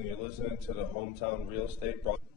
and you're listening to the Hometown Real Estate Broadcast.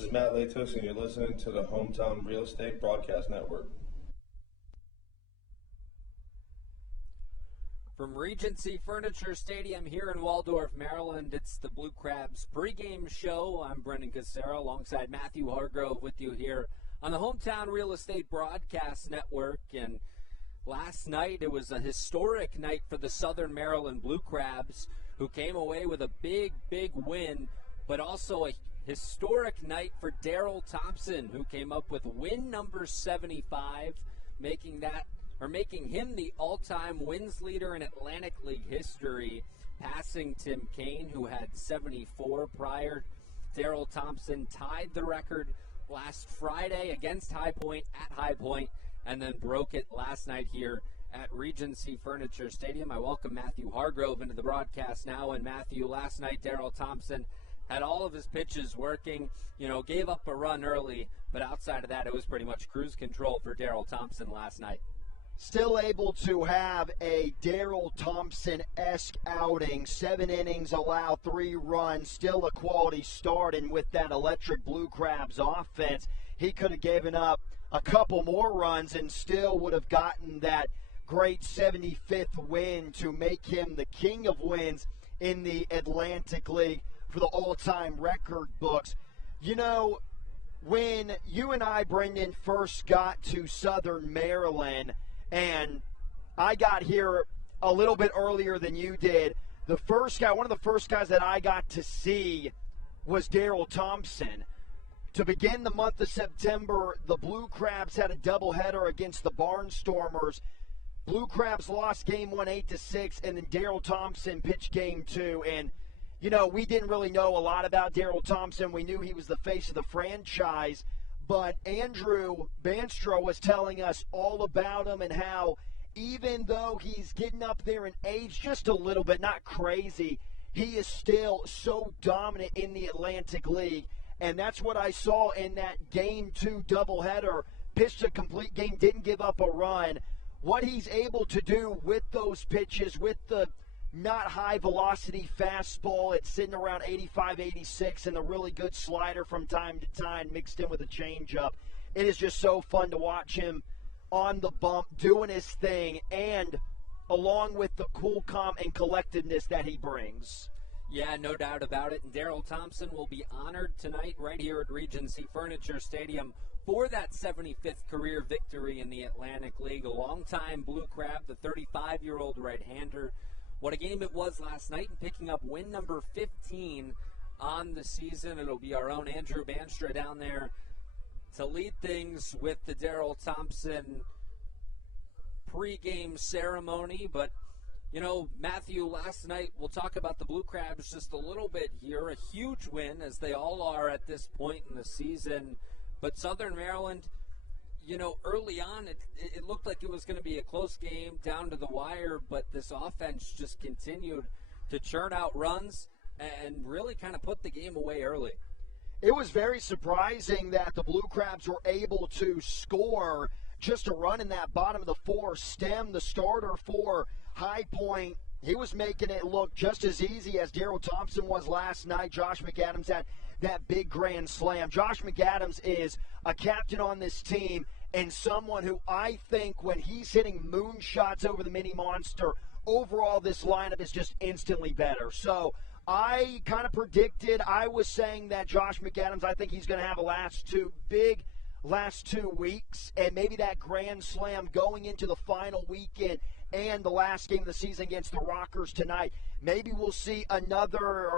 This is Matt Latos, and you're listening to the Hometown Real Estate Broadcast Network. From Regency Furniture Stadium here in Waldorf, Maryland, it's the Blue Crabs pregame show. I'm Brendan Casera alongside Matthew Hargrove with you here on the Hometown Real Estate Broadcast Network. And last night, it was a historic night for the Southern Maryland Blue Crabs, who came away with a big win, but also a historic night for Daryl Thompson, who came up with win number 75, making him the all-time wins leader in Atlantic League history, passing Tim Kaine, who had 74 prior. Daryl Thompson tied the record last Friday against High Point at High Point, and then broke it last night here at Regency Furniture Stadium. I welcome Matthew Hargrove into the broadcast now. And Matthew, last night Daryl Thompson had all of his pitches working, gave up a run early, but outside of that, it was pretty much cruise control for Daryl Thompson last night. Still able to have a Daryl Thompson-esque outing. 7 innings, allow 3 runs, still a quality start, and with that electric Blue Crabs offense, he could have given up a couple more runs and still would have gotten that great 75th win to make him the king of wins in the Atlantic League for the all-time record books. When you and I, Brendan, first got to Southern Maryland, and I got here a little bit earlier than you did, one of the first guys that I got to see was Daryl Thompson. To begin the month of September, the Blue Crabs had a doubleheader against the Barnstormers. Blue Crabs lost game 1 8-6, and then Daryl Thompson pitched game 2. And, we didn't really know a lot about Daryl Thompson. We knew he was the face of the franchise. But Andrew Banstro was telling us all about him and how even though he's getting up there in age just a little bit, not crazy, he is still so dominant in the Atlantic League. And that's what I saw in that Game 2 doubleheader. Pitched a complete game, didn't give up a run. What he's able to do with those pitches, with the not high-velocity fastball, it's sitting around 85, 86, and a really good slider from time to time mixed in with a changeup. It is just so fun to watch him on the bump, doing his thing, and along with the cool, calm, and collectedness that he brings. Yeah, no doubt about it. And Daryl Thompson will be honored tonight right here at Regency Furniture Stadium for that 75th career victory in the Atlantic League. A longtime Blue Crab, the 35-year-old right-hander. What a game it was last night, and picking up win number 15 on the season. It'll be our own Andrew Banstra down there to lead things with the Daryl Thompson pregame ceremony. But Matthew, last night, we'll talk about the Blue Crabs just a little bit here. A huge win, as they all are at this point in the season. But Southern Maryland, early on, it looked like it was going to be a close game down to the wire, but this offense just continued to churn out runs and really kind of put the game away early. It was very surprising that the Blue Crabs were able to score just a run in that bottom of the 4. Stem, the starter for High Point, he was making it look just as easy as Daryl Thompson was last night. Josh McAdams had that big grand slam. Josh McAdams is a captain on this team and someone who I think when he's hitting moonshots over the mini monster, overall this lineup is just instantly better. So I kind of predicted, I was saying that Josh McAdams, I think he's going to have a last 2 weeks, and maybe that grand slam going into the final weekend and the last game of the season against the Rockers tonight. Maybe we'll see another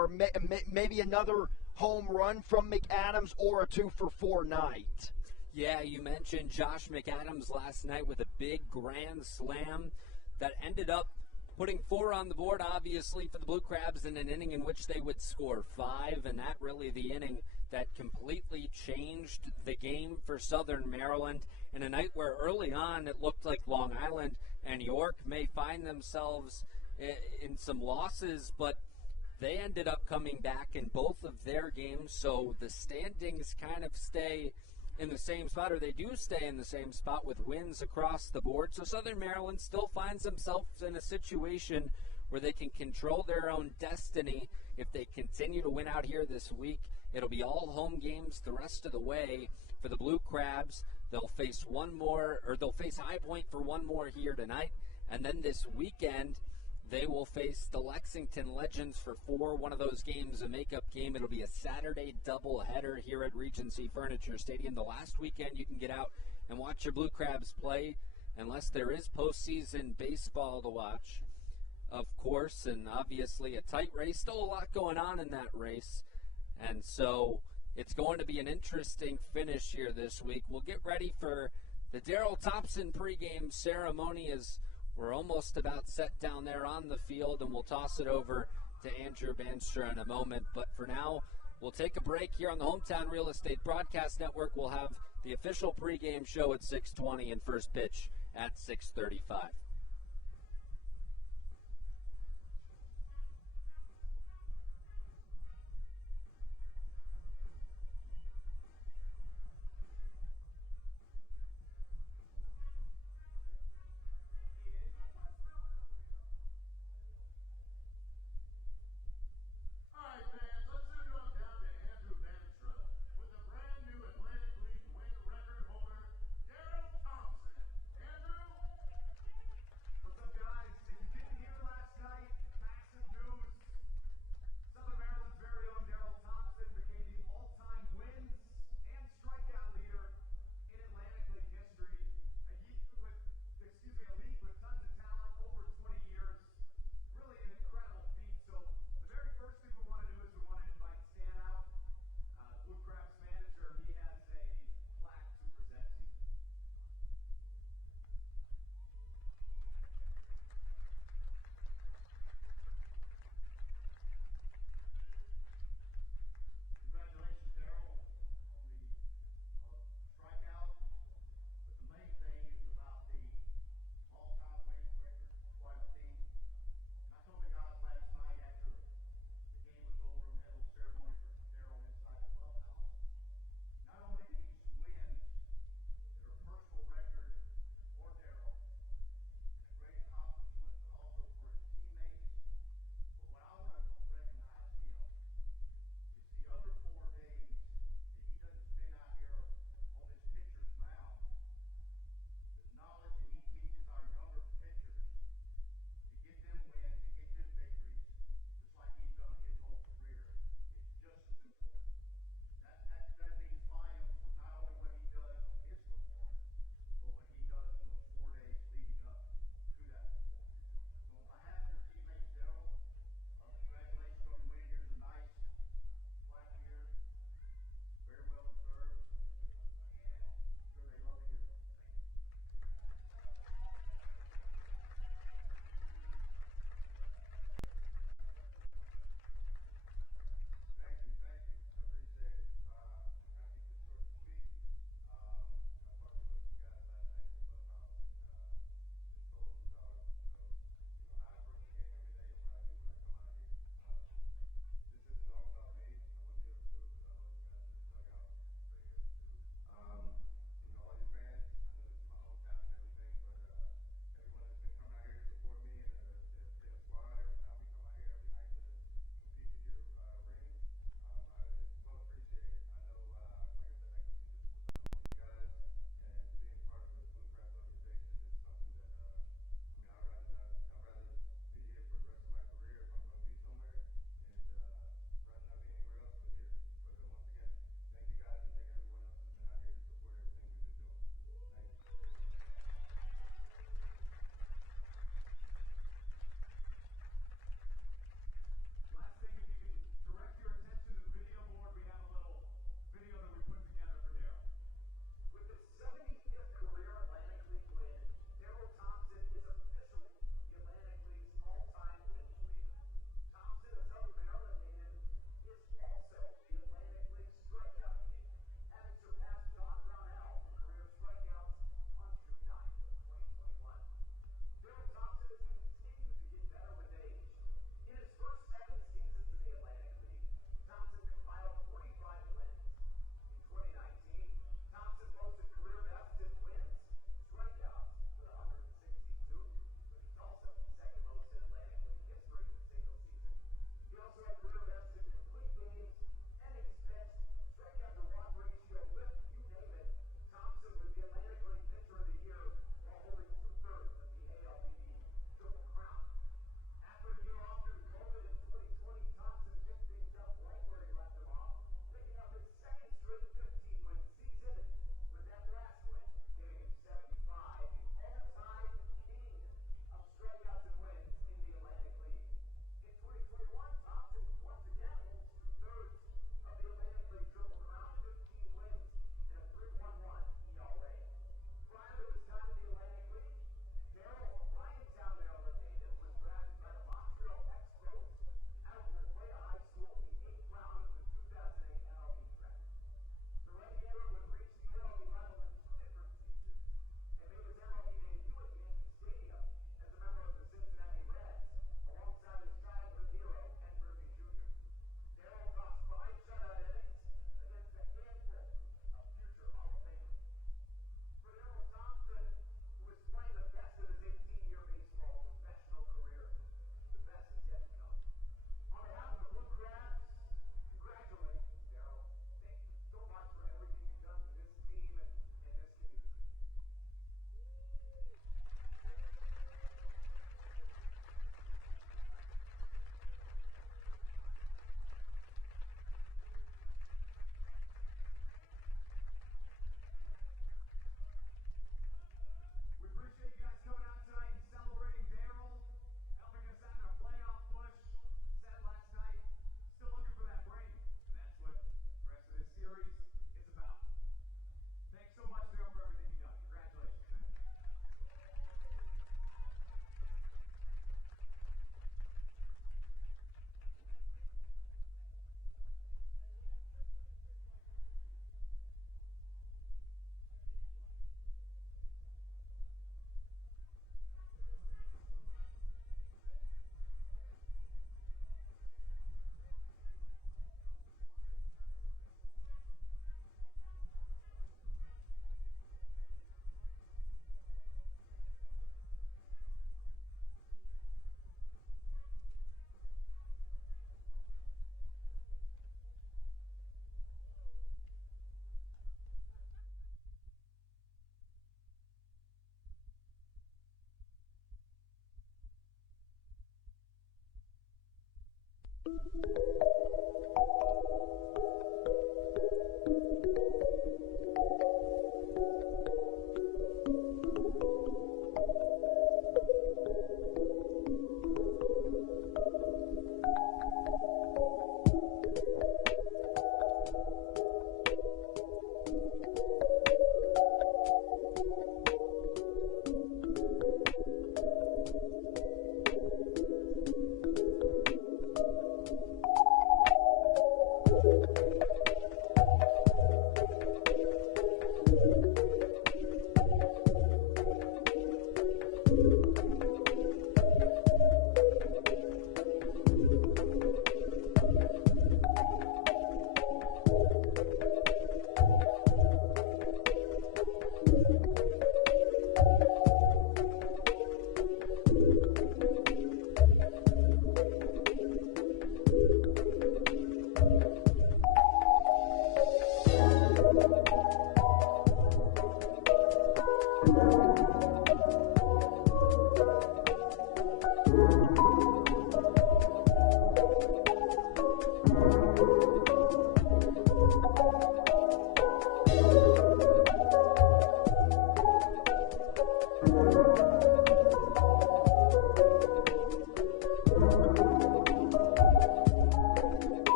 home run from McAdams or a 2-for-4 night. Yeah, you mentioned Josh McAdams last night with a big grand slam that ended up putting 4 on the board, obviously, for the Blue Crabs in an inning in which they would score 5, and that really the inning that completely changed the game for Southern Maryland in a night where early on it looked like Long Island and York may find themselves in some losses, but they ended up coming back in both of their games, so the standings kind of stay in the same spot, or they do stay in the same spot with wins across the board. So Southern Maryland still finds themselves in a situation where they can control their own destiny if they continue to win out here this week It'll be all home games the rest of the way for the Blue Crabs. They'll face High Point for one more here tonight, and then this weekend they will face the Lexington Legends for 4. One of those games, a makeup game. It'll be a Saturday doubleheader here at Regency Furniture Stadium. The last weekend you can get out and watch your Blue Crabs play, unless there is postseason baseball to watch, of course, and obviously a tight race. Still a lot going on in that race, and so it's going to be an interesting finish here this week. We'll get ready for the Darrell Thompson pregame ceremony as we're almost about set down there on the field, and we'll toss it over to Andrew Banstra in a moment. But for now, we'll take a break here on the Hometown Real Estate Broadcast Network. We'll have the official pregame show at 6:20 and first pitch at 6:35.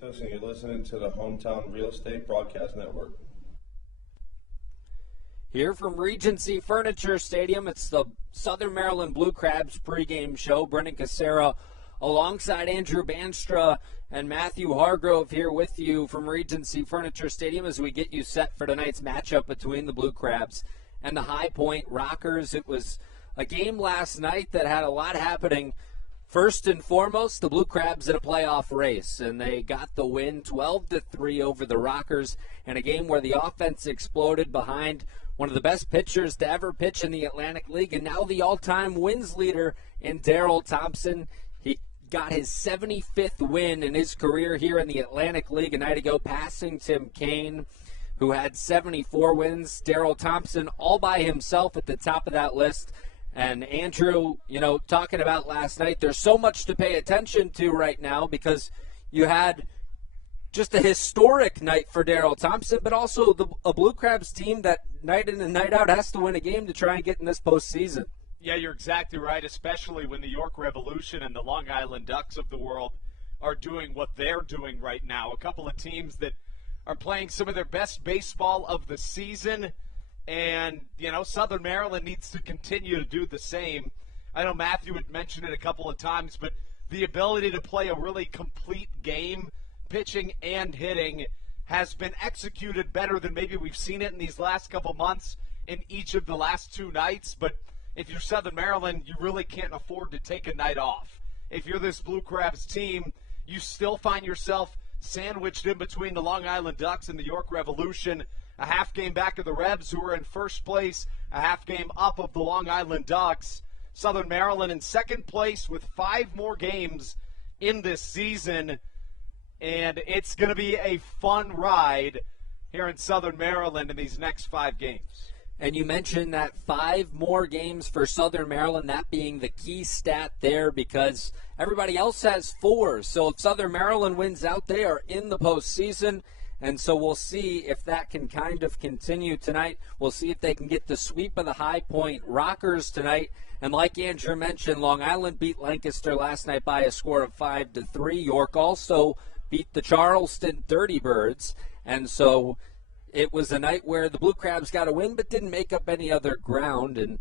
And you're listening to the Hometown Real Estate Broadcast Network. Here from Regency Furniture Stadium, it's the Southern Maryland Blue Crabs pregame show. Brendan Casera alongside Andrew Banstra and Matthew Hargrove here with you from Regency Furniture Stadium as we get you set for tonight's matchup between the Blue Crabs and the High Point Rockers. It was a game last night that had a lot happening. First and foremost, the Blue Crabs in a playoff race, and they got the win 12-3 over the Rockers in a game where the offense exploded behind one of the best pitchers to ever pitch in the Atlantic League, and now the all-time wins leader in Darryl Thompson. He got his 75th win in his career here in the Atlantic League a night ago, passing Tim Kaine, who had 74 wins. Daryl Thompson all by himself at the top of that list. And Andrew, talking about last night, there's so much to pay attention to right now because you had just a historic night for Daryl Thompson, but also a Blue Crabs team that night in and night out has to win a game to try and get in this postseason. Yeah, you're exactly right, especially when the York Revolution and the Long Island Ducks of the world are doing what they're doing right now. A couple of teams that are playing some of their best baseball of the season, and, Southern Maryland needs to continue to do the same. I know Matthew had mentioned it a couple of times, but the ability to play a really complete game, pitching and hitting, has been executed better than maybe we've seen it in these last couple months in each of the last two nights. But if you're Southern Maryland, you really can't afford to take a night off. If you're this Blue Crabs team, you still find yourself sandwiched in between the Long Island Ducks and the York Revolution, a half game back of the Rebs, who are in first place, a half game up of the Long Island Ducks. Southern Maryland in second place with 5 more games in this season, and it's going to be a fun ride here in Southern Maryland in these next 5 games. And you mentioned that 5 more games for Southern Maryland, that being the key stat there because everybody else has 4. So if Southern Maryland wins out, they are in the postseason. And so we'll see if that can kind of continue tonight. We'll see if they can get the sweep of the High Point Rockers tonight. And like Andrew mentioned, Long Island beat Lancaster last night by a score of 5-3. York also beat the Charleston Dirty Birds. And so it was a night where the Blue Crabs got a win but didn't make up any other ground. And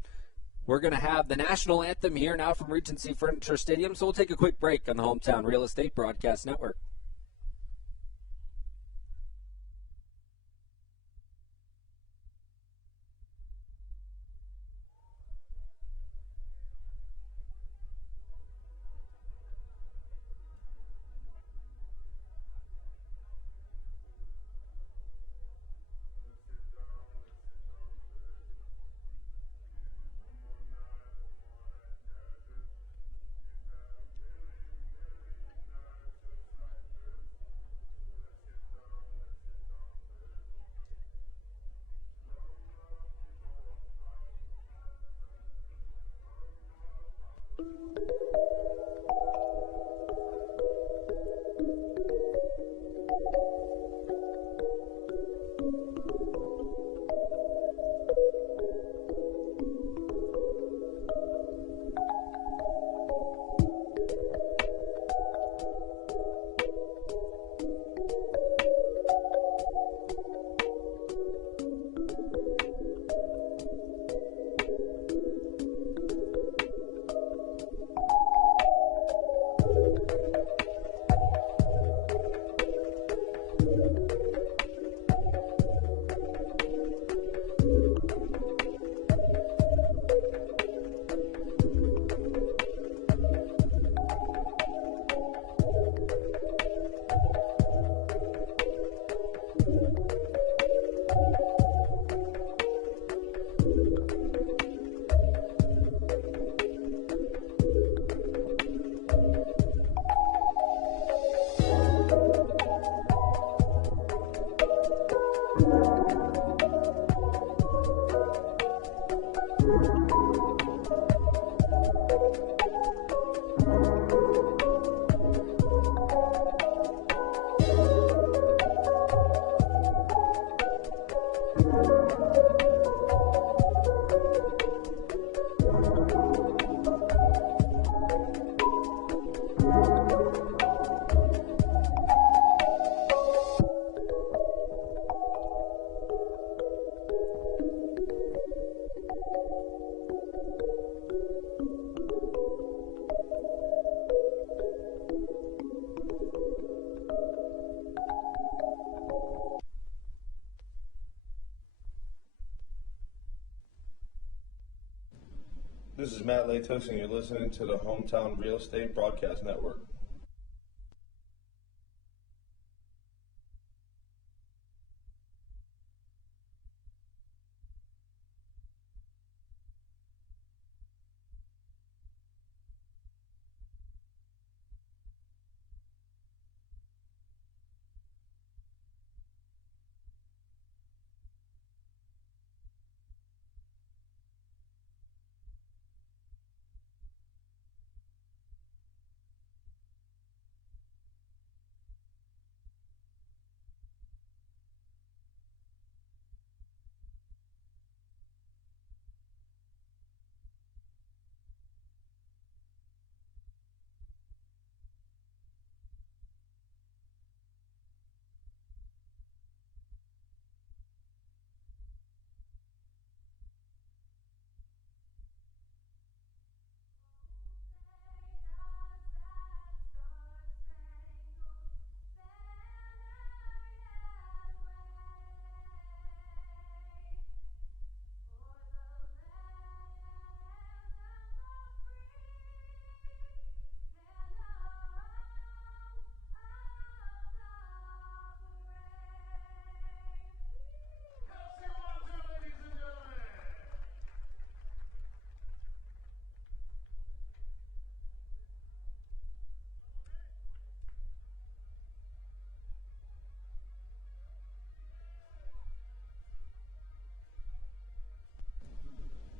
we're going to have the national anthem here now from Regency Furniture Stadium. So we'll take a quick break on the Hometown Real Estate Broadcast Network. This is Matt Latos, and you're listening to the Hometown Real Estate Broadcast Network.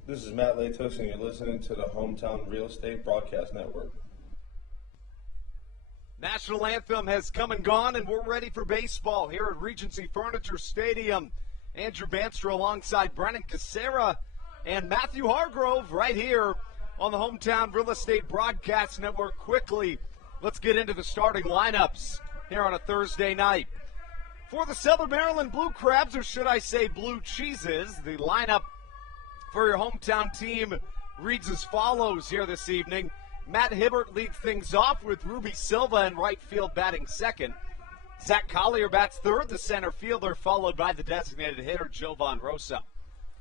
This is Matt Latos, and you're listening to the Hometown Real Estate Broadcast Network. National anthem has come and gone, and we're ready for baseball here at Regency Furniture Stadium. Andrew Banstra alongside Brennan Casera and Matthew Hargrove right here on the Hometown Real Estate Broadcast Network. Quickly, let's get into the starting lineups here on a Thursday night. For the Southern Maryland Blue Crabs, or should I say Blue Cheeses, the lineup for your hometown team reads as follows here this evening. Matt Hibbert leads things off with Ruby Silva in right field batting second. Zach Collier bats third, the center fielder, followed by the designated hitter, Jovan Rosa.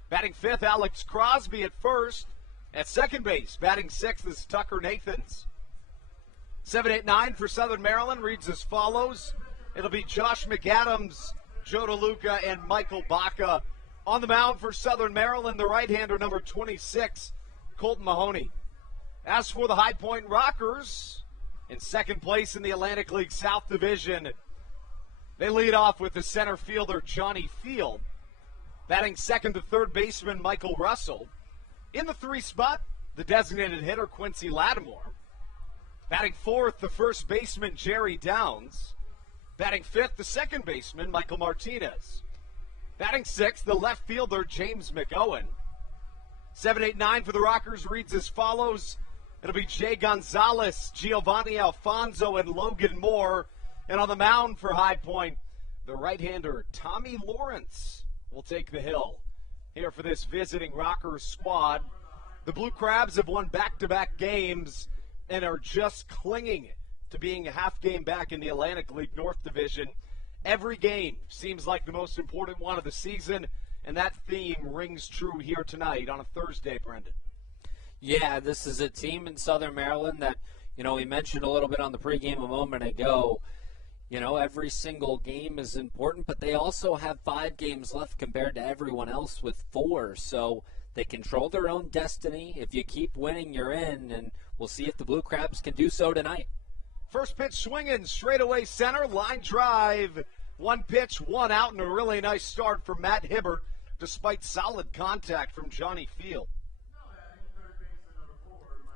Batting fifth, Alex Crosby at first. At second base, batting sixth is Tucker Nathans. 7-8-9 for Southern Maryland reads as follows. It'll be Josh McAdams, Joe DeLuca, and Michael Baca. On the mound for Southern Maryland, the right-hander, number 26, Colton Mahoney. As for the High Point Rockers, in second place in the Atlantic League South Division, they lead off with the center fielder, Johnny Field. Batting second to third baseman, Michael Russell. In the three spot, the designated hitter, Quincy Lattimore. Batting fourth, the first baseman, Jerry Downs. Batting fifth, the second baseman, Michael Martinez. Batting sixth, the left fielder, James McOwen. 7-8-9 for the Rockers reads as follows. It'll be Jay Gonzalez, Giovanni Alfonso, and Logan Moore. And on the mound for High Point, the right-hander, Tommy Lawrence, will take the hill. Here for this visiting Rockers squad, the Blue Crabs have won back-to-back games and are just clinging to being a half game back in the Atlantic League North Division. Every game seems like the most important one of the season, and that theme rings true here tonight on a Thursday, Brendan. Yeah, this is a team in Southern Maryland that, we mentioned a little bit on the pregame a moment ago. Every single game is important, but they also have 5 games left compared to everyone else with 4. So they control their own destiny. If you keep winning, you're in, and we'll see if the Blue Crabs can do so tonight. First pitch swinging, straightaway center, line drive. 1 pitch, 1 out, and a really nice start for Matt Hibbert, despite solid contact from Johnny Field.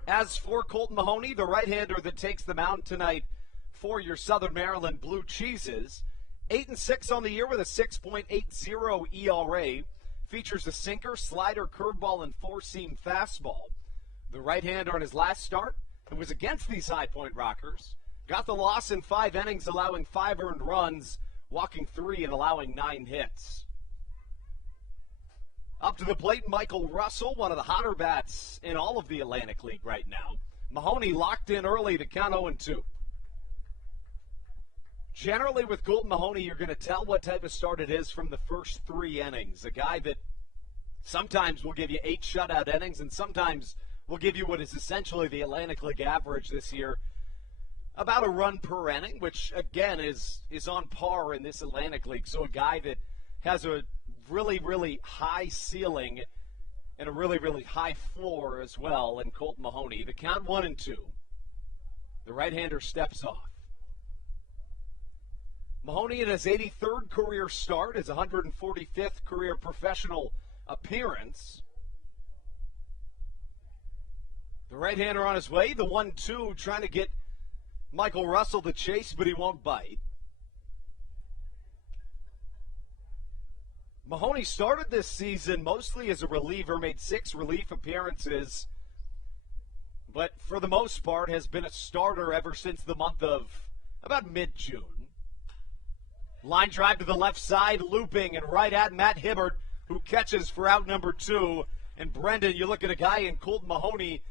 As for Colton Mahoney, the right-hander that takes the mound tonight for your Southern Maryland Blue Cheeses, 8-6 on the year with a 6.80 ERA. Features a sinker, slider, curveball, and four-seam fastball. The right-hander on his last start, and was against these High Point Rockers, got the loss in 5 innings, allowing 5 earned runs, walking 3 and allowing 9 hits. Up to the plate, Michael Russell, one of the hotter bats in all of the Atlantic League right now. Mahoney locked in early to count 0-2. Generally, with Colton Mahoney, you're going to tell what type of start it is from the first 3 innings. A guy that sometimes will give you 8 shutout innings and sometimes will give you what is essentially the Atlantic League average this year, about a run per inning, which, again, is on par in this Atlantic League. So a guy that has a really, really high ceiling and a really, really high floor as well in Colton Mahoney. The count 1-2. The right-hander steps off. Mahoney in his 83rd career start, his 145th career professional appearance. The right-hander on his way, the 1-2, trying to get Michael Russell to chase, but he won't bite. Mahoney started this season mostly as a reliever, made 6 relief appearances, but for the most part has been a starter ever since the month of about mid-June. Line drive to the left side, looping and right at Matt Hibbert, who catches for out number 2. And Brendan, you look at a guy in Colton Mahoney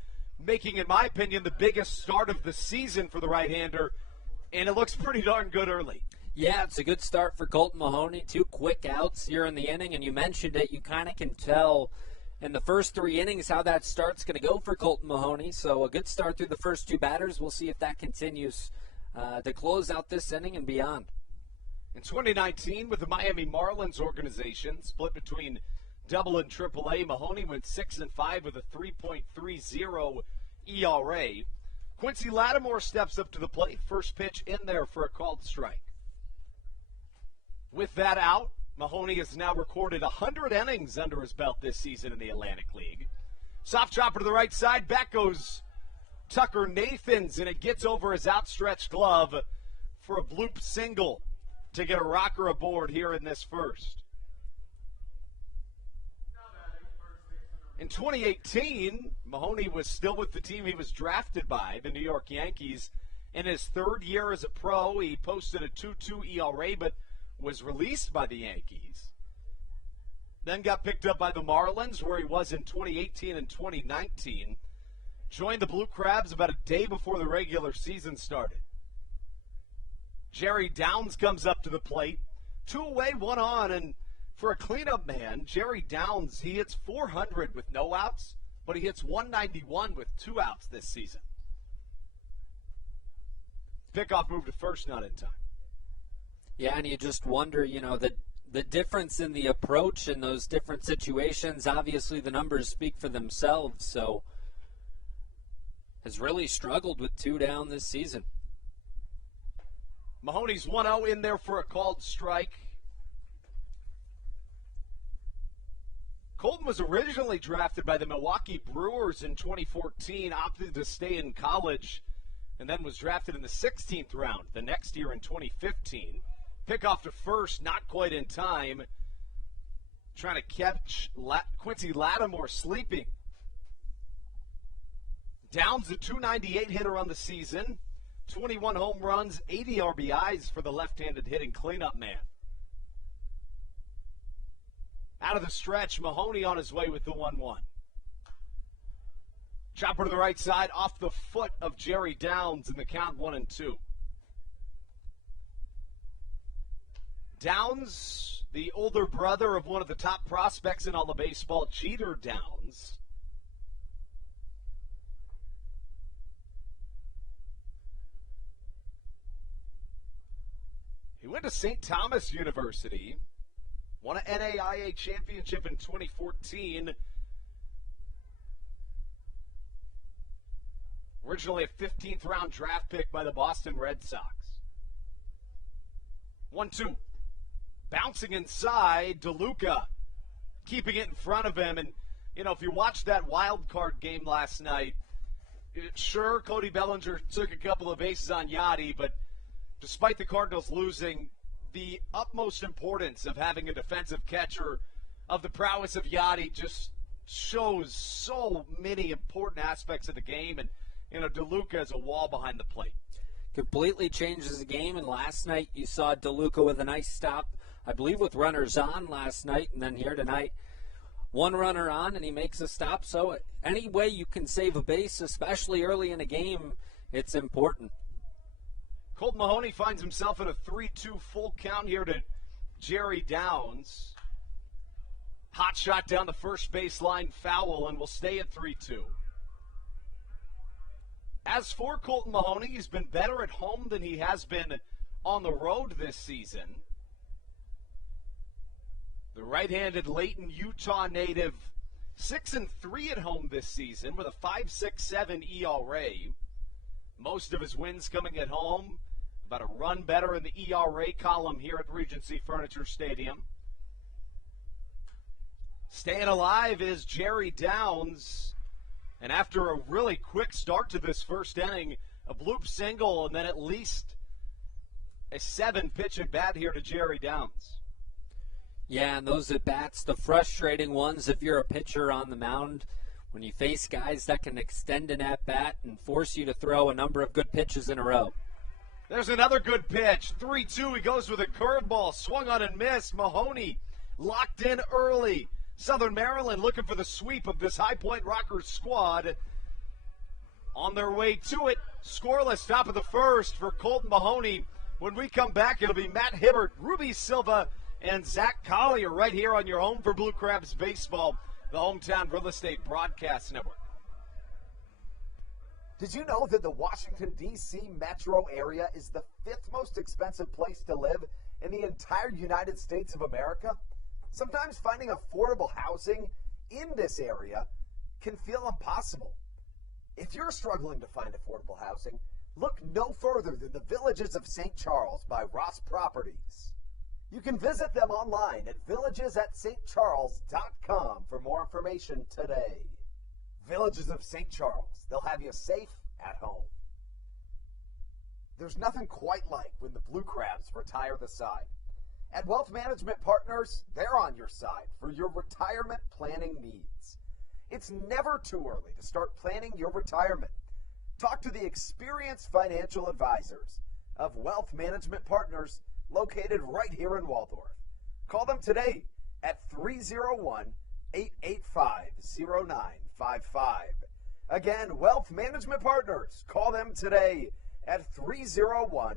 making, in my opinion, the biggest start of the season for the right-hander, and it looks pretty darn good early. Yeah, it's a good start for Colton Mahoney. 2 quick outs here in the inning, and you mentioned it. You kind of can tell in the first 3 innings how that start's going to go for Colton Mahoney. So a good start through the first 2 batters. We'll see if that continues to close out this inning and beyond. In 2019, with the Miami Marlins organization, split between Double and Triple A, Mahoney went 6-5 with a 3.30 ERA. Quincy Lattimore steps up to the plate. First pitch in there for a called strike. With that out, Mahoney has now recorded 100 innings under his belt this season in the Atlantic League. Soft chopper to the right side. Back goes Tucker Nathans, and it gets over his outstretched glove for a bloop single to get a rocker aboard here in this first. In 2018, Mahoney was still with the team he was drafted by, the New York Yankees. In his third year as a pro, he posted a 2.2 ERA, but was released by the Yankees. Then got picked up by the Marlins, where he was in 2018 and 2019. Joined the Blue Crabs about a day before the regular season started. Jerry Downs comes up to the plate. 2 away, 1 on, and for a cleanup man, Jerry Downs, he hits 400 with no outs, but he hits 191 with 2 outs this season. Pickoff move to first, not in time. Yeah, and you just wonder, the difference in the approach in those different situations. Obviously, the numbers speak for themselves, so has really struggled with 2 down this season. Mahoney's 1-0 in there for a called strike. Colton was originally drafted by the Milwaukee Brewers in 2014, opted to stay in college, and then was drafted in the 16th round the next year in 2015. Pickoff to first, not quite in time. Trying to catch Quincy Lattimore sleeping. Downs, the 298 hitter on the season. 21 home runs, 80 RBIs for the left-handed hitting cleanup man. Out of the stretch, Mahoney on his way with the 1-1. Chopper to the right side, off the foot of Jerry Downs in the count 1-2. Downs, the older brother of one of the top prospects in all of baseball, Jeter Downs. He went to St. Thomas University, won an NAIA championship in 2014. Originally a 15th round draft pick by the Boston Red Sox. 1-2. Bouncing inside, DeLuca keeping it in front of him. And, if you watched that wild card game last night, sure, Cody Bellinger took a couple of bases on Yachty, but despite the Cardinals losing, the utmost importance of having a defensive catcher, of the prowess of Yachty, just shows so many important aspects of the game. And, DeLuca is a wall behind the plate. Completely changes the game, and last night you saw DeLuca with a nice stop, I believe with runners on last night, and then here tonight, 1 runner on, and he makes a stop. So any way you can save a base, especially early in a game, it's important. Colt Mahoney finds himself in a 3-2 full count here to Jerry Downs. Hot shot down the first baseline, foul, and will stay at 3-2. As for Colton Mahoney, he's been better at home than he has been on the road this season. The right-handed Layton, Utah native, 6-3 at home this season with a 5.67 ERA. Most of his wins coming at home, about a run better in the ERA column here at Regency Furniture Stadium. Staying alive is Jerry Downs. And after a really quick start to this first inning, a bloop single and then at least a 7-pitch at bat here to Jerry Downs. Yeah, and those at bats, the frustrating ones if you're a pitcher on the mound, when you face guys that can extend an at bat and force you to throw a number of good pitches in a row. There's another good pitch. 3-2, he goes with a curveball, swung on and missed. Mahoney locked in early. Southern Maryland looking for the sweep of this High Point Rockers squad. On their way to it, scoreless top of the first for Colton Mahoney. When we come back, it'll be Matt Hibbert, Ruby Silva, and Zach Collier right here on your home for Blue Crabs Baseball, the Hometown Real Estate Broadcast Network. Did you know that the Washington, D.C. metro area is the 5th most expensive place to live in the entire United States of America? Sometimes finding affordable housing in this area can feel impossible. If you're struggling to find affordable housing, look no further than the Villages of St. Charles by Ross Properties. You can visit them online at villagesatstcharles.com for more information today. Villages of St. Charles. They'll have you safe at home. There's nothing quite like when the Blue Crabs retire the side. At Wealth Management Partners, they're on your side for your retirement planning needs. It's never too early to start planning your retirement. Talk to the experienced financial advisors of Wealth Management Partners located right here in Waldorf. Call them today at 301-885-0955. Again, Wealth Management Partners. Call them today at 301-885-0955.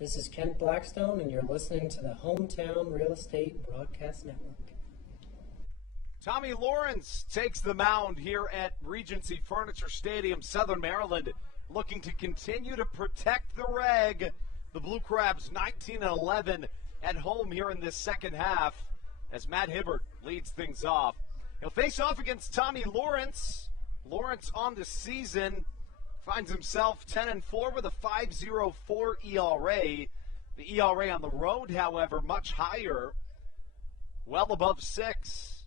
This is Kent Blackstone, and you're listening to the Hometown Real Estate Broadcast Network. Tommy Lawrence takes the mound here at Regency Furniture Stadium, Southern Maryland, looking to continue to protect the rag. The Blue Crabs 19-11 at home here in this second half as Matt Hibbert leads things off. He'll face off against Tommy Lawrence. Lawrence on the season finds himself 10-4 with a 5.04 ERA. The ERA on the road, however, much higher, well above 6.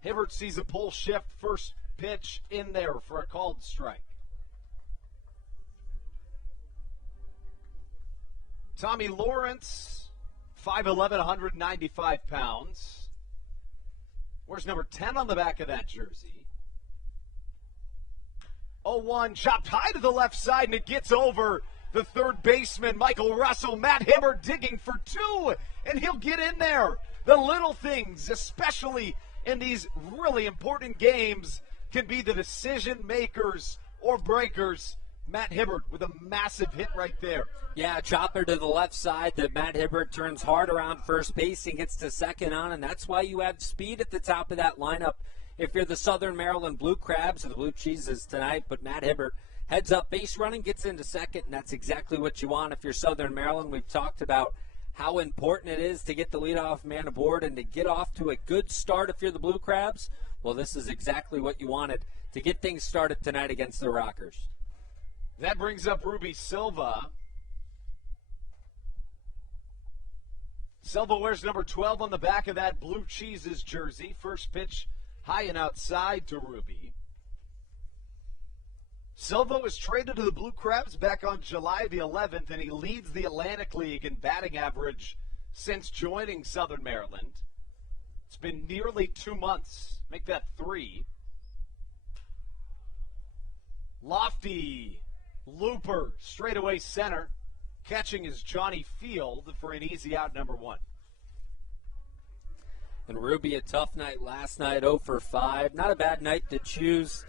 Hibbert sees a pull shift, first pitch in there for a called strike. Tommy Lawrence, 5'11", 195 pounds. Where's number 10 on the back of that jersey? 0-1, chopped high to the left side, and it gets over the third baseman, Michael Russell. Matt Hibbert digging for 2, and he'll get in there. The little things, especially in these really important games, can be the decision makers or breakers. Matt Hibbert with a massive hit right there. Yeah, chopper to the left side that Matt Hibbert turns hard around first base and gets to second on, and that's why you have speed at the top of that lineup if you're the Southern Maryland Blue Crabs or the Blue Cheeses tonight. But Matt Hibbert heads up base running, gets into second, and that's exactly what you want if you're Southern Maryland. We've talked about how important it is to get the leadoff man aboard and to get off to a good start if you're the Blue Crabs. Well, this is exactly what you wanted to get things started tonight against the Rockers. That brings up Ruby Silva. Silva wears number 12 on the back of that Blue Cheeses jersey. First pitch high and outside to Ruby. Silva was traded to the Blue Crabs back on July the 11th, and he leads the Atlantic League in batting average since joining Southern Maryland. It's been nearly 2 months. Make that 3. Lofty looper, straightaway center. Catching is Johnny Field for an easy out, number 1. And Ruby, a tough night last night, 0 for 5. Not a bad night to choose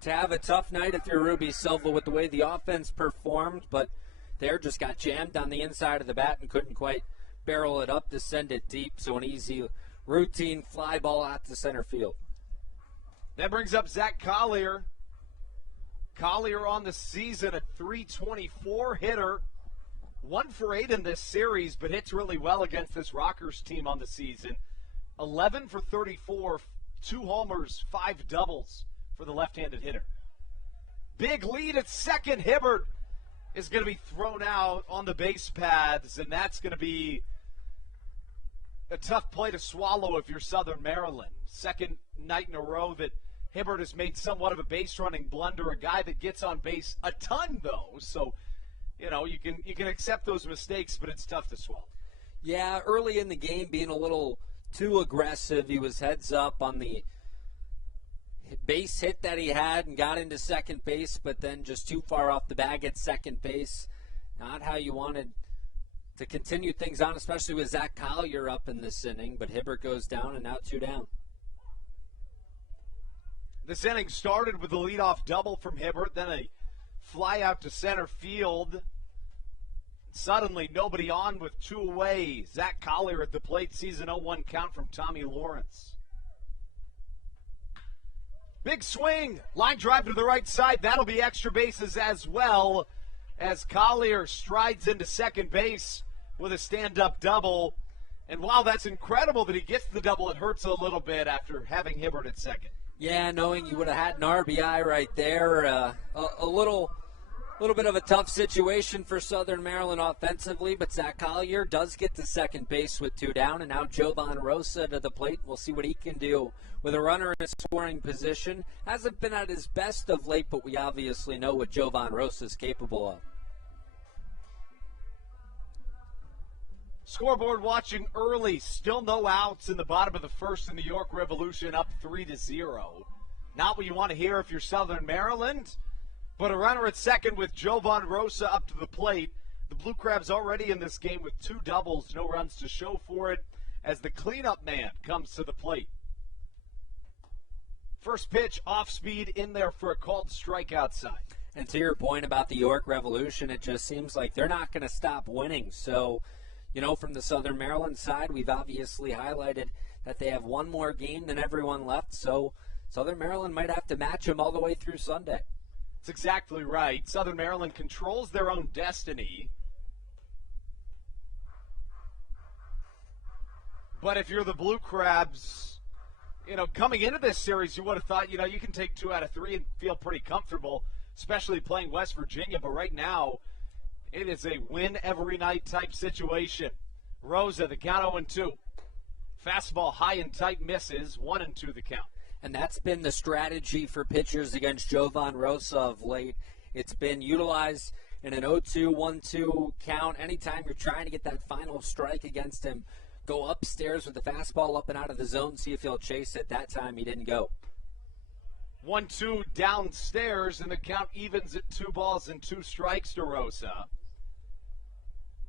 to have a tough night if you're Ruby Silva with the way the offense performed, but there just got jammed on the inside of the bat and couldn't quite barrel it up to send it deep. So an easy routine fly ball out to center field. That brings up Zach Collier. Collier on the season, a .324 hitter. 1 for 8 in this series, but hits really well against this Rockers team on the season. 11 for 34, 2 homers, 5 doubles for the left-handed hitter. Big lead at second. Hibbert is going to be thrown out on the base paths, and that's going to be a tough play to swallow if you're Southern Maryland. Second night in a row that Hibbert has made somewhat of a base-running blunder, a guy that gets on base a ton, though. So, you know, you can accept those mistakes, but it's tough to swallow. Yeah, early in the game being a little too aggressive. He was heads up on the base hit that he had and got into second base, but then just too far off the bag at second base. Not how you wanted to continue things on, especially with Zach Collier up in this inning, but Hibbert goes down and now 2 down. This inning started with a leadoff double from Hibbert, then a fly out to center field. Suddenly, nobody on with 2 away. Zach Collier at the plate sees an 0-1 count from Tommy Lawrence. Big swing. Line drive to the right side. That'll be extra bases as well. as Collier strides into second base with a stand-up double. And while that's incredible that he gets the double, it hurts a little bit after having Hibbert at second. Yeah, knowing you would have had an RBI right there. A little bit of a tough situation for Southern Maryland offensively, but Zach Collier does get to second base with 2 down, and now Jovan Rosa to the plate. We'll see what he can do with a runner in a scoring position. Hasn't been at his best of late, but we obviously know what Jovan Rosa is capable of. Scoreboard watching early. Still no outs in the bottom of the first, in the York Revolution up 3-0. Not what you want to hear if you're Southern Maryland, but a runner at second with Jovan Rosa up to the plate. The Blue Crabs already in this game with 2 doubles, no runs to show for it as the cleanup man comes to the plate. First pitch off speed in there for a called strike outside. And to your point about the York Revolution, it just seems like they're not going to stop winning. So, you know, from the Southern Maryland side, we've obviously highlighted that they have one more game than everyone left. So Southern Maryland might have to match them all the way through Sunday. That's exactly right. Southern Maryland controls their own destiny. But if you're the Blue Crabs, you know, coming into this series, you would have thought, you know, you can take 2 out of 3 and feel pretty comfortable, especially playing West Virginia. But right now, it is a win every night type situation. Rosa, the count 0-2. Fastball high and tight misses, 1-2 the count. And that's been the strategy for pitchers against Jovan Rosa of late. It's been utilized in an 0-2, 1-2 count. Anytime you're trying to get that final strike against him, go upstairs with the fastball up and out of the zone, see if he'll chase it. That time he didn't go. 1-2 downstairs, and the count evens at 2 balls and 2 strikes to Rosa.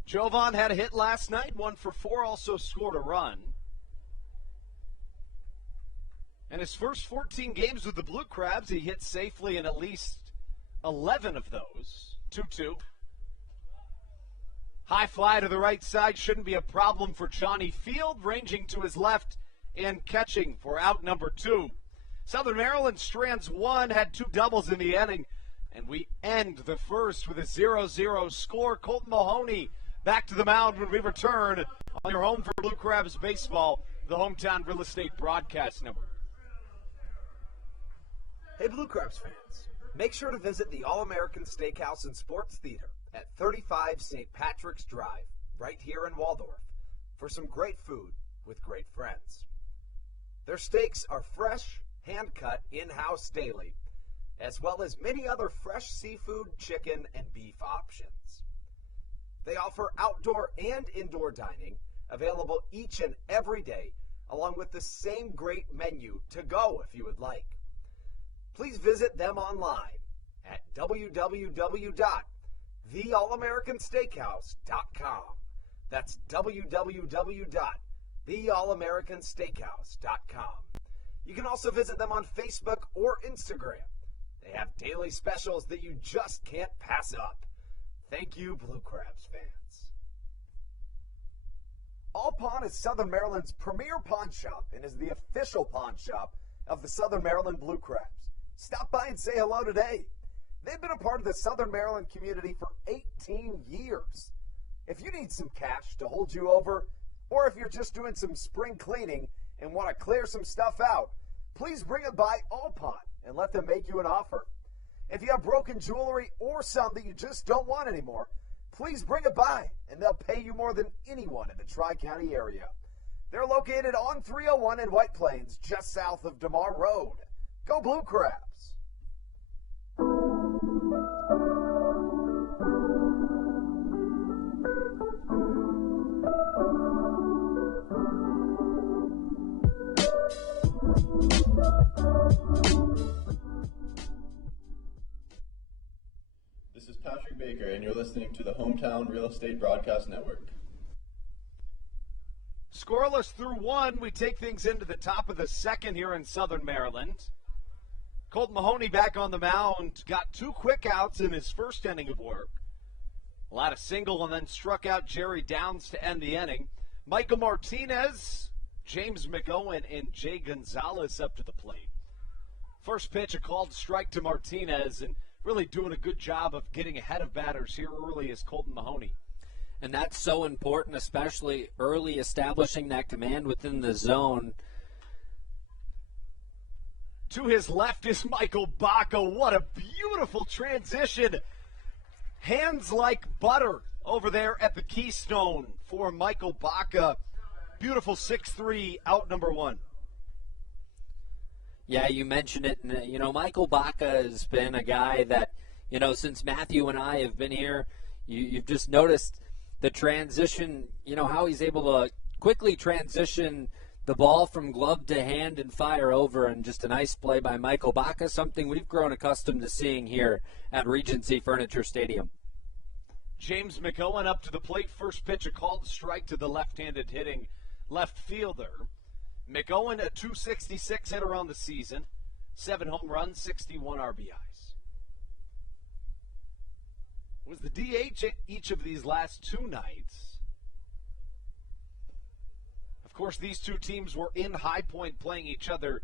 Jovan had a hit last night, 1 for 4, also scored a run. And his first 14 games with the Blue Crabs, he hit safely in at least 11 of those. 2-2. High fly to the right side shouldn't be a problem for Johnny Field, ranging to his left and catching for out number 2. Southern Maryland strands 1, had 2 doubles in the inning, and we end the first with a 0-0 score. Colton Mahoney back to the mound when we return on your home for Blue Crabs baseball, the Hometown Real Estate Broadcast Network. Hey, Blue Crabs fans, make sure to visit the All-American Steakhouse and Sports Theater at 35 St. Patrick's Drive, right here in Waldorf, for some great food with great friends. Their steaks are fresh, hand-cut, in-house daily, as well as many other fresh seafood, chicken, and beef options. They offer outdoor and indoor dining, available each and every day, along with the same great menu to go if you would like. Please visit them online at www.theallamericansteakhouse.com. That's www.theallamericansteakhouse.com. You can also visit them on Facebook or Instagram. They have daily specials that you just can't pass up. Thank you, Blue Crabs fans. All Pawn is Southern Maryland's premier pawn shop and is the official pawn shop of the Southern Maryland Blue Crabs. Stop by and say hello today. They've been a part of the Southern Maryland community for 18 years. If you need some cash to hold you over, or if you're just doing some spring cleaning and want to clear some stuff out, please bring it by All Pawn and let them make you an offer. If you have broken jewelry or some that you just don't want anymore, please bring it by and they'll pay you more than anyone in the Tri-County area. They're located on 301 in White Plains, just south of DeMar Road. Go Blue Crabs! This is Patrick Baker, and you're listening to the Hometown Real Estate Broadcast Network. Scoreless through 1, we take things into the top of the second here in Southern Maryland. Colton Mahoney back on the mound, got 2 quick outs in his first inning of work. Allowed a single and then struck out Jerry Downs to end the inning. Michael Martinez, James McOwen, and Jay Gonzalez up to the plate. First pitch, a called strike to Martinez, and really doing a good job of getting ahead of batters here early is Colton Mahoney. And that's so important, especially early establishing that command within the zone. To his left is Michael Baca. What a beautiful transition. Hands like butter over there at the Keystone for Michael Baca. Beautiful 6-3 out number one. Yeah, you mentioned it. Michael Baca has been a guy that, since Matthew and I have been here, you've just noticed the transition, how he's able to quickly transition the ball from glove to hand and fire over, and just a nice play by Michael Baca, something we've grown accustomed to seeing here at Regency Furniture Stadium. James McOwen up to the plate. First pitch, a called strike to the left-handed hitting left fielder. McOwen, a .266 hitter on the season, 7 home runs, 61 RBIs. Was the DH at each of these last 2 nights. Of course, these two teams were in High Point playing each other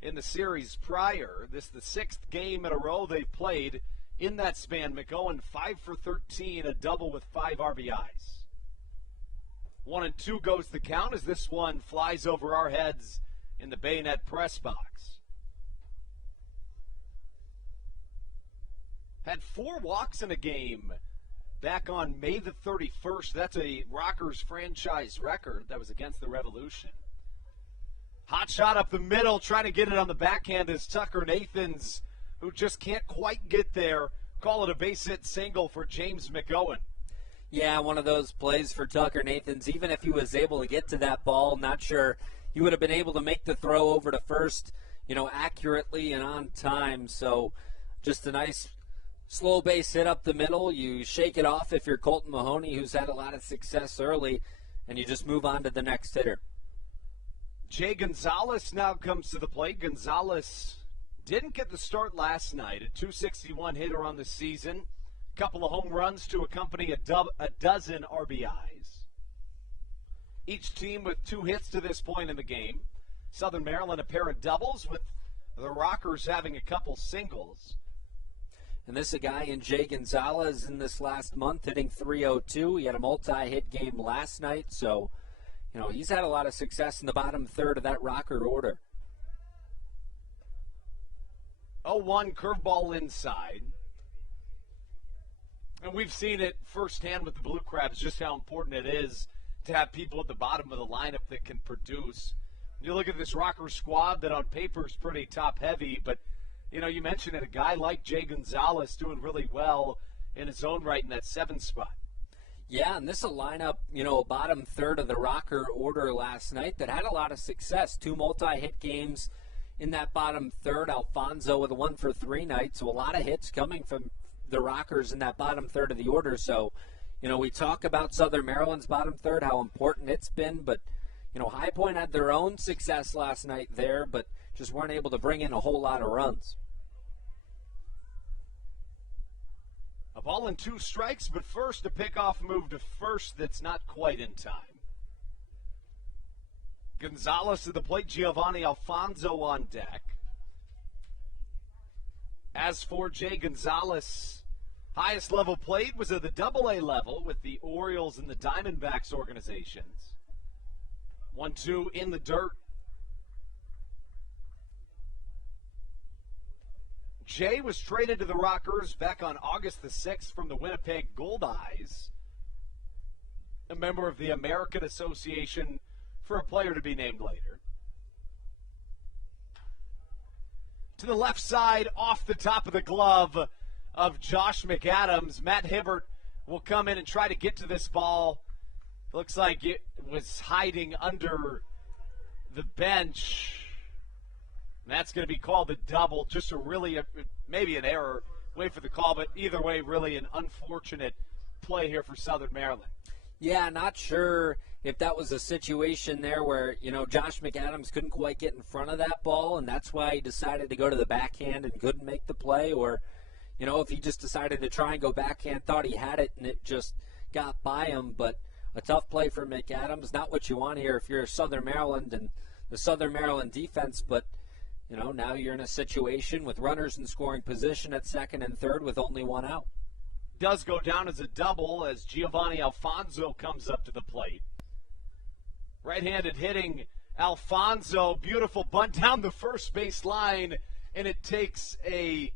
in the series prior. This is the 6th game in a row they've played in that span. McOwen 5 for 13, a double with 5 RBIs. 1-2 goes the count as this one flies over our heads in the bayonet press box. Had 4 walks in a game back on May the 31st. That's a Rockers franchise record. That was against the Revolution. Hot shot up the middle, trying to get it on the backhand is Tucker Nathans, who just can't quite get there. Call it a base hit single for James McOwen. Yeah, one of those plays for Tucker Nathans. Even if he was able to get to that ball, not sure he would have been able to make the throw over to first, accurately and on time. So just a nice slow base hit up the middle. You shake it off if you're Colton Mahoney, who's had a lot of success early, and you just move on to the next hitter. Jay Gonzalez now comes to the plate. Gonzalez didn't get the start last night. A .261 hitter on the season. Couple of home runs to accompany a dozen RBIs. Each team with 2 hits to this point in the game. Southern Maryland a pair of doubles, with the Rockers having a couple singles. And this is a guy in Jay Gonzalez in this last month hitting .302. He had a multi-hit game last night, so he's had a lot of success in the bottom third of that Rocker order. 0-1 curveball inside. And we've seen it firsthand with the Blue Crabs, just how important it is to have people at the bottom of the lineup that can produce. You look at this Rocker squad that on paper is pretty top-heavy, but, you mentioned it, a guy like Jay Gonzalez doing really well in his own right in that 7 spot. Yeah, and this is a lineup, a bottom third of the Rocker order last night that had a lot of success. 2 multi-hit games in that bottom third. Alfonso with a 1 for 3 night, so a lot of hits coming from the Rockers in that bottom third of the order. So, we talk about Southern Maryland's bottom third, how important it's been, but, High Point had their own success last night there, but just weren't able to bring in a whole lot of runs. A ball and 2 strikes, but first a pickoff move to first that's not quite in time. Gonzalez to the plate, Giovanni Alfonso on deck. As for Jay Gonzalez, highest level played was at the AA level with the Orioles and the Diamondbacks organizations. 1-2 in the dirt. Jay was traded to the Rockers back on August the 6th from the Winnipeg Goldeyes, a member of the American Association for a player to be named later. To the left side, off the top of the glove of Josh McAdams. Matt Hibbert will come in and try to get to this ball. Looks like it was hiding under the bench. And that's going to be called a double. Just maybe an error. Wait for the call, but either way, really an unfortunate play here for Southern Maryland. Yeah, not sure if that was a situation there where, Josh McAdams couldn't quite get in front of that ball, and that's why he decided to go to the backhand and couldn't make the play, or, if he just decided to try and go backhand, thought he had it, and it just got by him. But a tough play for McAdams, not what you want here if you're Southern Maryland and the Southern Maryland defense, but, Now you're in a situation with runners in scoring position at second and third with only one out. Does go down as a double as Giovanni Alfonso comes up to the plate. Right-handed hitting Alfonso, beautiful bunt down the first base line, and it takes a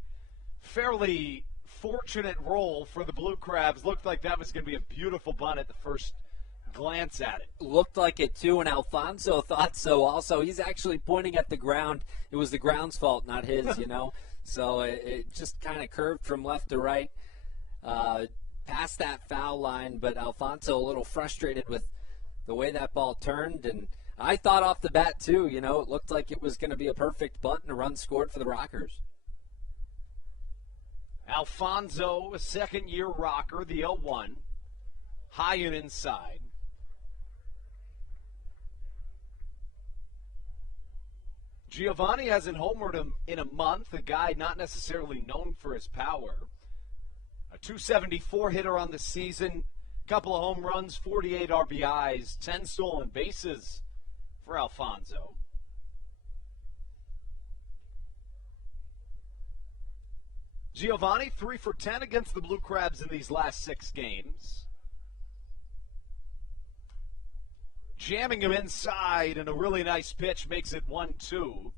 fairly fortunate roll for the Blue Crabs. Looked like that was going to be a beautiful bunt at the first glance at it. Looked like it too, and Alfonso thought so also. He's actually pointing at the ground. It was the ground's fault, not his, So it just kind of curved from left to right, past that foul line, but Alfonso a little frustrated with the way that ball turned, and I thought off the bat too, it looked like it was going to be a perfect bunt and a run scored for the Rockers. Alfonso, a second-year Rocker, the 0-1, high and inside. Giovanni hasn't homered him in a month, a guy not necessarily known for his power. A 274 hitter on the season, couple of home runs, 48 RBIs, 10 stolen bases for Alfonso. Giovanni 3 for 10 against the Blue Crabs in these last 6 games. Jamming him inside, and a really nice pitch makes it 1-2.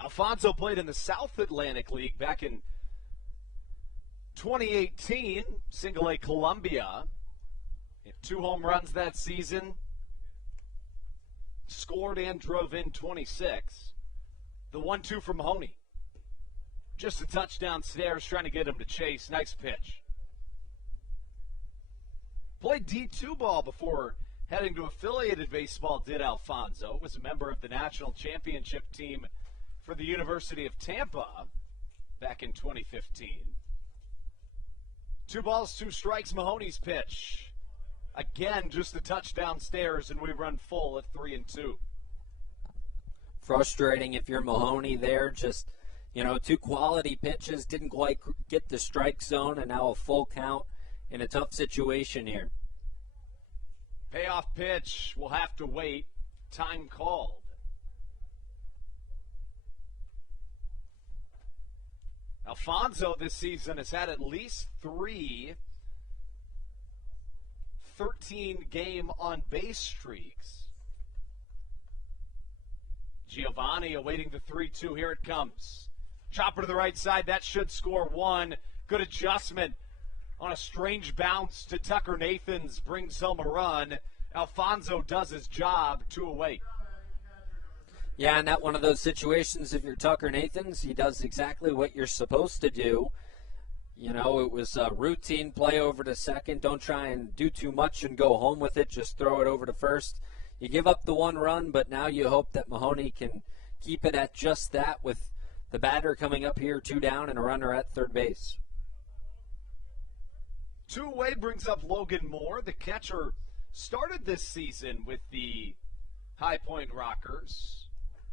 Alfonso played in the South Atlantic League back in 2018, Single A Columbia. Hit 2 home runs that season. Scored and drove in 26. The 1-2 from Mahoney. Just a touchdown stairs, trying to get him to chase. Nice pitch. Played D2 ball before heading to affiliated baseball, did Alfonso. Was a member of the national championship team for the University of Tampa back in 2015. 2 balls, 2 strikes, Mahoney's pitch. Again, just a touchdown stairs, and we run full at 3-2. Frustrating if you're Mahoney there. Just, 2 quality pitches, didn't quite get the strike zone, and now a full count in a tough situation here. Payoff pitch, we'll have to wait. Time called. Alfonso this season has had at least 3 13-game on-base streaks. Giovanni awaiting the 3-2. Here it comes. Chopper to the right side. That should score 1. Good adjustment on a strange bounce to Tucker Nathans. Brings home a run. Alfonso does his job. 2 away. Yeah, and that one of those situations, if you're Tucker Nathans, he does exactly what you're supposed to do. It was a routine play over to second. Don't try and do too much and go home with it. Just throw it over to first. You give up the 1 run, but now you hope that Mahoney can keep it at just that with the batter coming up here, 2 down, and a runner at third base. 2 away brings up Logan Moore. The catcher started this season with the High Point Rockers.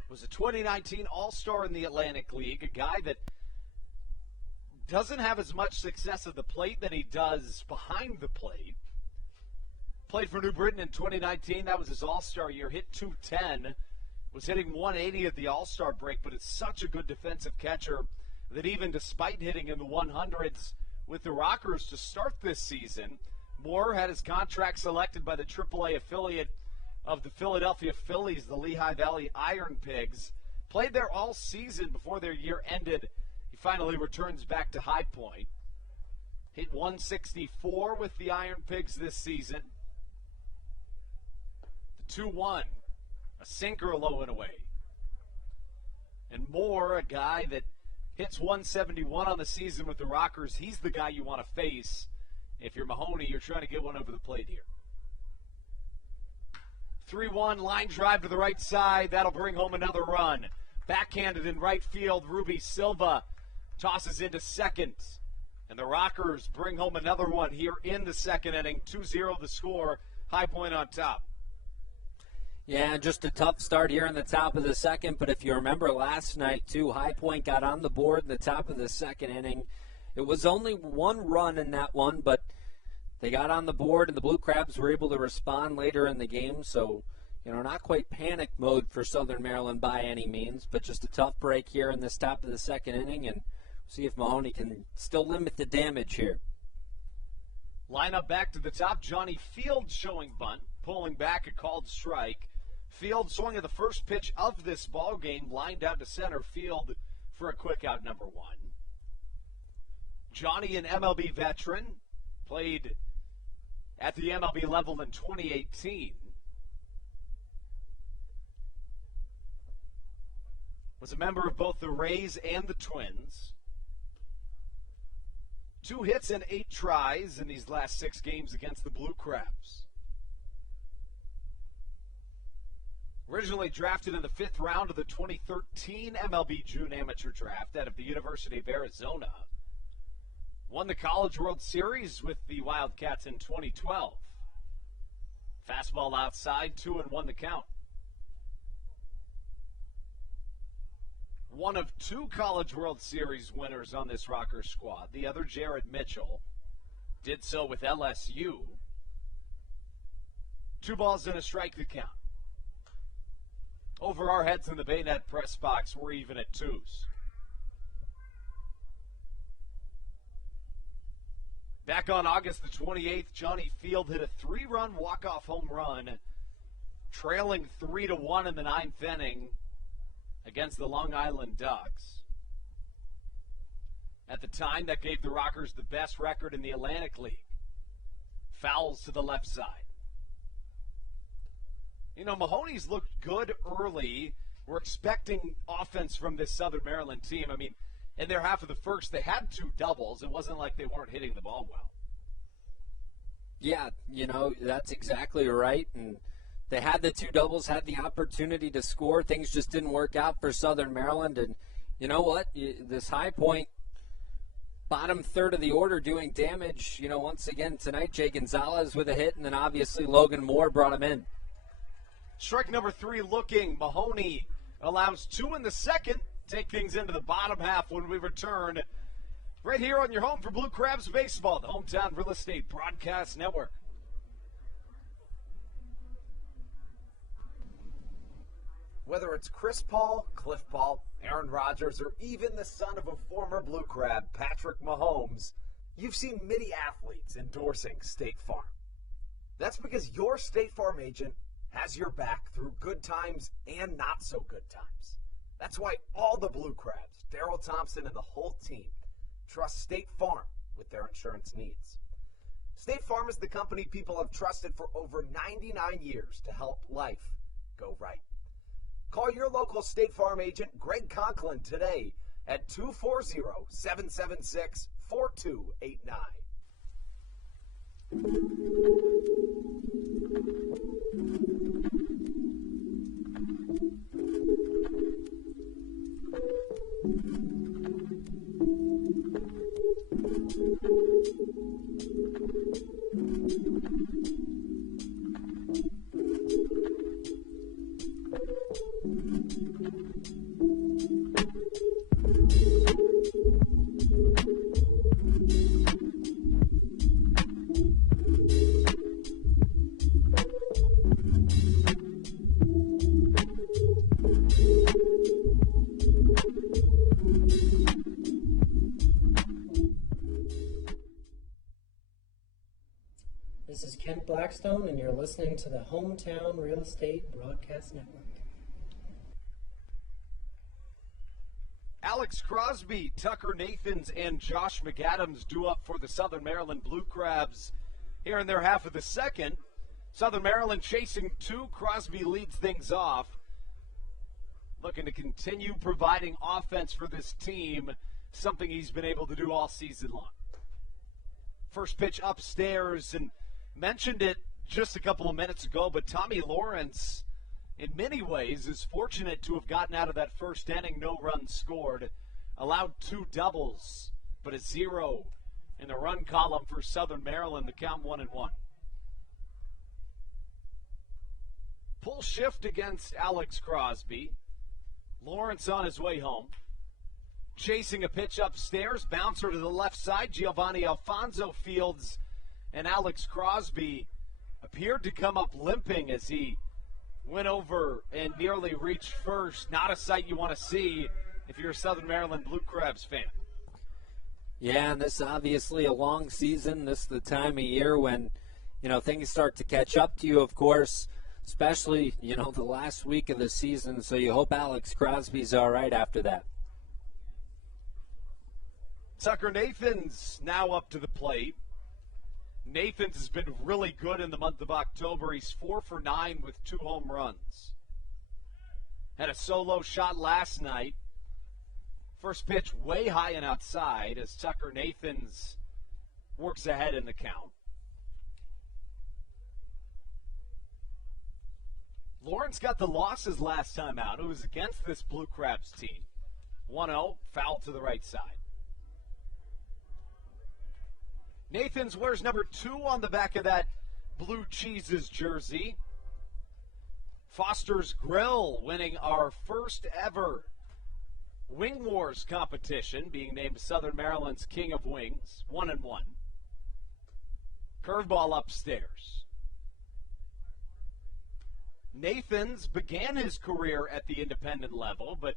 Was a 2019 All-Star in the Atlantic League, a guy that doesn't have as much success at the plate than he does behind the plate. Played for New Britain in 2019. That was his All-Star year. Hit 210. Was hitting 180 at the All-Star break, but it's such a good defensive catcher that even despite hitting in the 100s with the Rockers to start this season, Moore had his contract selected by the AAA affiliate of the Philadelphia Phillies, the Lehigh Valley Iron Pigs. Played there all season before their year ended. He finally returns back to High Point. Hit 164 with the Iron Pigs this season. The 2-1, a sinker low and away. And Moore, a guy that hits 171 on the season with the Rockers, he's the guy you want to face. If you're Mahoney, you're trying to get one over the plate here. 3-1, line drive to the right side. That'll bring home another run. Backhanded in right field, Ruby Silva tosses into second. And the Rockers bring home another one here in the second inning. 2-0 the score. High Point on top. Yeah, just a tough start here in the top of the second. But if you remember last night, too, High Point got on the board in the top of the second inning. It was only 1 run in that one, but they got on the board, and the Blue Crabs were able to respond later in the game. So, not quite panic mode for Southern Maryland by any means, but just a tough break here in this top of the second inning, and see if Mahoney can still limit the damage here. Lineup back to the top. Johnny Field showing bunt, pulling back a called strike. Field swung at the first pitch of this ball game, lined out to center field for a quick out number one. Johnny, an MLB veteran, played at the MLB level in 2018. Was a member of both the Rays and the Twins. 2 hits and 8 tries in these last 6 games against the Blue Crabs. Originally drafted in the 5th round of the 2013 MLB June Amateur Draft out of the University of Arizona. Won the College World Series with the Wildcats in 2012. Fastball outside, 2-1 the count. One of 2 College World Series winners on this Rocker squad. The other, Jared Mitchell, did so with LSU. 2 balls and a strike to count. Over our heads in the Baynet press box, we're even at 2s. Back on August the 28th, Johnny Field hit a 3-run walk-off home run, trailing 3-1 in the 9th inning against the Long Island Ducks. At the time, that gave the Rockers the best record in the Atlantic League. Fouls to the left side. Mahoney's looked good early. We're expecting offense from this Southern Maryland team. In their half of the first, they had 2 doubles. It wasn't like they weren't hitting the ball well. Yeah, that's exactly right. And they had the 2 doubles, had the opportunity to score. Things just didn't work out for Southern Maryland. And you know what? This High Point, bottom third of the order doing damage. Once again tonight, Jay Gonzalez with a hit, and then obviously Logan Moore brought him in. Strike number 3 looking. Mahoney allows 2 in the second. Take things into the bottom half when we return. Right here on your home for Blue Crabs Baseball, the Hometown Real Estate Broadcast Network. Whether it's Chris Paul, Cliff Paul, Aaron Rodgers, or even the son of a former Blue Crab, Patrick Mahomes, you've seen many athletes endorsing State Farm. That's because your State Farm agent has your back through good times and not so good times. That's why all the Blue Crabs, Darryl Thompson and the whole team, trust State Farm with their insurance needs. State Farm is the company people have trusted for over 99 years to help life go right. Call your local State Farm agent, Greg Conklin, today at 240-776-4289. This is Kent Blackstone, and you're listening to the Hometown Real Estate Broadcast Network. Alex Crosby, Tucker Nathans, and Josh McAdams due up for the Southern Maryland Blue Crabs here in their half of the second. Southern Maryland chasing 2. Crosby leads things off. Looking to continue providing offense for this team, something he's been able to do all season long. First pitch upstairs, and mentioned it just a couple of minutes ago, but Tommy Lawrence, in many ways, is fortunate to have gotten out of that first inning, no runs scored, allowed 2 doubles, but a 0 in the run column for Southern Maryland, the count 1-1. Pull shift against Alex Crosby. Lawrence on his way home. Chasing a pitch upstairs, bouncer to the left side. Giovanni Alfonso fields, and Alex Crosby appeared to come up limping as he went over and nearly reached first. Not a sight you want to see if you're a Southern Maryland Blue Crabs fan. Yeah, and this is obviously a long season. This is the time of year when, things start to catch up to you, of course, especially, the last week of the season. So you hope Alex Crosby's all right after that. Tucker Nathans now up to the plate. Nathans has been really good in the month of October. He's 4 for 9 with 2 home runs. Had a solo shot last night. First pitch way high and outside as Tucker Nathans works ahead in the count. Lawrence got the losses last time out. It was against this Blue Crabs team. 1-0, foul to the right side. Nathans wears number 2 on the back of that Blue Cheeses jersey. Foster's Grill winning our first ever Wing Wars competition, being named Southern Maryland's King of Wings, 1-1. Curveball upstairs. Nathans began his career at the independent level, but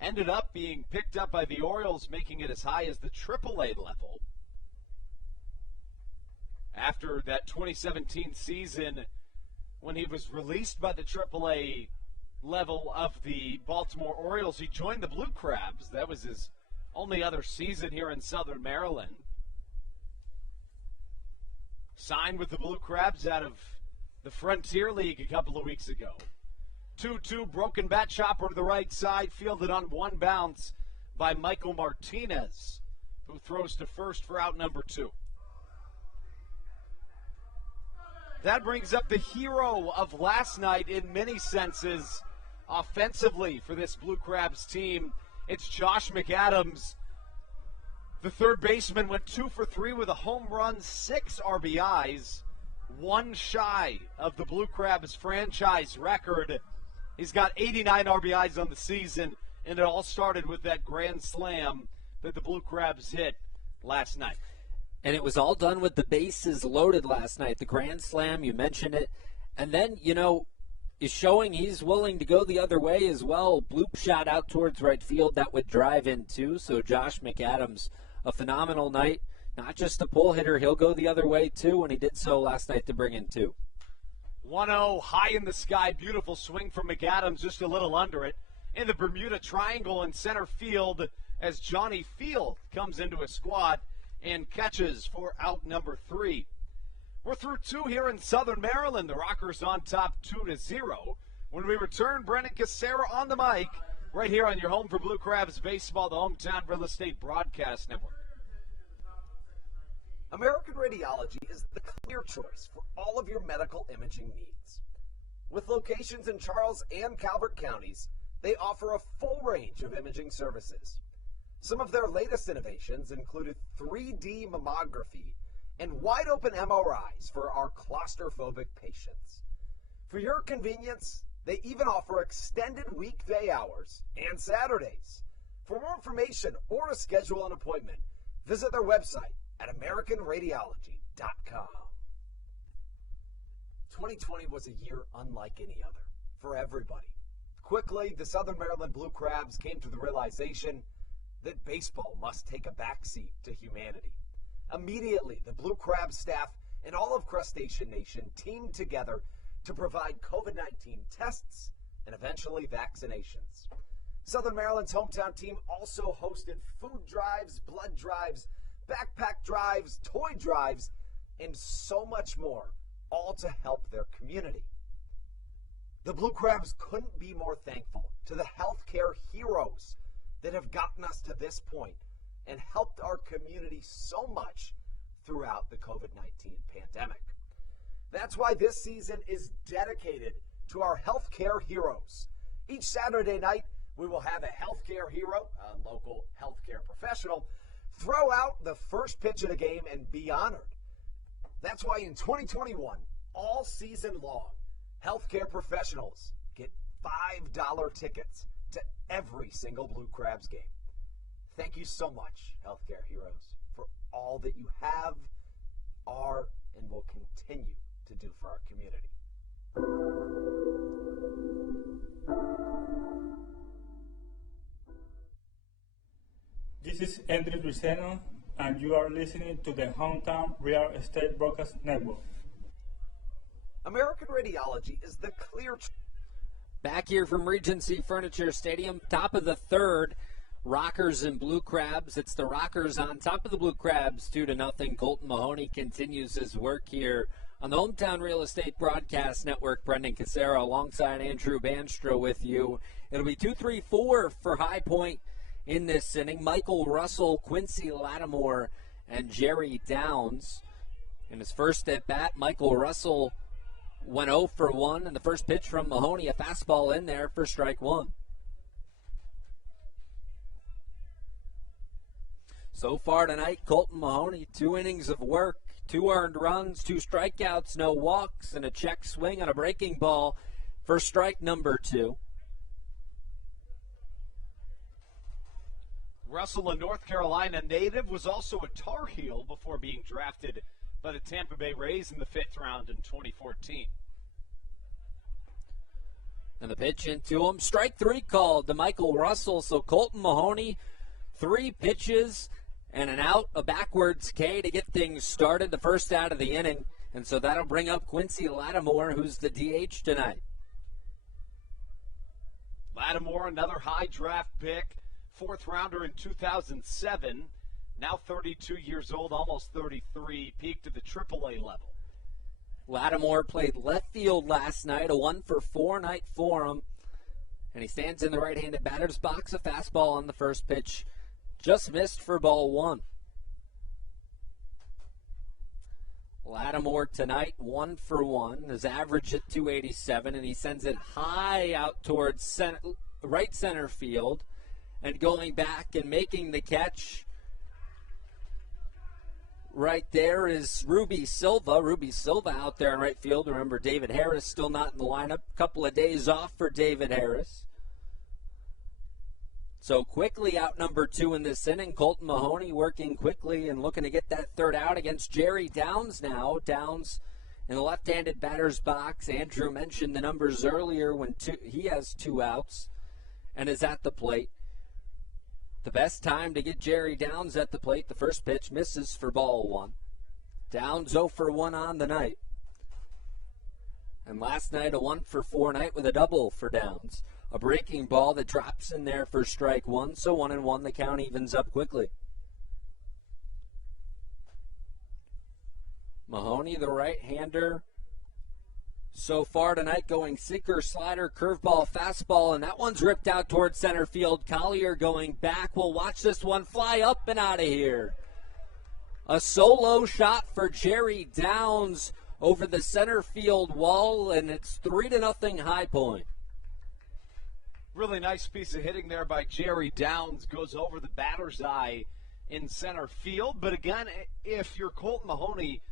ended up being picked up by the Orioles, making it as high as the AAA level. After that 2017 season, when he was released by the AAA level of the Baltimore Orioles, he joined the Blue Crabs. That was his only other season here in Southern Maryland. Signed with the Blue Crabs out of the Frontier League a couple of weeks ago. 2-2, broken bat chopper to the right side, fielded on one bounce by Michael Martinez, who throws to first for out number 2. That brings up the hero of last night in many senses offensively for this Blue Crabs team. It's Josh McAdams. The third baseman went 2 for 3 with a home run, 6 RBIs, one shy of the Blue Crabs franchise record. He's got 89 RBIs on the season, and it all started with that grand slam that the Blue Crabs hit last night. And it was all done with the bases loaded last night. The grand slam, you mentioned it. And then, is showing he's willing to go the other way as well. Bloop shot out towards right field that would drive in too. So Josh McAdams, a phenomenal night. Not just a pull hitter, he'll go the other way too, and he did so last night to bring in 2. 1-0, high in the sky, beautiful swing from McAdams, just a little under it. In the Bermuda Triangle in center field as Johnny Field comes into his squad and catches for out number 3. We're through 2 here in Southern Maryland. The Rockers on top 2-0. When we return, Brendan Casera on the mic right here on your home for Blue Crabs Baseball, the Hometown Real Estate Broadcast Network. American Radiology is the clear choice for all of your medical imaging needs. With locations in Charles and Calvert counties, they offer a full range of imaging services. Some of their latest innovations included 3D mammography and wide-open MRIs for our claustrophobic patients. For your convenience, they even offer extended weekday hours and Saturdays. For more information or to schedule an appointment, visit their website at AmericanRadiology.com. 2020 was a year unlike any other for everybody. Quickly, the Southern Maryland Blue Crabs came to the realization that baseball must take a backseat to humanity. Immediately, the Blue Crabs staff and all of Crustacean Nation teamed together to provide COVID-19 tests and eventually vaccinations. Southern Maryland's hometown team also hosted food drives, blood drives, backpack drives, toy drives, and so much more, all to help their community. The Blue Crabs couldn't be more thankful to the healthcare heroes that have gotten us to this point and helped our community so much throughout the COVID-19 pandemic. That's why this season is dedicated to our healthcare heroes. Each Saturday night, we will have a healthcare hero, a local healthcare professional, throw out the first pitch of the game and be honored. That's why in 2021, all season long, healthcare professionals get $5 tickets to every single Blue Crabs game. Thank you so much, healthcare heroes, for all that you have, are, and will continue to do for our community. This is Andrew Viceno, and you are listening to the Hometown Real Estate Broadcast Network. American Radiology is the clear. Back here from Regency Furniture Stadium, top of the third, Rockers and Blue Crabs. It's the Rockers on top of the Blue Crabs, 2-0. Colton Mahoney continues his work here on the Hometown Real Estate Broadcast Network. Brendan Casera alongside Andrew Banstra with you. It'll be 2-3-4 for High Point in this inning. Michael Russell, Quincy Lattimore, and Jerry Downs. In his first at bat, Michael Russell went 0 for 1, and the first pitch from Mahoney, a fastball in there for strike one. So far tonight, Colton Mahoney, 2 innings of work, 2 earned runs, 2 strikeouts, no walks, and a check swing on a breaking ball for strike number 2. Russell, a North Carolina native, was also a Tar Heel before being drafted by the Tampa Bay Rays in the 5th round in 2014. And the pitch into him. Strike 3 called to Michael Russell. So Colton Mahoney, 3 pitches and an out, a backwards K to get things started, the first out of the inning. And so that'll bring up Quincy Lattimore, who's the DH tonight. Lattimore, another high draft pick. 4th rounder in 2007, now 32 years old, almost 33, peaked at the AAA level. Lattimore played left field last night, a 1-for-4 night for him, and he stands in the right-handed batter's box, a fastball on the first pitch, just missed for ball 1. Lattimore tonight, 1-for-1, his average at 287, and he sends it high out towards right center field. And going back and making the catch right there is Ruby Silva. Ruby Silva out there in right field. Remember, David Harris still not in the lineup. A couple of days off for David Harris. So quickly out number 2 in this inning. Colton Mahoney working quickly and looking to get that third out against Jerry Downs now. Downs in the left-handed batter's box. Andrew mentioned the numbers earlier when he has 2 outs and is at the plate. The best time to get Jerry Downs at the plate. The first pitch misses for ball 1. Downs 0 for 1 on the night. And last night, a 1-for-4 night with a double for Downs. A breaking ball that drops in there for strike 1. So 1-1, the count evens up quickly. Mahoney, the right-hander, so far tonight going sinker, slider, curveball, fastball, and that one's ripped out towards center field. Collier going back. We'll watch this one fly up and out of here. A solo shot for Jerry Downs over the center field wall, and it's 3-0 High Point. Really nice piece of hitting there by Jerry Downs. Goes over the batter's eye in center field. But again, if you're Colton Mahoney,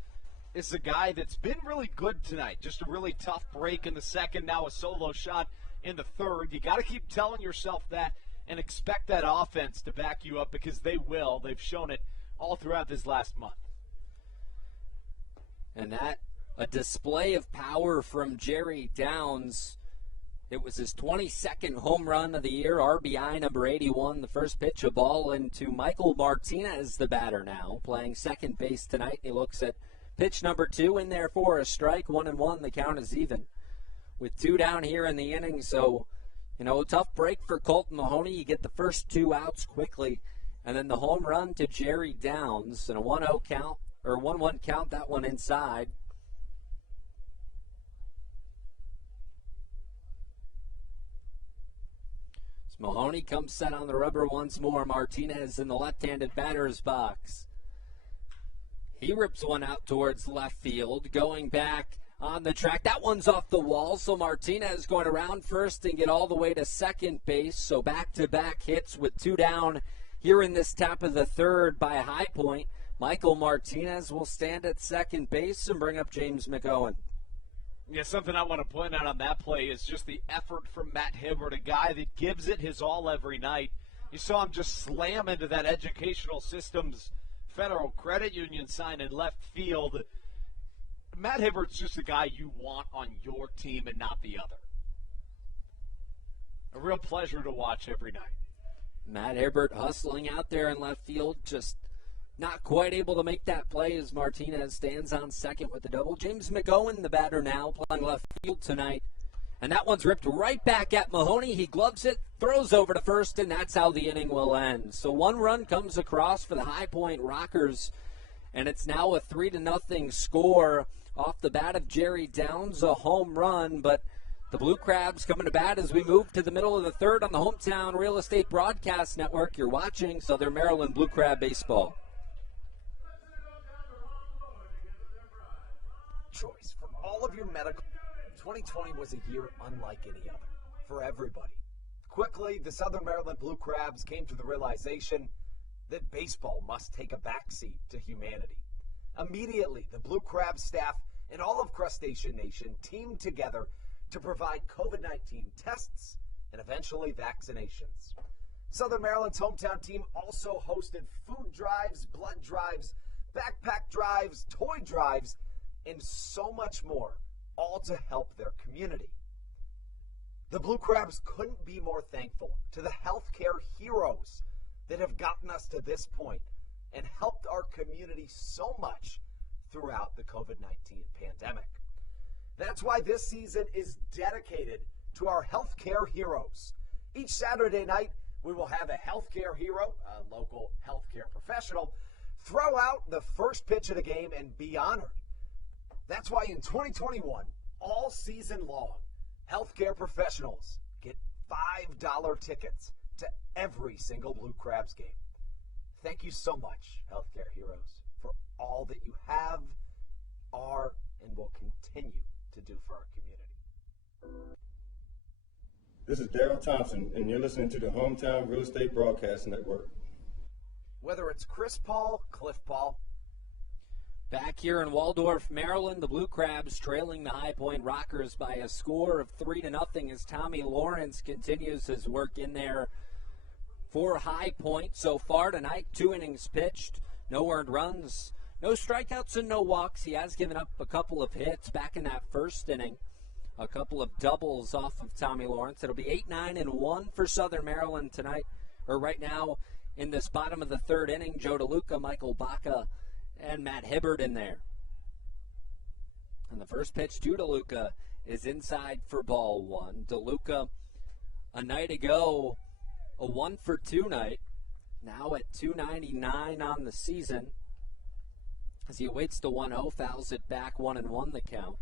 is a guy that's been really good tonight. Just a really tough break in the second, now a solo shot in the third. You got to keep telling yourself that and expect that offense to back you up, because they will. They've shown it all throughout this last month. And that, a display of power from Jerry Downs. It was his 22nd home run of the year, RBI number 81. The first pitch, a ball into Michael Martinez, the batter now, playing second base tonight. He looks at pitch number 2 in there for a strike. 1-1, the count is even with 2 down here in the inning. So, a tough break for Colton Mahoney. You get the first 2 outs quickly, and then the home run to Jerry Downs and a 1-0 count, or 1-1 count, that one inside. So Mahoney comes set on the rubber once more. Martinez in the left-handed batter's box. He rips one out towards left field, going back on the track. That one's off the wall, so Martinez going around first and get all the way to second base. So back-to-back hits with 2 down here in this top of the third by High Point. Michael Martinez will stand at second base and bring up James McOwen. Yeah, something I want to point out on that play is just the effort from Matt Hibbert, a guy that gives it his all every night. You saw him just slam into that Educational Systems Federal Credit Union sign in left field. Matt Hibbert's just a guy you want on your team and not the other. A real pleasure to watch every night. Matt Hibbert hustling out there in left field, just not quite able to make that play as Martinez stands on second with the double. James McGowan, the batter now, playing left field tonight. And that one's ripped right back at Mahoney. He gloves it, throws over to first, and that's how the inning will end. So one run comes across for the High Point Rockers, and it's now a 3-0 score off the bat of Jerry Downs, a home run. But the Blue Crabs coming to bat as we move to the middle of the third on the Hometown Real Estate Broadcast Network. You're watching Southern Maryland Blue Crab Baseball. Choice from all of your medical. 2020 was a year unlike any other for everybody. Quickly, the Southern Maryland Blue Crabs came to the realization that baseball must take a backseat to humanity. Immediately, the Blue Crab staff and all of Crustacean Nation teamed together to provide COVID-19 tests and eventually vaccinations. Southern Maryland's hometown team also hosted food drives, blood drives, backpack drives, toy drives, and so much more, all to help their community. The Blue Crabs couldn't be more thankful to the healthcare heroes that have gotten us to this point and helped our community so much throughout the COVID-19 pandemic. That's why this season is dedicated to our healthcare heroes. Each Saturday night, we will have a healthcare hero, a local healthcare professional, throw out the first pitch of the game and be honored. That's why in 2021, all season long, healthcare professionals get $5 tickets to every single Blue Crabs game. Thank you so much, healthcare heroes, for all that you have, are, and will continue to do for our community. This is Daryl Thompson, and you're listening to the Hometown Real Estate Broadcast Network. Whether it's Chris Paul, Cliff Paul. Back here in Waldorf, Maryland, the Blue Crabs trailing the High Point Rockers by a score of 3-0 as Tommy Lawrence continues his work in there for High Point so far tonight. 2 innings pitched, no earned runs, no strikeouts and no walks. He has given up a couple of hits back in that first inning, a couple of doubles off of Tommy Lawrence. It'll be 8-9-1 for Southern Maryland tonight, or right now in this bottom of the third inning. Joe DeLuca, Michael Baca, and Matt Hibbert in there. And the first pitch to DeLuca is inside for ball one. DeLuca, a night ago, a 1-for-2 night, now at 299 on the season. As he awaits the 1-0, fouls it back, 1-1 the count.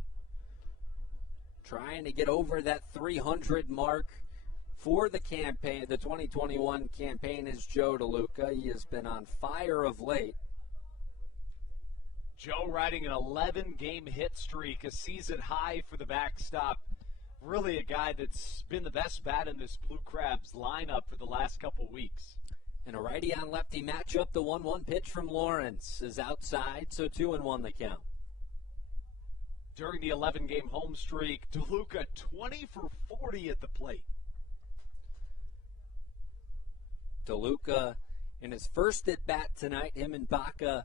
Trying to get over that 300 mark for the campaign, the 2021 campaign, is Joe DeLuca. He has been on fire of late. Joe riding an 11-game hit streak, a season high for the backstop. Really a guy that's been the best bat in this Blue Crabs lineup for the last couple weeks. And a righty on lefty matchup. The 1-1 pitch from Lawrence is outside, so 2-1 the count. During the 11-game home streak, DeLuca 20 for 40 at the plate. DeLuca in his first at-bat tonight, him and Baca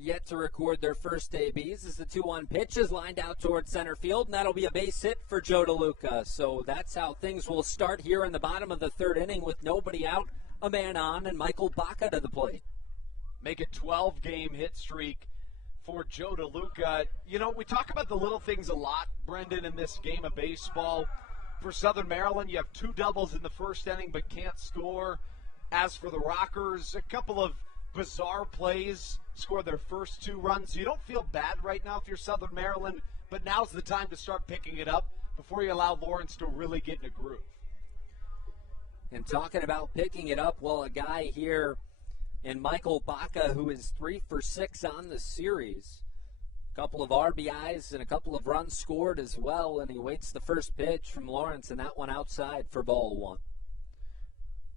yet to record their first ABs as the 2-1 pitch is lined out towards center field, and that'll be a base hit for Joe DeLuca. So that's how things will start here in the bottom of the third inning with nobody out, a man on, and Michael Baca to the plate. Make a 12-game hit streak for Joe DeLuca. You know, we talk about the little things a lot, Brendan, in this game of baseball. For Southern Maryland, you have 2 doubles in the first inning but can't score. As for the Rockers, a couple of bizarre plays, score their first 2 runs. You don't feel bad right now if you're Southern Maryland, but now's the time to start picking it up before you allow Lawrence to really get in a groove. And talking about picking it up, well, a guy here in Michael Baca who is 3 for 6 on the series. A couple of RBIs and a couple of runs scored as well, and he waits the first pitch from Lawrence, and that one outside for ball one.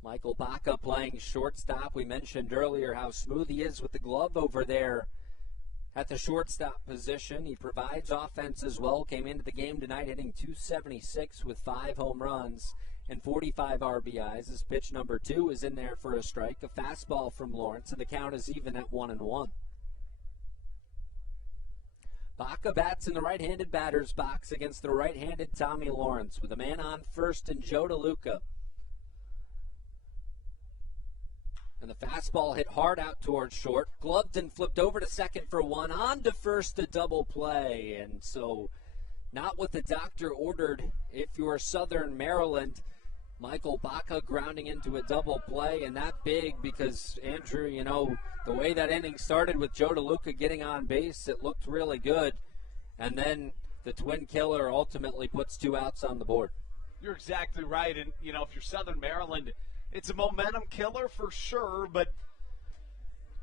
Michael Baca playing shortstop. We mentioned earlier how smooth he is with the glove over there at the shortstop position. He provides offense as well. Came into the game tonight hitting .276 with 5 home runs and 45 RBIs. His pitch number 2 is in there for a strike. A fastball from Lawrence, and the count is even at 1-1. Baca bats in the right-handed batter's box against the right-handed Tommy Lawrence with a man on first and Joe DeLuca. And the fastball hit hard out towards short. Gloved and flipped over to second for one. On to first, a double play. And so not what the doctor ordered if you're Southern Maryland. Michael Baca grounding into a double play, and that big because, Andrew, you know, the way that inning started with Joe DeLuca getting on base, it looked really good. And then the twin killer ultimately puts 2 outs on the board. You're exactly right. And, you know, if you're Southern Maryland, it's a momentum killer for sure, but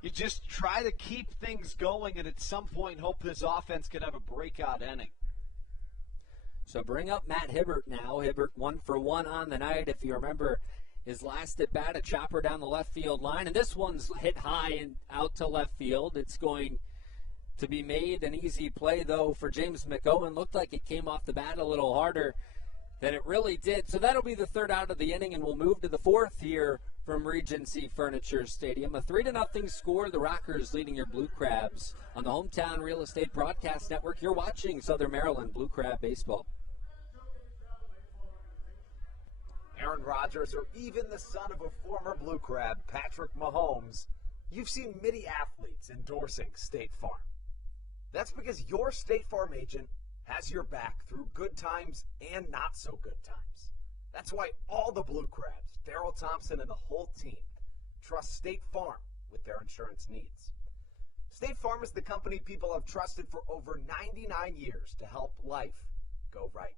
you just try to keep things going and at some point hope this offense can have a breakout inning. So bring up Matt Hibbert now. Hibbert 1 for 1 on the night. If you remember his last at bat, a chopper down the left field line. And this one's hit high and out to left field. It's going to be made an easy play, though, for James McOwen. Looked like it came off the bat a little harder than it really did. So that'll be the 3rd out of the inning, and we'll move to the 4th here from Regency Furniture Stadium. A 3-0 score. The Rockers leading your Blue Crabs on the Hometown Real Estate Broadcast Network. You're watching Southern Maryland Blue Crab Baseball. Aaron Rodgers, or even the son of a former Blue Crab, Patrick Mahomes, you've seen many athletes endorsing State Farm. That's because your State Farm agent has your back through good times and not so good times. That's why all the Blue Crabs, Darryl Thompson and the whole team, trust State Farm with their insurance needs. State Farm is the company people have trusted for over 99 years to help life go right.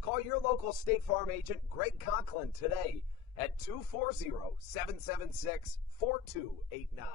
Call your local State Farm agent, Greg Conklin, today at 240-776-4289.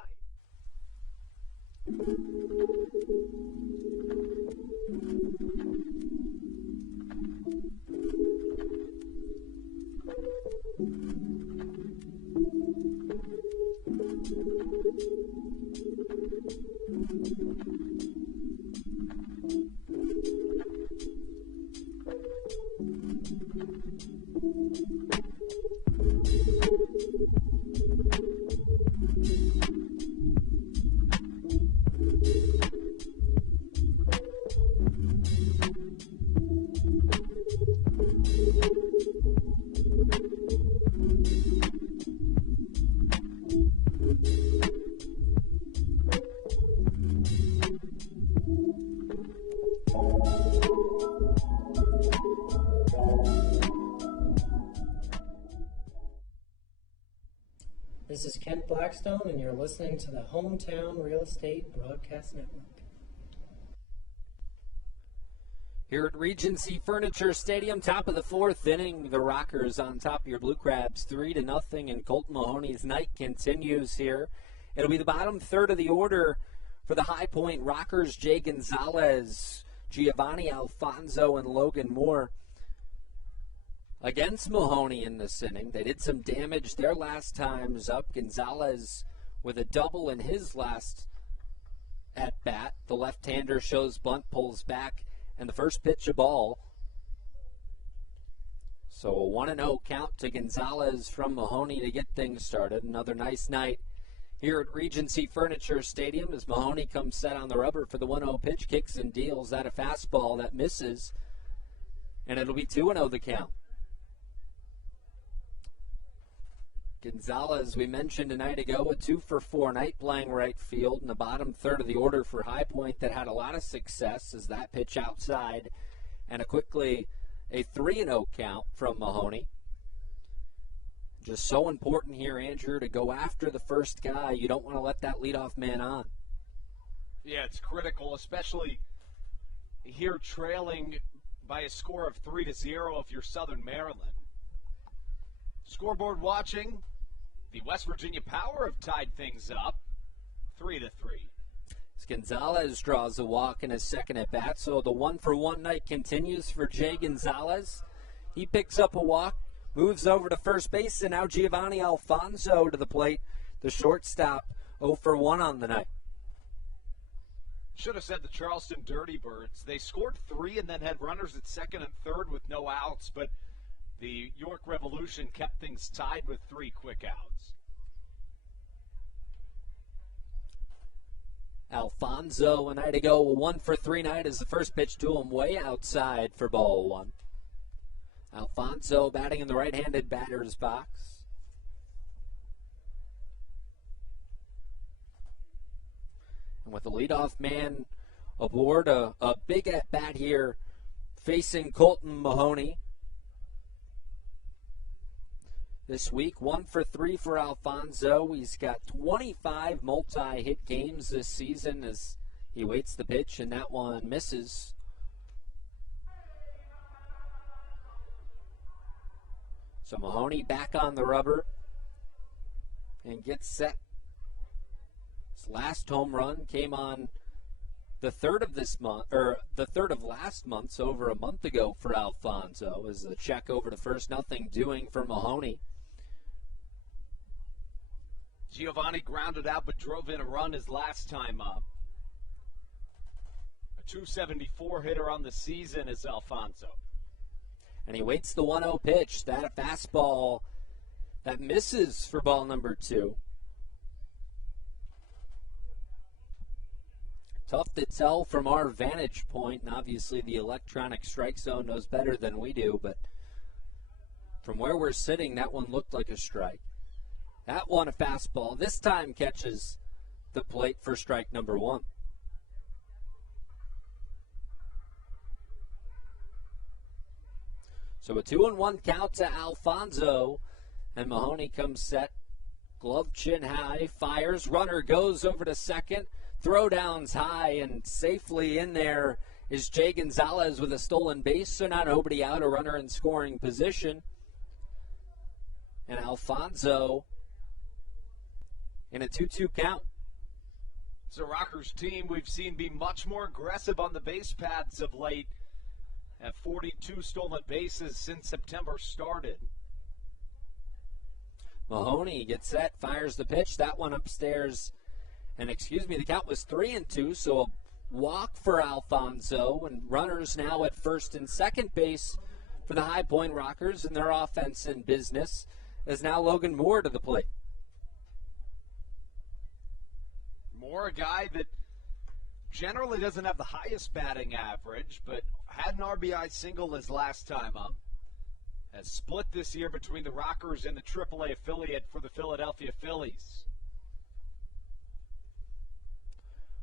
This is Kent Blackstone, and you're listening to the Hometown Real Estate Broadcast Network. Here at Regency Furniture Stadium, top of the 4th inning, the Rockers on top of your Blue Crabs, 3-0, and Colton Mahoney's night continues here. It'll be the bottom 3rd of the order for the High Point Rockers, Jay Gonzalez, Giovanni Alfonso, and Logan Moore. Against Mahoney in this inning, they did some damage their last times up. Gonzalez with a double in his last at-bat. The left-hander shows bunt, pulls back, and the first pitch a ball. So a 1-0 count to Gonzalez from Mahoney to get things started. Another nice night here at Regency Furniture Stadium as Mahoney comes set on the rubber for the 1-0 pitch, kicks and deals out a fastball that misses, and it'll be 2-0 the count. Gonzalez, we mentioned a night ago, a 2-for-4 night playing right field in the bottom 3rd of the order for High Point that had a lot of success as that pitch outside, and quickly a 3-0 count from Mahoney. Just so important here, Andrew, to go after the first guy. You don't want to let that leadoff man on. Yeah, it's critical, especially here trailing by a score of 3-0 if you're Southern Maryland. Scoreboard watching, the West Virginia Power have tied things up 3-3. Gonzalez draws a walk in his second at bat, so the 1-for-1 night continues for Jay Gonzalez. He picks up a walk, moves over to first base, and now Giovanni Alfonso to the plate, the shortstop, 0-for-1 on the night. Should have said the Charleston Dirty Birds. They scored 3 and then had runners at second and third with no outs, but the York Revolution kept things tied with 3 quick outs. Alfonso a night ago. A 1-for-3 night as the first pitch to him way outside for ball one. Alfonso batting in the right-handed batter's box. And with the leadoff man aboard, a big at-bat here facing Colton Mahoney. This week, 1-for-3 for Alfonso. He's got 25 multi-hit games this season as he waits the pitch, and that one misses. So Mahoney back on the rubber and gets set. His last home run came on the third of this month, or the third of last month, so over a month ago for Alfonso, as the check over to first, nothing doing for Mahoney. Giovanni grounded out but drove in a run his last time up. A 274 hitter on the season is Alfonso. And he waits the 1-0 pitch. That a fastball that misses for ball number 2. Tough to tell from our vantage point, and obviously the electronic strike zone knows better than we do, but from where we're sitting, that one looked like a strike. That one a fastball. This time catches the plate for strike number 1. So a 2-1 count to Alfonso, and Mahoney comes set. Glove chin high, fires, runner goes over to second. Throwdowns high, and safely in there is Jay Gonzalez with a stolen base, so now nobody out, a runner in scoring position. And Alfonso in a 2-2 count. It's a Rockers team we've seen be much more aggressive on the base paths of late. Have 42 stolen bases since September started. Mahoney gets set, fires the pitch. That one upstairs. And the count was 3-2, so a walk for Alfonso. And runners now at first and second base for the High Point Rockers in their offense and business. As now Logan Moore to the plate. Moore, a guy that generally doesn't have the highest batting average, but had an RBI single his last time up. Has split this year between the Rockers and the AAA affiliate for the Philadelphia Phillies.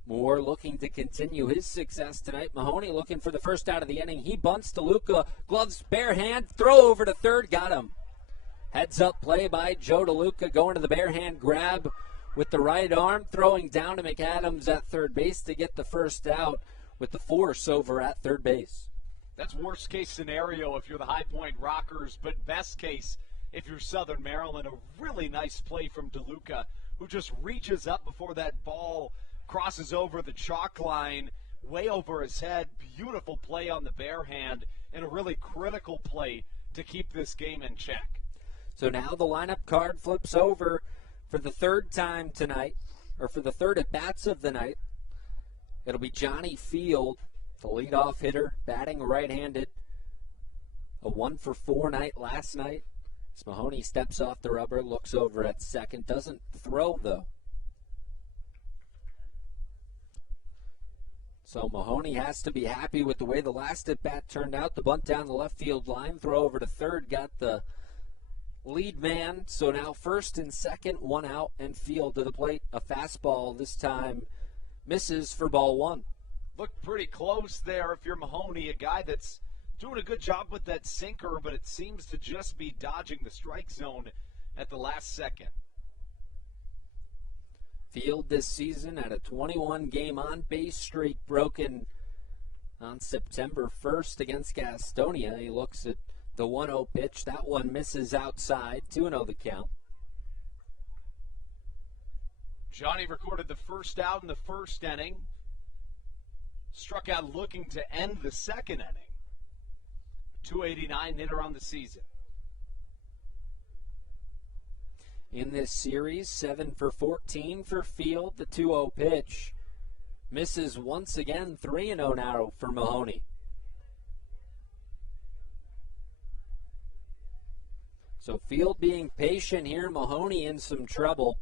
Moore looking to continue his success tonight. Mahoney looking for the first out of the inning. He bunts to Luca. Gloves bare hand. Throw over to third. Got him. Heads up play by Joe DeLuca, going to the bare hand grab with the right arm, throwing down to McAdams at third base to get the first out with the force over at third base. That's worst case scenario if you're the High Point Rockers, but best case if you're Southern Maryland. A really nice play from DeLuca, who just reaches up before that ball crosses over the chalk line, way over his head. Beautiful play on the bare hand, and a really critical play to keep this game in check. So now the lineup card flips over for the third time tonight, or for the third at-bats of the night. It'll be Johnny Field, the leadoff hitter, batting right-handed. A 1-for-4 night last night. As Mahoney steps off the rubber, looks over at second, doesn't throw though. So Mahoney has to be happy with the way the last at-bat turned out. The bunt down the left field line, throw over to third, got the lead man. So now first and second, one out, and Field to the plate. A fastball this time misses for ball 1. Looked pretty close there if you're Mahoney, a guy that's doing a good job with that sinker, but it seems to just be dodging the strike zone at the last second. Field this season at a 21-game on-base streak broken on September 1st against Gastonia. He looks at the 1-0 pitch. That one misses outside. 2-0 the count. Johnny recorded the first out in the first inning. Struck out looking to end the second inning. 289 hitter on the season. In this series, 7-for-14 for Field. The 2-0 pitch misses once again. 3-0 now for Mahoney. So Field being patient here. Mahoney in some trouble.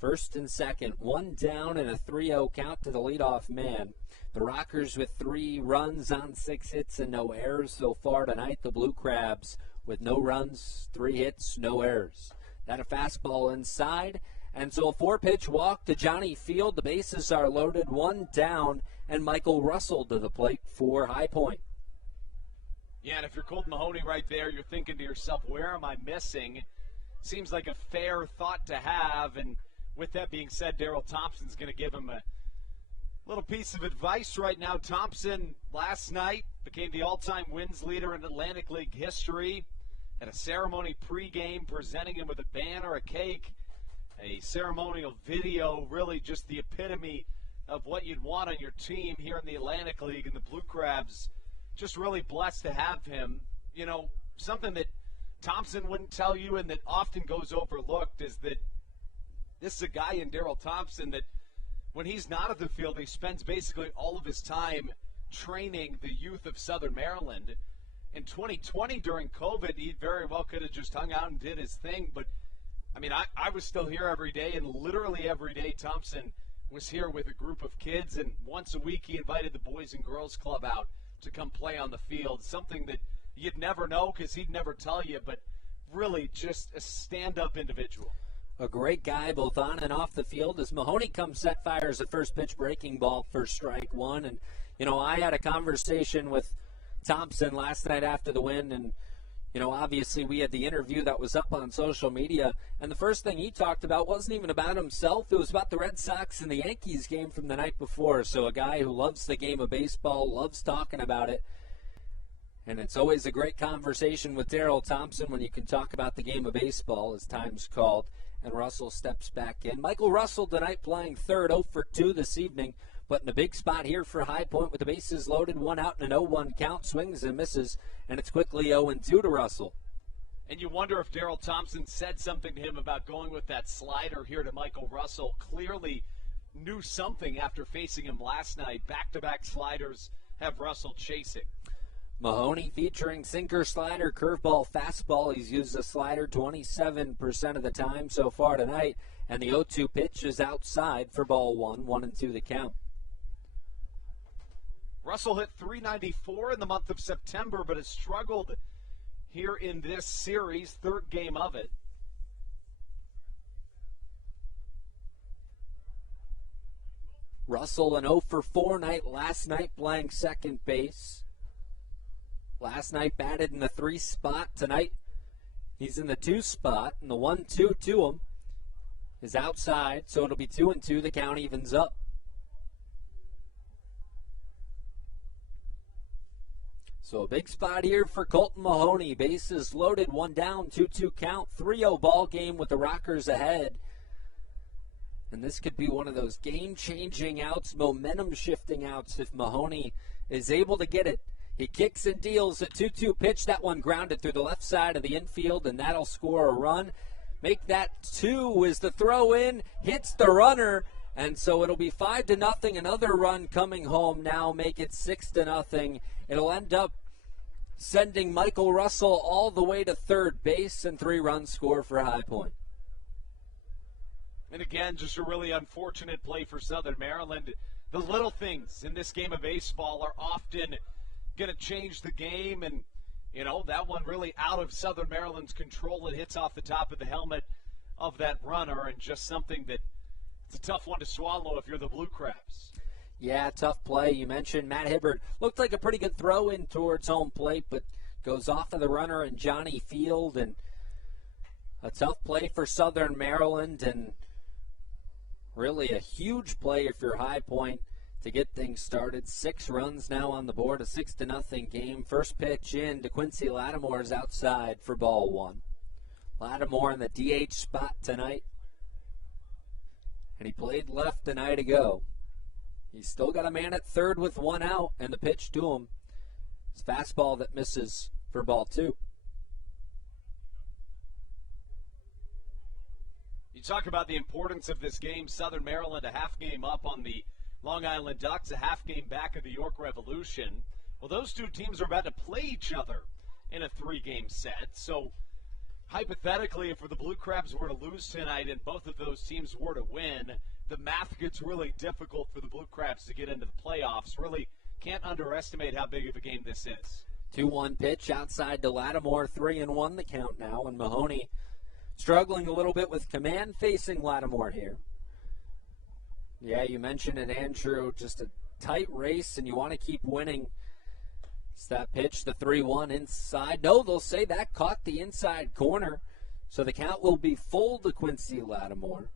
First and second, one down and a 3-0 count to the leadoff man. The Rockers with 3 runs on 6 hits and no errors so far tonight. The Blue Crabs with no runs, 3 hits, no errors. That a fastball inside, and so a 4-pitch walk to Johnny Field. The bases are loaded, one down, and Michael Russell to the plate for High Point. Yeah, and if you're Colton Mahoney right there, you're thinking to yourself, where am I missing? Seems like a fair thought to have, and with that being said, Daryl Thompson's going to give him a little piece of advice right now. Thompson last night became the all-time wins leader in Atlantic League history. At a ceremony pregame, presenting him with a banner, a cake, a ceremonial video, really just the epitome of what you'd want on your team here in the Atlantic League. And the Blue Crabs just really blessed to have him. You know, something that Thompson wouldn't tell you and that often goes overlooked is that this is a guy in Daryl Thompson that when he's not at the field, he spends basically all of his time training the youth of Southern Maryland. In 2020 during COVID, he very well could have just hung out and did his thing. But, I mean, I was still here every day, and literally every day Thompson was here with a group of kids. And once a week he invited the Boys and Girls Club out to come play on the field, something that you'd never know because he'd never tell you, but really just a stand-up individual. A great guy both on and off the field as Mahoney comes set, fires a first pitch breaking ball for strike one. And, you know, I had a conversation with Thompson last night after the win, and, you know, obviously we had the interview that was up on social media, and the first thing he talked about wasn't even about himself. It was about the Red Sox and the Yankees game from the night before. So a guy who loves the game of baseball, loves talking about it. And it's always a great conversation with Daryl Thompson when you can talk about the game of baseball as time's called. And Russell steps back in. Michael Russell tonight playing third, 0 for 2 this evening, but in a big spot here for High Point with the bases loaded, 1 out and an 0-1 count, swings and misses, and it's quickly 0-2 to Russell. And you wonder if Daryl Thompson said something to him about going with that slider here to Michael Russell. Clearly knew something after facing him last night. Back-to-back sliders have Russell chasing. Mahoney featuring sinker, slider, curveball, fastball. He's used the slider 27% of the time so far tonight, and the 0-2 pitch is outside for ball 1, 1-2 the count. Russell hit .394 in the month of September, but has struggled here in this series, third game of it. Russell an 0 for 4 night last night playing second base. Last night batted in the 3 spot. Tonight he's in the 2 spot, and the 1-2 to him is outside, so it'll be 2-2. The count evens up. So a big spot here for Colton Mahoney. Bases loaded, 1 down, 2-2 count, 3-0 ball game with the Rockers ahead. And this could be one of those game-changing outs, momentum-shifting outs if Mahoney is able to get it. He kicks and deals a 2-2 pitch. That one grounded through the left side of the infield, and that'll score a run. Make that 2 as the throw in, hits the runner, and so it'll be 5-0. Another run coming home now, make it 6-0. It'll end up sending Michael Russell all the way to third base, and 3-run score for High Point. And again, just a really unfortunate play for Southern Maryland. The little things in this game of baseball are often going to change the game, and you know that one really out of Southern Maryland's control. It hits off the top of the helmet of that runner, and just something that it's a tough one to swallow if you're the Blue Crabs. Yeah, tough play. You mentioned Matt Hibbert. Looked like a pretty good throw in towards home plate, but goes off of the runner and Johnny Field, and a tough play for Southern Maryland, and really a huge play if you're High Point to get things started. 6 runs now on the board, a 6-0 game. First pitch in to Quincy Lattimore's outside for ball 1. Lattimore in the DH spot tonight, and he played left a night ago. He's still got a man at third with 1 out, and the pitch to him is fastball that misses for ball 2. You talk about the importance of this game. Southern Maryland a half game up on the Long Island Ducks, a half game back of the York Revolution. Well, those two teams are about to play each other in a 3-game set. So hypothetically, if the Blue Crabs were to lose tonight and both of those teams were to win, the math gets really difficult for the Blue Crabs to get into the playoffs. Really can't underestimate how big of a game this is. 2-1 pitch outside to Lattimore, 3-1 the count now, and Mahoney struggling a little bit with command facing Lattimore here. Yeah, you mentioned it, Andrew, just a tight race, and you want to keep winning. It's that pitch, the 3-1 inside. No, they'll say that caught the inside corner, so the count will be full to Quincy Lattimore.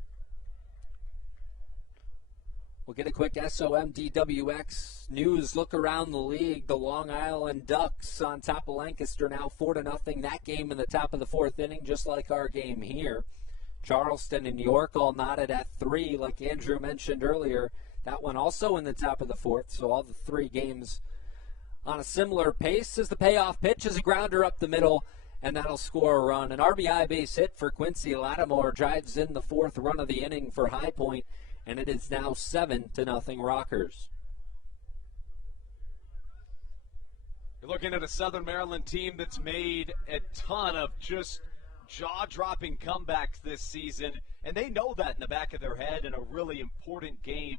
We'll get a quick SOMDWX news look around the league. The Long Island Ducks on top of Lancaster now 4-0. That game in the top of the fourth inning, just like our game here. Charleston and York all knotted at 3, like Andrew mentioned earlier. That one also in the top of the fourth, so all the 3 games on a similar pace. As the payoff pitch is a grounder up the middle, and that'll score a run. An RBI base hit for Quincy Lattimore drives in the 4th run of the inning for High Point. And it is now 7-0 Rockers. You're looking at a Southern Maryland team that's made a ton of just jaw-dropping comebacks this season, and they know that in the back of their head in a really important game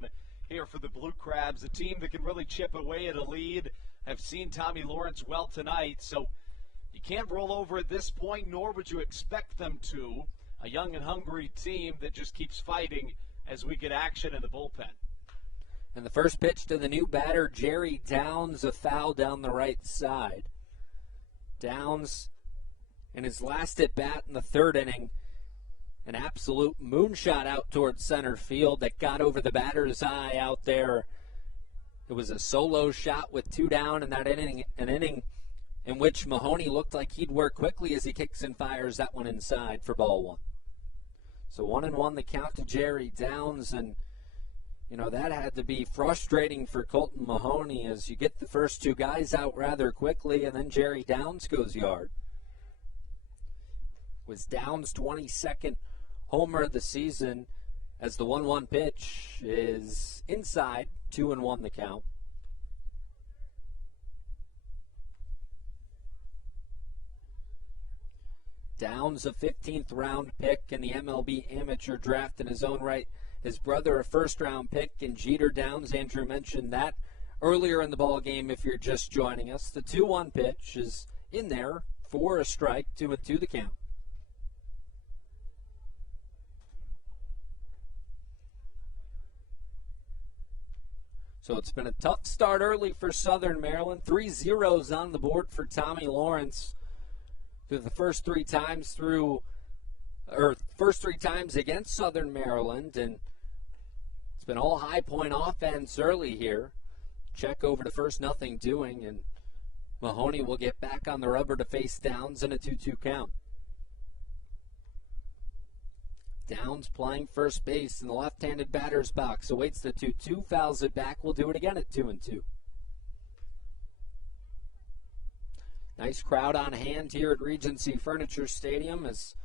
here for the Blue Crabs, a team that can really chip away at a lead. I've seen Tommy Lawrence well tonight, so you can't roll over at this point, nor would you expect them to. A young and hungry team that just keeps fighting as we get action in the bullpen. And the first pitch to the new batter, Jerry Downs, a foul down the right side. Downs, in his last at bat in the 3rd inning, an absolute moonshot out towards center field that got over the batter's eye out there. It was a solo shot with 2 down in that inning, an inning in which Mahoney looked like he'd work quickly as he kicks and fires that one inside for ball 1. So 1-1 the count to Jerry Downs, and you know that had to be frustrating for Colton Mahoney as you get the first 2 guys out rather quickly, and then Jerry Downs goes yard. Was Downs' 22nd homer of the season as the 1-1 pitch is inside, 2-1 the count. Downs, a 15th round pick in the MLB amateur draft in his own right. His brother, a first-round pick in Jeter Downs. Andrew mentioned that earlier in the ball game if you're just joining us. The 2-1 pitch is in there for a strike, 2-2 the count. So it's been a tough start early for Southern Maryland. 3 zeros on the board for Tommy Lawrence. Through the first 3 times against Southern Maryland, and it's been all High Point offense early here. Check over to first, nothing doing, and Mahoney will get back on the rubber to face Downs in a 2-2 count. Downs playing first base in the left-handed batter's box, awaits the 2-2, fouls it back. We'll do it again at 2-2. Nice crowd on hand here at Regency Furniture Stadium as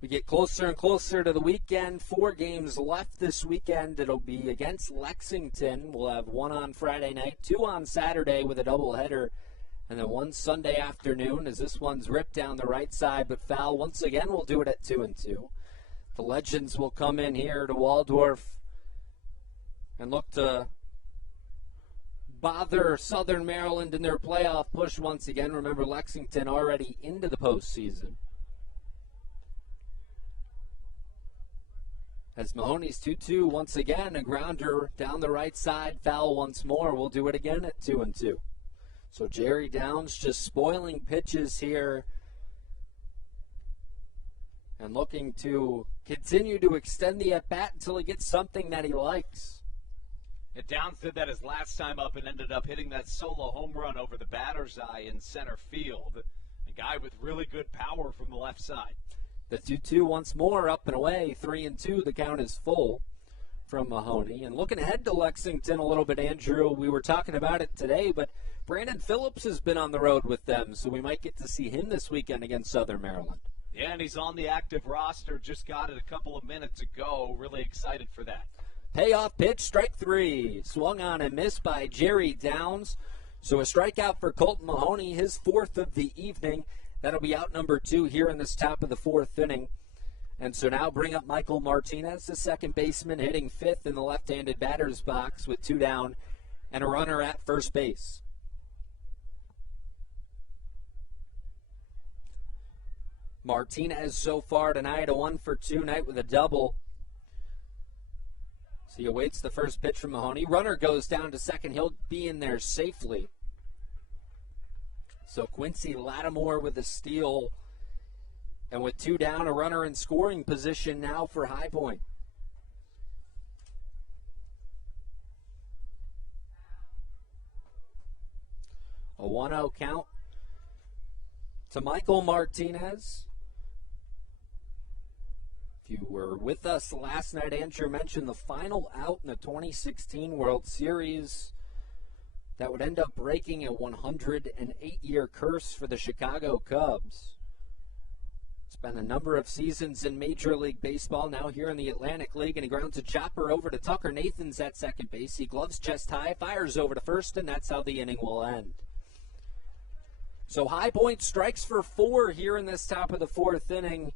we get closer and closer to the weekend. 4 games left this weekend. It'll be against Lexington. We'll have 1 on Friday night, 2 on Saturday with a doubleheader, and then 1 Sunday afternoon as this one's ripped down the right side but foul. Once again, we'll do it at 2-2. The Legends will come in here to Waldorf and look to bother Southern Maryland in their playoff push once again. Remember, Lexington already into the postseason. As Mahoney's 2-2 once again, a grounder down the right side, foul once more. We'll do it again at 2-2. So Jerry Downs just spoiling pitches here and looking to continue to extend the at-bat until he gets something that he likes. And Downs did that his last time up and ended up hitting that solo home run over the batter's eye in center field. A guy with really good power from the left side. The 2-2 once more, up and away, 3-2. The count is full from Mahoney. And looking ahead to Lexington a little bit, Andrew, we were talking about it today, but Brandon Phillips has been on the road with them, so we might get to see him this weekend against Southern Maryland. Yeah, and he's on the active roster. Just got it a couple of minutes ago. Really excited for that. Payoff pitch, strike 3. Swung on and missed by Jerry Downs. So a strikeout for Colton Mahoney, his 4th of the evening. That'll be out number 2 here in this top of the 4th inning. And so now bring up Michael Martinez, the second baseman, hitting 5th in the left-handed batter's box with 2 down and a runner at first base. Martinez so far tonight, a 1-for-2 night with a double. So he awaits the first pitch from Mahoney. Runner goes down to second. He'll be in there safely. So Quincy Lattimore with a steal. And with 2 down, a runner in scoring position now for High Point. A 1-0 count to Michael Martinez. If you were with us last night, Andrew mentioned the final out in the 2016 World Series that would end up breaking a 108-year curse for the Chicago Cubs. It's been a number of seasons in Major League Baseball, now here in the Atlantic League, and he grounds a chopper over to Tucker Nathans at second base. He gloves chest high, fires over to first, and that's how the inning will end. So High Point strikes for 4 here in this top of the 4th inning,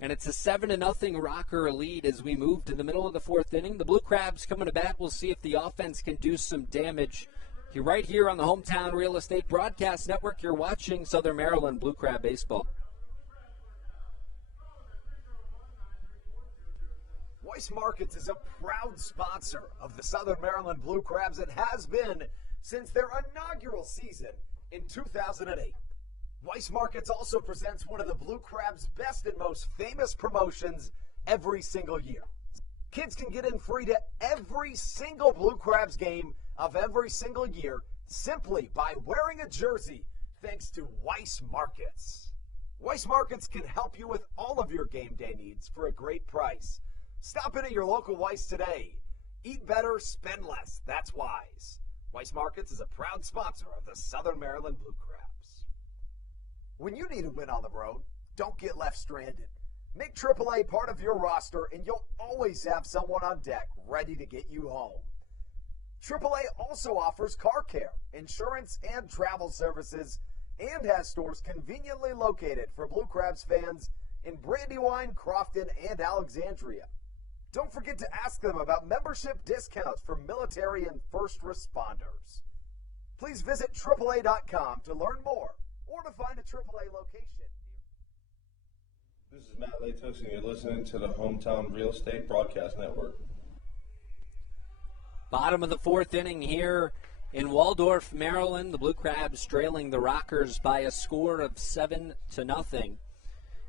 and it's a 7-0 Rocker lead as we move to the middle of the 4th inning. The Blue Crabs coming to bat. We'll see if the offense can do some damage. You're right here on the Hometown Real Estate Broadcast Network. You're watching Southern Maryland Blue Crab Baseball. Weiss Markets is a proud sponsor of the Southern Maryland Blue Crabs and has been since their inaugural season in 2008. Weiss Markets also presents one of the Blue Crabs' best and most famous promotions every single year. Kids can get in free to every single Blue Crabs game of every single year simply by wearing a jersey thanks to Weiss Markets. Weiss Markets can help you with all of your game day needs for a great price. Stop in at your local Weiss today. Eat better, spend less. That's wise. Weiss Markets is a proud sponsor of the Southern Maryland Blue Crabs. When you need a win on the road, don't get left stranded. Make AAA part of your roster and you'll always have someone on deck ready to get you home. AAA also offers car care, insurance, and travel services and has stores conveniently located for Blue Crabs fans in Brandywine, Crofton, and Alexandria. Don't forget to ask them about membership discounts for military and first responders. Please visit AAA.com to learn more or to find a AAA location. This is Matt Latos, and you're listening to the Hometown Real Estate Broadcast Network. Bottom of the 4th inning here in Waldorf, Maryland. The Blue Crabs trailing the Rockers by a score of 7-0.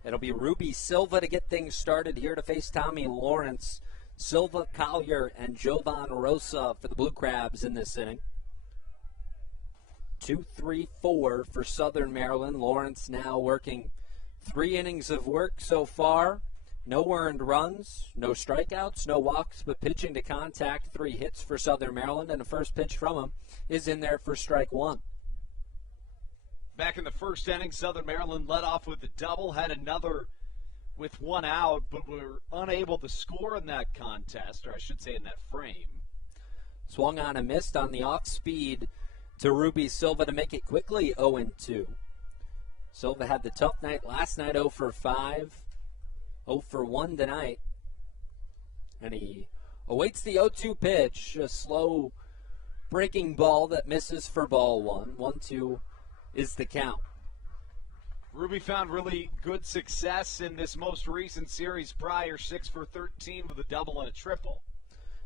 It'll be Ruby Silva to get things started here to face Tommy Lawrence. Silva, Collier, and Jovan Rosa for the Blue Crabs in this inning. 2-3-4 for Southern Maryland. Lawrence now working 3 innings of work so far. No earned runs, no strikeouts, no walks, but pitching to contact. 3 hits for Southern Maryland, and the first pitch from him is in there for strike 1. Back in the first inning, Southern Maryland led off with a double, had another with 1 out, but were unable to score in that contest, or I should say in that frame. Swung on and missed on the off-speed to Ruby Silva to make it quickly 0-2. Silva had the tough night last night, 0 for 5, 0 for 1 tonight. And he awaits the 0-2 pitch, a slow breaking ball that misses for ball 1. 1-2 is the count. Ruby found really good success in this most recent series prior, 6 for 13 with a double and a triple.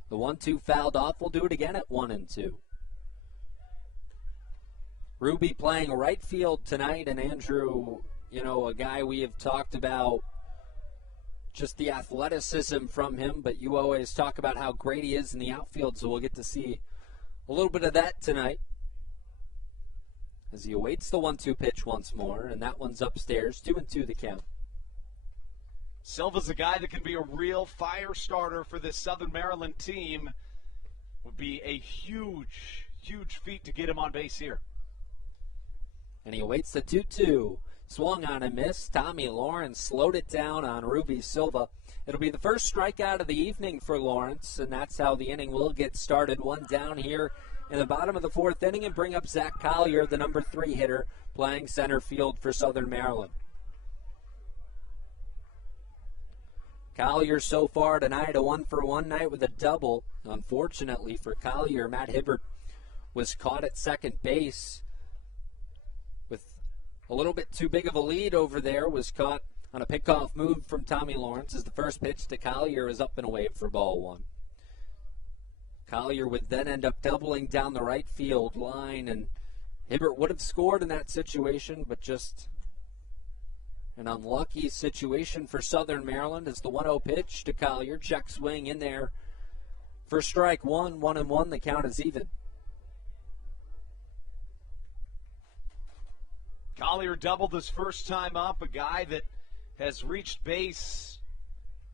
The 1-2 fouled off. We'll do it again at 1-2. Ruby playing right field tonight, and Andrew, a guy we have talked about just the athleticism from him, but you always talk about how great he is in the outfield, so we'll get to see a little bit of that tonight as he awaits the 1-2 pitch once more, and that one's upstairs. 2-2 the count. Silva's a guy that can be a real fire starter for this Southern Maryland team. Would be a huge, huge feat to get him on base here. And he awaits the 2-2. Swung on and missed. Tommy Lawrence slowed it down on Ruby Silva. It'll be the first strikeout of the evening for Lawrence, and that's how the inning will get started. 1 down here in the bottom of the fourth inning and bring up Zach Collier, the number 3 hitter, playing center field for Southern Maryland. Collier so far tonight, a 1-for-1 night with a double. Unfortunately for Collier, Matt Hibbert was caught at second base with a little bit too big of a lead over there, was caught on a pickoff move from Tommy Lawrence as the first pitch to Collier is up and away for ball 1. Collier would then end up doubling down the right field line, and Hibbert would have scored in that situation, but just an unlucky situation for Southern Maryland as the 1-0 pitch to Collier. Check swing in there for strike 1, 1-1. The count is even. Collier doubled his first time up, a guy that has reached base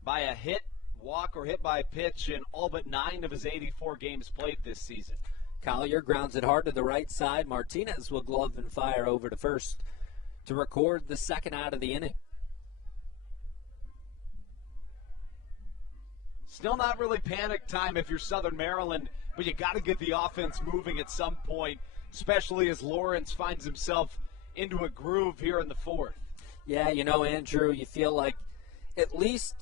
by a hit, walk, or hit by a pitch in all but 9 of his 84 games played this season. Collier grounds it hard to the right side. Martinez will glove and fire over to first to record the second out of the inning. Still not really panic time if you're Southern Maryland, but you got to get the offense moving at some point, especially as Lawrence finds himself into a groove here in the fourth. Yeah, Andrew, you feel like at least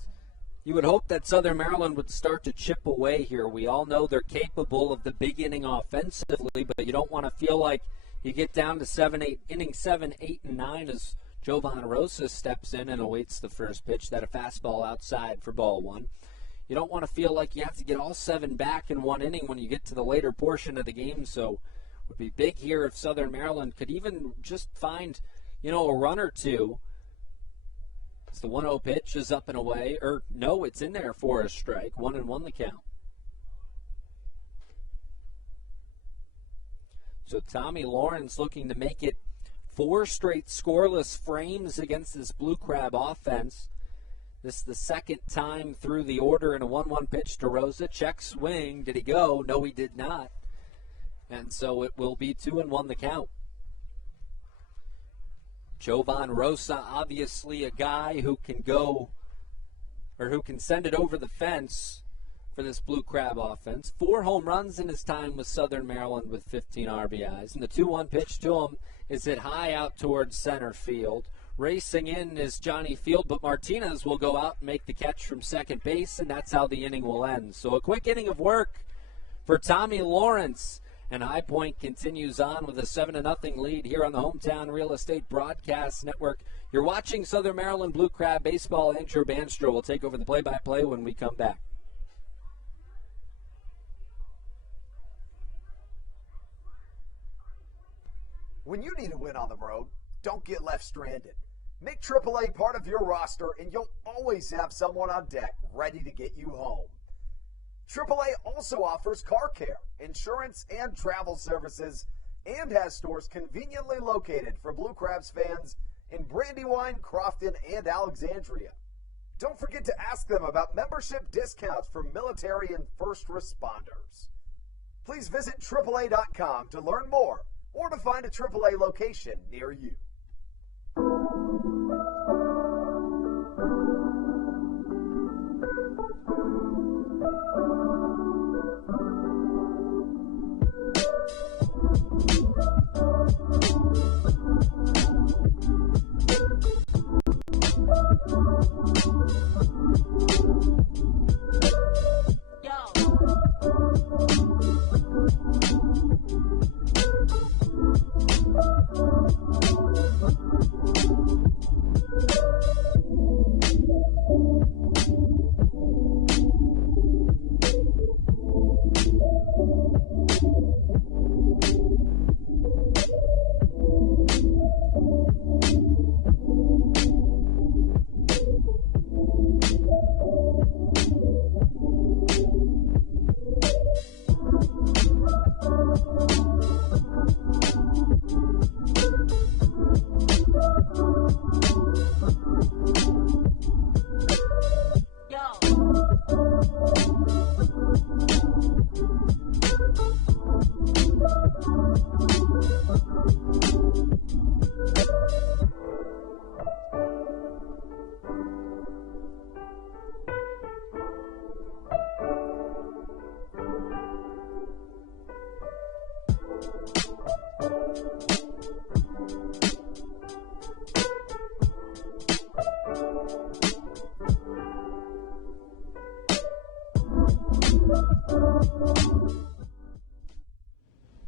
you would hope that Southern Maryland would start to chip away here. We all know they're capable of the big inning offensively, but you don't want to feel like you get down to inning 7, 8, and 9 as Jovan Rosas steps in and awaits the first pitch. That a fastball outside for ball 1. You don't want to feel like you have to get all 7 back in one inning when you get to the later portion of the game. So it would be big here if Southern Maryland could even just find, a run or two. As the 1-0 pitch is up and away. Or no, it's in there for a strike. 1-1 the count. So Tommy Lawrence looking to make it 4 straight scoreless frames against this Blue Crab offense. This is the second time through the order in a 1-1 pitch to Rosa. Check swing. Did he go? No, he did not. And so it will be 2-1 the count. Jovan Rosa, obviously a guy who can go, or who can send it over the fence for this Blue Crab offense. 4 home runs in his time with Southern Maryland with 15 RBIs. And the 2-1 pitch to him is hit high out towards center field. Racing in is Johnny Field, but Martinez will go out and make the catch from second base, and that's how the inning will end. So a quick inning of work for Tommy Lawrence. And High Point continues on with a 7-0 lead here on the Hometown Real Estate Broadcast Network. You're watching Southern Maryland Blue Crab Baseball. Andrew Banstro will take over the play-by-play when we come back. When you need a win on the road, don't get left stranded. Make AAA part of your roster, and you'll always have someone on deck ready to get you home. AAA also offers car care, insurance, and travel services, and has stores conveniently located for Blue Crabs fans in Brandywine, Crofton, and Alexandria. Don't forget to ask them about membership discounts for military and first responders. Please visit AAA.com to learn more or to find a AAA location near you.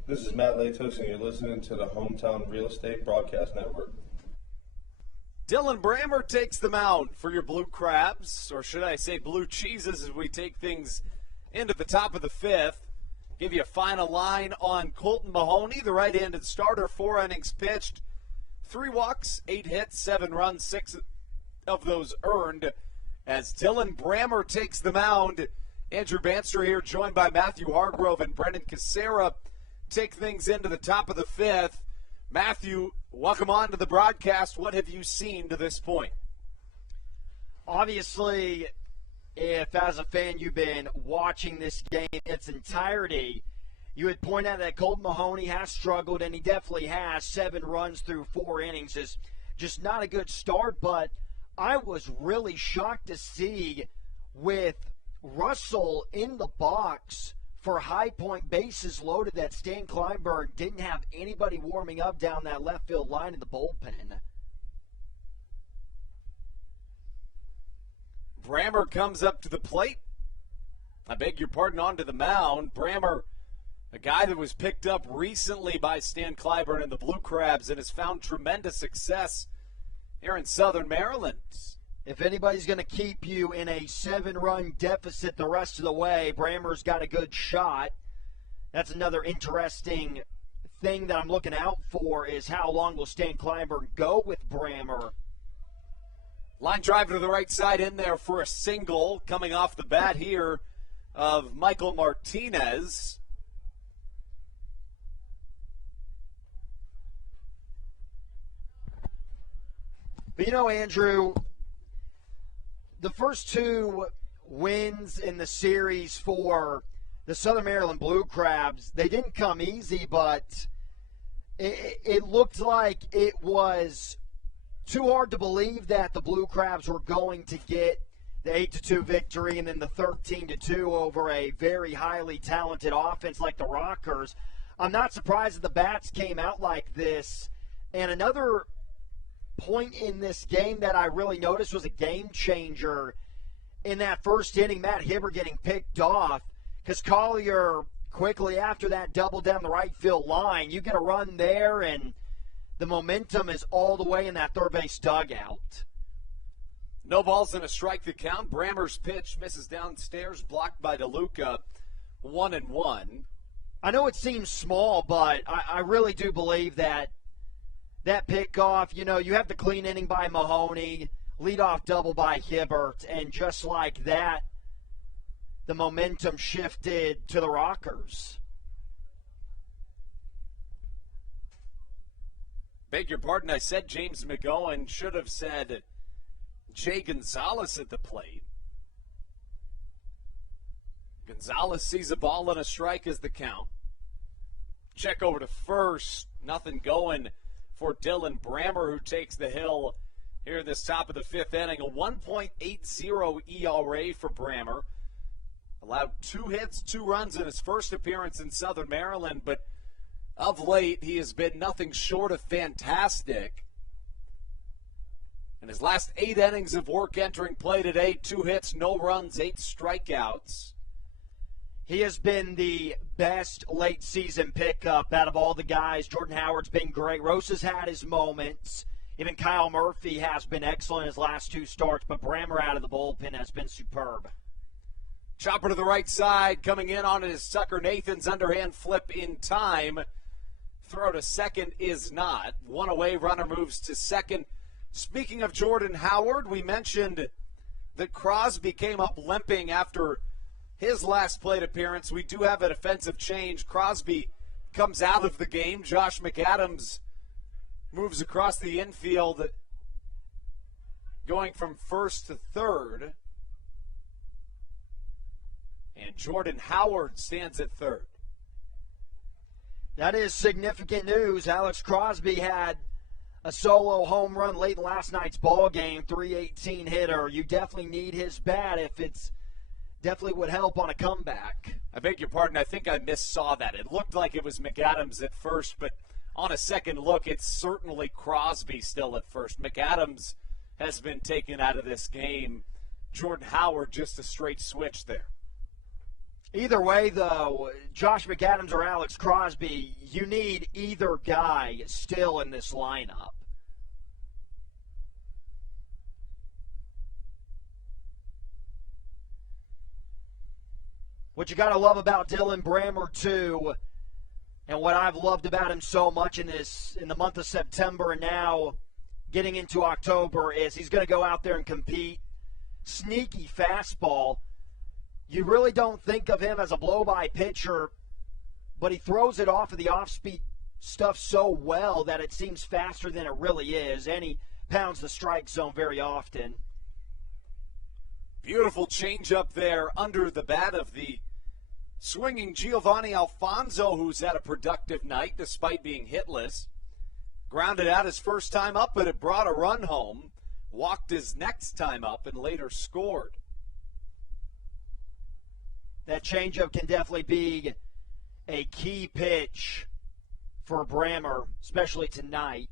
This is Matt Latos, and you're listening to the Hometown Real Estate Broadcast Network. Dylan Brammer takes the mound for your Blue Crabs, or should I say Blue Cheeses, as we take things into the top of the fifth. Give you a final line on Colton Mahoney, the right-handed starter, 4 innings pitched, 3 walks, 8 hits, 7 runs, 6 of those earned. As Dylan Brammer takes the mound, Andrew Banster here, joined by Matthew Hargrove and Brendan Casera, take things into the top of the fifth. Matthew, welcome on to the broadcast. What have you seen to this point? Obviously, if as a fan you've been watching this game in its entirety, you would point out that Colton Mahoney has struggled, and he definitely has. 7 runs through 4 innings is just not a good start, but I was really shocked to see with Russell in the box for High Point, bases loaded, that Stan Kleinberg didn't have anybody warming up down that left field line in the bullpen. Brammer comes up to the plate. I beg your pardon, onto the mound. Brammer, a guy that was picked up recently by Stan Kleinberg and the Blue Crabs and has found tremendous success here in Southern Maryland. If anybody's going to keep you in a 7-run deficit the rest of the way, Brammer's got a good shot. That's another interesting thing that I'm looking out for, is how long will Stan Kleinberg go with Brammer. Line drive to the right side in there for a single coming off the bat here of Michael Martinez. But you know, Andrew, the first 2 wins in the series for the Southern Maryland Blue Crabs, they didn't come easy, but it looked like it was too hard to believe that the Blue Crabs were going to get the 8-2 victory and then the 13-2 over a very highly talented offense like the Rockers. I'm not surprised that the bats came out like this. And another point in this game that I really noticed was a game changer in that first inning, Matt Hibbert getting picked off, because Collier quickly after that doubled down the right field line. You get a run there, and the momentum is all the way in that third base dugout. No balls and a strike to count. Brammer's pitch misses downstairs, blocked by DeLuca. 1-1. I know it seems small, but I really do believe that pickoff, you know, you have the clean inning by Mahoney, leadoff double by Hibbert, and just like that, the momentum shifted to the Rockers. Beg your pardon, I said James McGowan, should have said Jay Gonzalez at the plate. Gonzalez sees a ball and a strike as the count. Check over to first, nothing going for Dylan Brammer, who takes the hill here in this top of the fifth inning. A 1.80 ERA for Brammer. Allowed 2 hits, 2 runs in his first appearance in Southern Maryland, but of late he has been nothing short of fantastic. In his last 8 innings of work entering play today, 2 hits, no runs, 8 strikeouts. He has been the best late season pickup out of all the guys. Jordan Howard's been great. Rosa's had his moments. Even Kyle Murphy has been excellent his last 2 starts, but Brammer out of the bullpen has been superb. Chopper to the right side, coming in on his Sucker Nathan's underhand flip in time. Throw to second is not. 1 away, runner moves to second. Speaking of Jordan Howard, we mentioned that Crosby came up limping after his last plate appearance. We do have a defensive change. Crosby comes out of the game. Josh McAdams moves across the infield, going from first to third. And Jordan Howard stands at third. That is significant news. Alex Crosby had a solo home run late in last night's ball game, 318 hitter. You definitely need his bat if it's definitely would help on a comeback. I beg your pardon. I think I missaw that. It looked like it was McAdams at first, but On a second look, it's certainly Crosby still at first. McAdams has been taken out of this game. Jordan Howard just a straight switch there. Either way, though, Josh McAdams or Alex Crosby, you need either guy still in this lineup. What you got to love about Dylan Brammer, too, and what I've loved about him so much in the month of September and now getting into October, is he's going to go out there and compete. Sneaky fastball. You really don't think of him as a blow-by pitcher, but he throws it off of the off-speed stuff so well that it seems faster than it really is, and he pounds the strike zone very often. Beautiful changeup there under the bat of the swinging Giovanni Alfonso, who's had a productive night despite being hitless. Grounded out his first time up, but it brought a run home. Walked his next time up and later scored. That changeup can definitely be a key pitch for Brammer, especially tonight.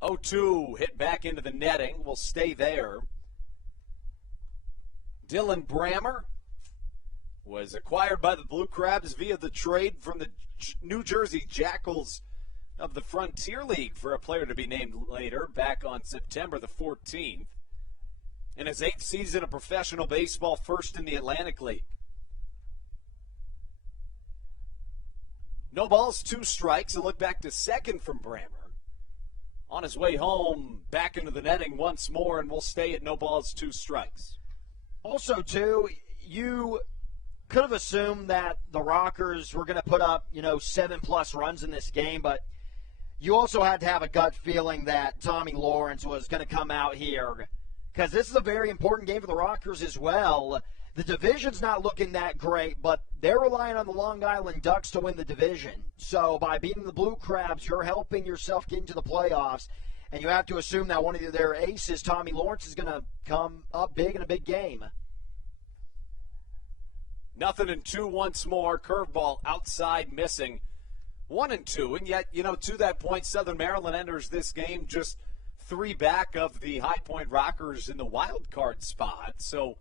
0-2 hit back into the netting. Will stay there. Dylan Brammer was acquired by the Blue Crabs via the trade from the New Jersey Jackals of the Frontier League for a player to be named later, back on September the 14th. In his 8th season of professional baseball, first in the Atlantic League. No balls, 2 strikes. A look back to second from Brammer. On his way home, back into the netting once more, and will stay at no balls, 2 strikes. Also, too, you could have assumed that the Rockers were going to put up, 7+ runs in this game, but you also had to have a gut feeling that Tommy Lawrence was going to come out here, because this is a very important game for the Rockers as well. The division's not looking that great, but they're relying on the Long Island Ducks to win the division. So by beating the Blue Crabs, you're helping yourself get into the playoffs, and you have to assume that one of their aces, Tommy Lawrence, is going to come up big in a big game. 0-2 once more. Curveball outside, missing. 1-2, and yet, to that point, Southern Maryland enters this game just 3 back of the High Point Rockers in the wild card spot. So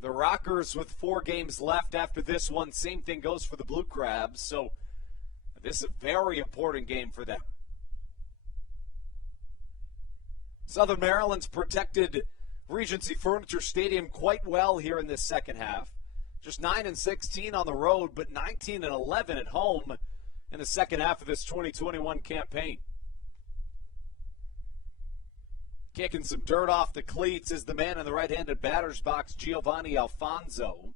the Rockers with 4 games left after this one. Same thing goes for the Blue Crabs. So this is a very important game for them. Southern Maryland's protected Regency Furniture Stadium quite well here in this second half. Just 9-16 on the road, but 19-11 at home in the second half of this 2021 campaign. Kicking some dirt off the cleats is the man in the right-handed batter's box, Giovanni Alfonso.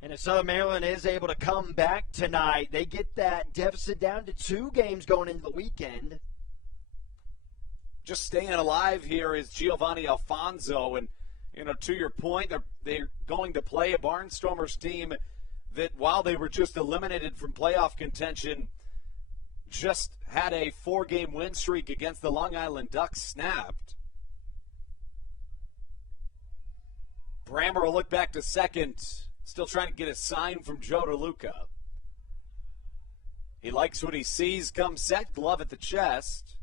And if Southern Maryland is able to come back tonight, they get that deficit down to 2 games going into the weekend. Just staying alive here is Giovanni Alfonso, and to your point, they're going to play a Barnstormers team that, while they were just eliminated from playoff contention, just had a 4-game win streak against the Long Island Ducks snapped. Brammer will look back to second, still trying to get a sign from Joe DeLuca. He likes what he sees. Comes set, glove at the chest.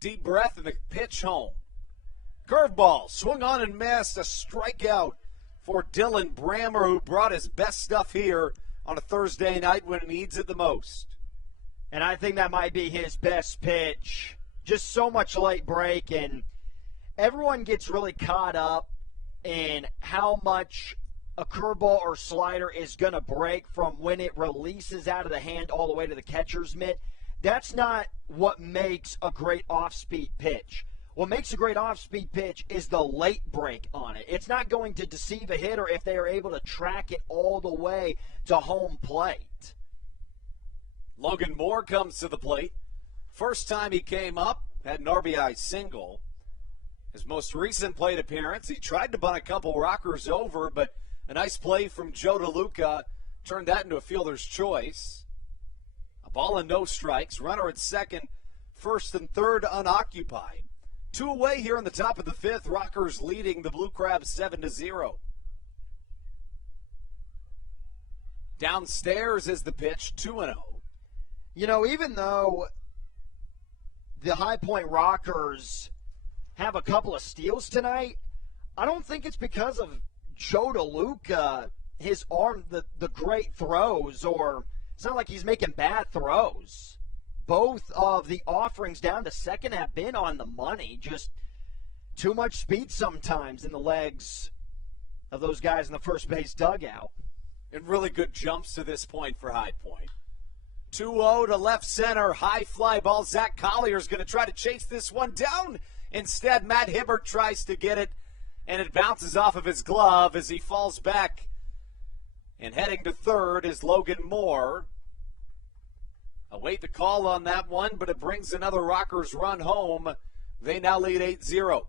Deep breath and the pitch home. Curveball, swung on and missed. A strikeout for Dylan Brammer, who brought his best stuff here on a Thursday night when he needs it the most. And I think that might be his best pitch. Just so much late break, and everyone gets really caught up in how much a curveball or slider is going to break from when it releases out of the hand all the way to the catcher's mitt. That's not what makes a great off-speed pitch. What makes a great off-speed pitch is the late break on it. It's not going to deceive a hitter if they are able to track it all the way to home plate. Logan Moore comes to the plate. First time he came up, had an RBI single. His most recent plate appearance, he tried to bunt a couple Rockers over, but a nice play from Joe DeLuca turned that into a fielder's choice. A ball and no strikes. Runner at second, first and third unoccupied. 2 away here in the top of the 5th. Rockers leading the Blue Crabs 7-0. Downstairs is the pitch, 2-0. You know, even though the High Point Rockers have a couple of steals tonight, I don't think it's because of Joe DeLuca, his arm, the great throws, or it's not like he's making bad throws. Both of the offerings down to second have been on the money. Just too much speed sometimes in the legs of those guys in the first base dugout. And really good jumps to this point for High Point. 2-0 to left center. High fly ball. Zach Collier's going to try to chase this one down. Instead, Matt Hibbert tries to get it, and it bounces off of his glove as he falls back. And heading to third is Logan Moore. Await the call on that one, but it brings another Rockers run home. They now lead 8-0.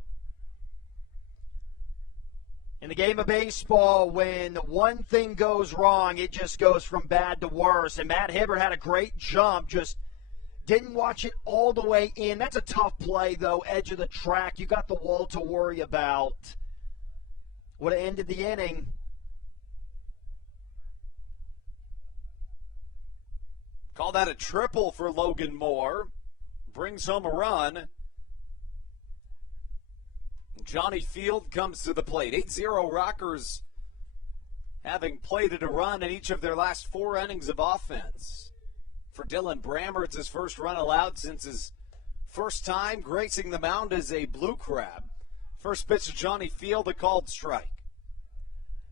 In the game of baseball, when one thing goes wrong, it just goes from bad to worse. And Matt Hibbert had a great jump, just didn't watch it all the way in. That's a tough play, though, edge of the track. You got the wall to worry about. Would have ended the inning. Call that a triple for Logan Moore. Brings home a run. Johnny Field comes to the plate. 8-0 Rockers, having plated a run in each of their last 4 innings of offense. For Dylan Brammer, it's his first run allowed since his first time gracing the mound as a Blue Crab. First pitch to Johnny Field, a called strike.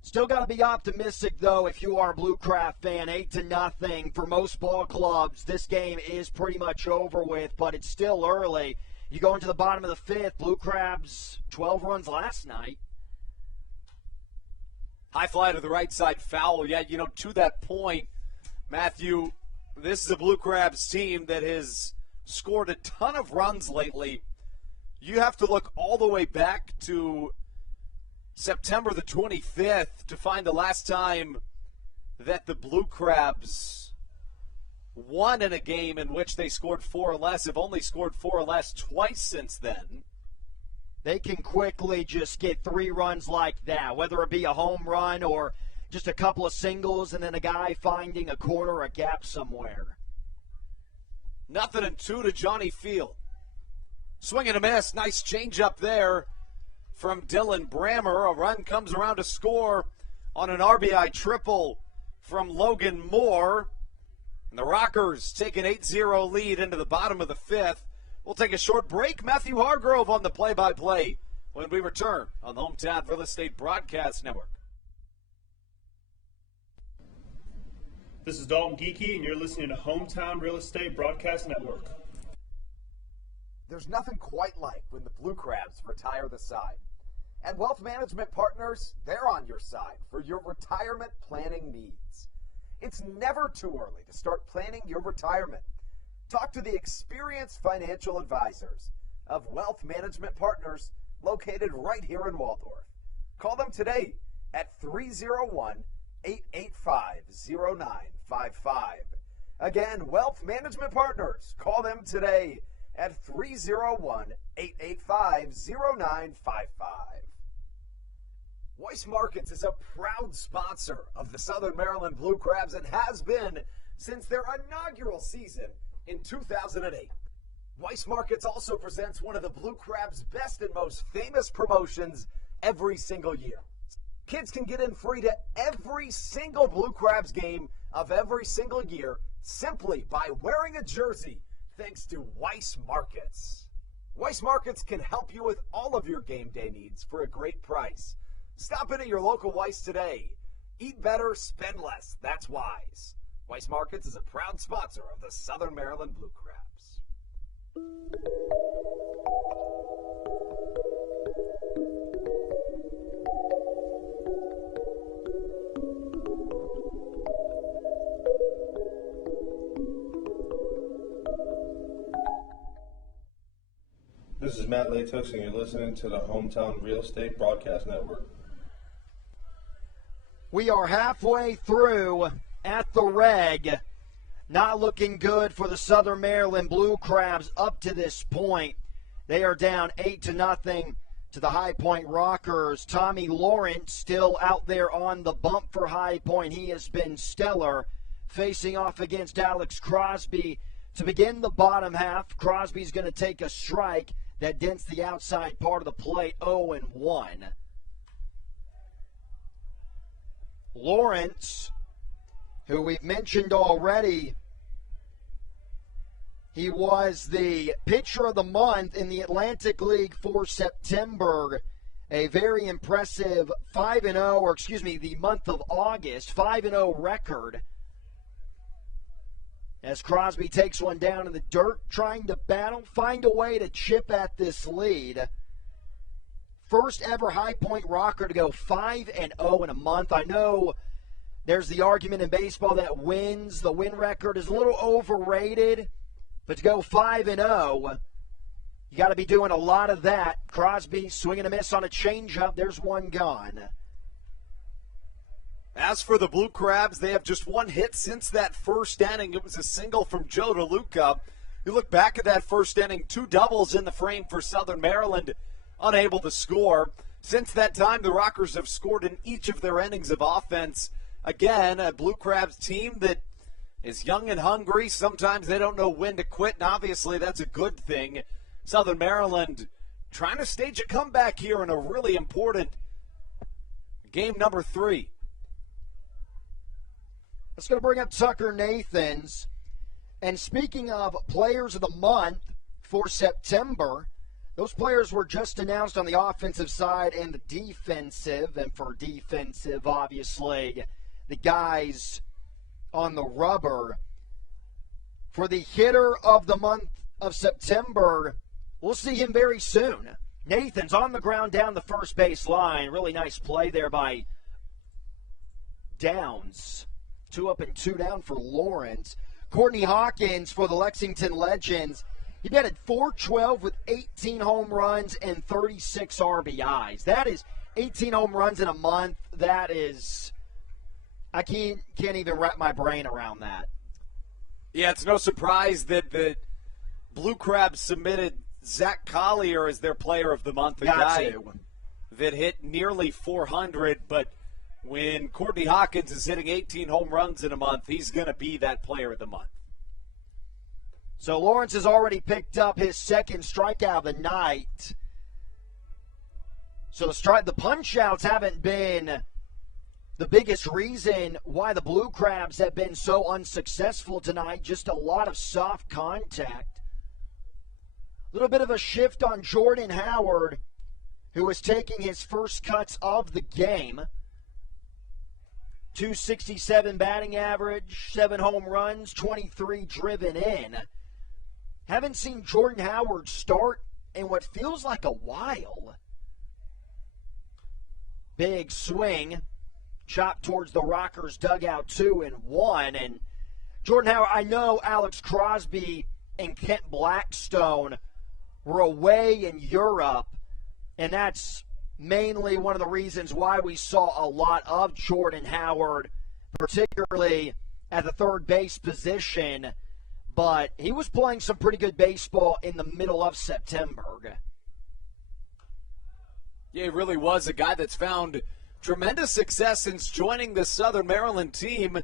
Still got to be optimistic, though, if you are a Blue Crab fan. 8-0 for most ball clubs. This game is pretty much over with, but it's still early. You go into the bottom of the 5th. Blue Crabs, 12 runs last night. High fly to the right side, foul. Yeah, you know, to that point, Matthew, this is a Blue Crabs team that has scored a ton of runs lately. You have to look all the way back to September the 25th to find the last time that the Blue Crabs won in a game in which they scored 4 or less. Have only scored 4 or less twice since then. They can quickly just get 3 runs like that, whether it be a home run or just a couple of singles and then a guy finding a corner or a gap somewhere. 0-2 to Johnny Field. Swing and a miss. Nice change up there from Dylan Brammer. A run comes around to score on an RBI triple from Logan Moore. And the Rockers take an 8-0 lead into the bottom of the 5th. We'll take a short break. Matthew Hargrove on the play-by-play when we return on the Hometown Real Estate Broadcast Network. This is Dalton Geeky, and you're listening to Hometown Real Estate Broadcast Network. There's nothing quite like when the Blue Crabs retire the side. At Wealth Management Partners, they're on your side for your retirement planning needs. It's never too early to start planning your retirement. Talk to the experienced financial advisors of Wealth Management Partners located right here in Waldorf. Call them today at 301-885-0955. Again, Wealth Management Partners. Call them today at 301-885-0955. Weiss Markets is a proud sponsor of the Southern Maryland Blue Crabs and has been since their inaugural season in 2008. Weiss Markets also presents one of the Blue Crabs' best and most famous promotions every single year. Kids can get in free to every single Blue Crabs game of every single year simply by wearing a jersey thanks to Weiss Markets. Weiss Markets can help you with all of your game day needs for a great price. Stop in at your local Weiss today. Eat better, spend less. That's wise. Weiss Markets is a proud sponsor of the Southern Maryland Blue Crabs. This is Matt Latos, and you're listening to the Hometown Real Estate Broadcast Network. We are halfway through at the reg. Not looking good for the Southern Maryland Blue Crabs up to this point. They are down 8-0 to the High Point Rockers. Tommy Lawrence still out there on the bump for High Point. He has been stellar, facing off against Alex Crosby to begin the bottom half. Crosby's going to take a strike that dents the outside part of the plate, 0-1. Lawrence, who we've mentioned already, he was the pitcher of the month in the Atlantic League for September. A very impressive 5-0, or excuse me, the month of August, 5-0 record. As Crosby takes one down in the dirt, trying to battle, find a way to chip at this lead. First ever High Point Rocker to go 5-0 in a month. I know there's the argument in baseball that the win record is a little overrated, but to go 5-0, you got to be doing a lot of that. Crosby swinging a miss on a changeup. There's one gone. As for the Blue Crabs, they have just one hit since that first inning. It was a single from Joe DeLuca. You look back at that first inning, 2 doubles in the frame for Southern Maryland, unable to score. Since that time, the Rockers have scored in each of their innings of offense. Again, a Blue Crabs team that is young and hungry. Sometimes they don't know when to quit, and obviously that's a good thing. Southern Maryland trying to stage a comeback here in a really important game number 3. Let's go to bring up Tucker Nathans. And speaking of players of the month for September, those players were just announced on the offensive side and the defensive. And for defensive, obviously, the guys on the rubber. For the hitter of the month of September, we'll see him very soon. Nathan's on the ground down the first base line. Really nice play there by Downs. 2 up and 2 down for Lawrence. Courtney Hawkins for the Lexington Legends. He batted .412 with 18 home runs and 36 RBIs. That is 18 home runs in a month. That is, I can't even wrap my brain around that. Yeah, it's no surprise that the Blue Crabs submitted Zach Collier as their player of the month. A guy that hit nearly 400, but when Courtney Hawkins is hitting 18 home runs in a month, he's going to be that player of the month. So Lawrence has already picked up his second strikeout of the night. So the punch-outs haven't been the biggest reason why the Blue Crabs have been so unsuccessful tonight. Just a lot of soft contact. A little bit of a shift on Jordan Howard, who was taking his first cuts of the game. .267 batting average, 7 home runs, 23 driven in. Haven't seen Jordan Howard start in what feels like a while. Big swing, chopped towards the Rockers' dugout, 2-1. And Jordan Howard, I know Alex Crosby and Kent Blackstone were away in Europe, and that's mainly one of the reasons why we saw a lot of Jordan Howard, particularly at the third base position. But he was playing some pretty good baseball in the middle of September. Yeah, he really was a guy that's found tremendous success since joining the Southern Maryland team.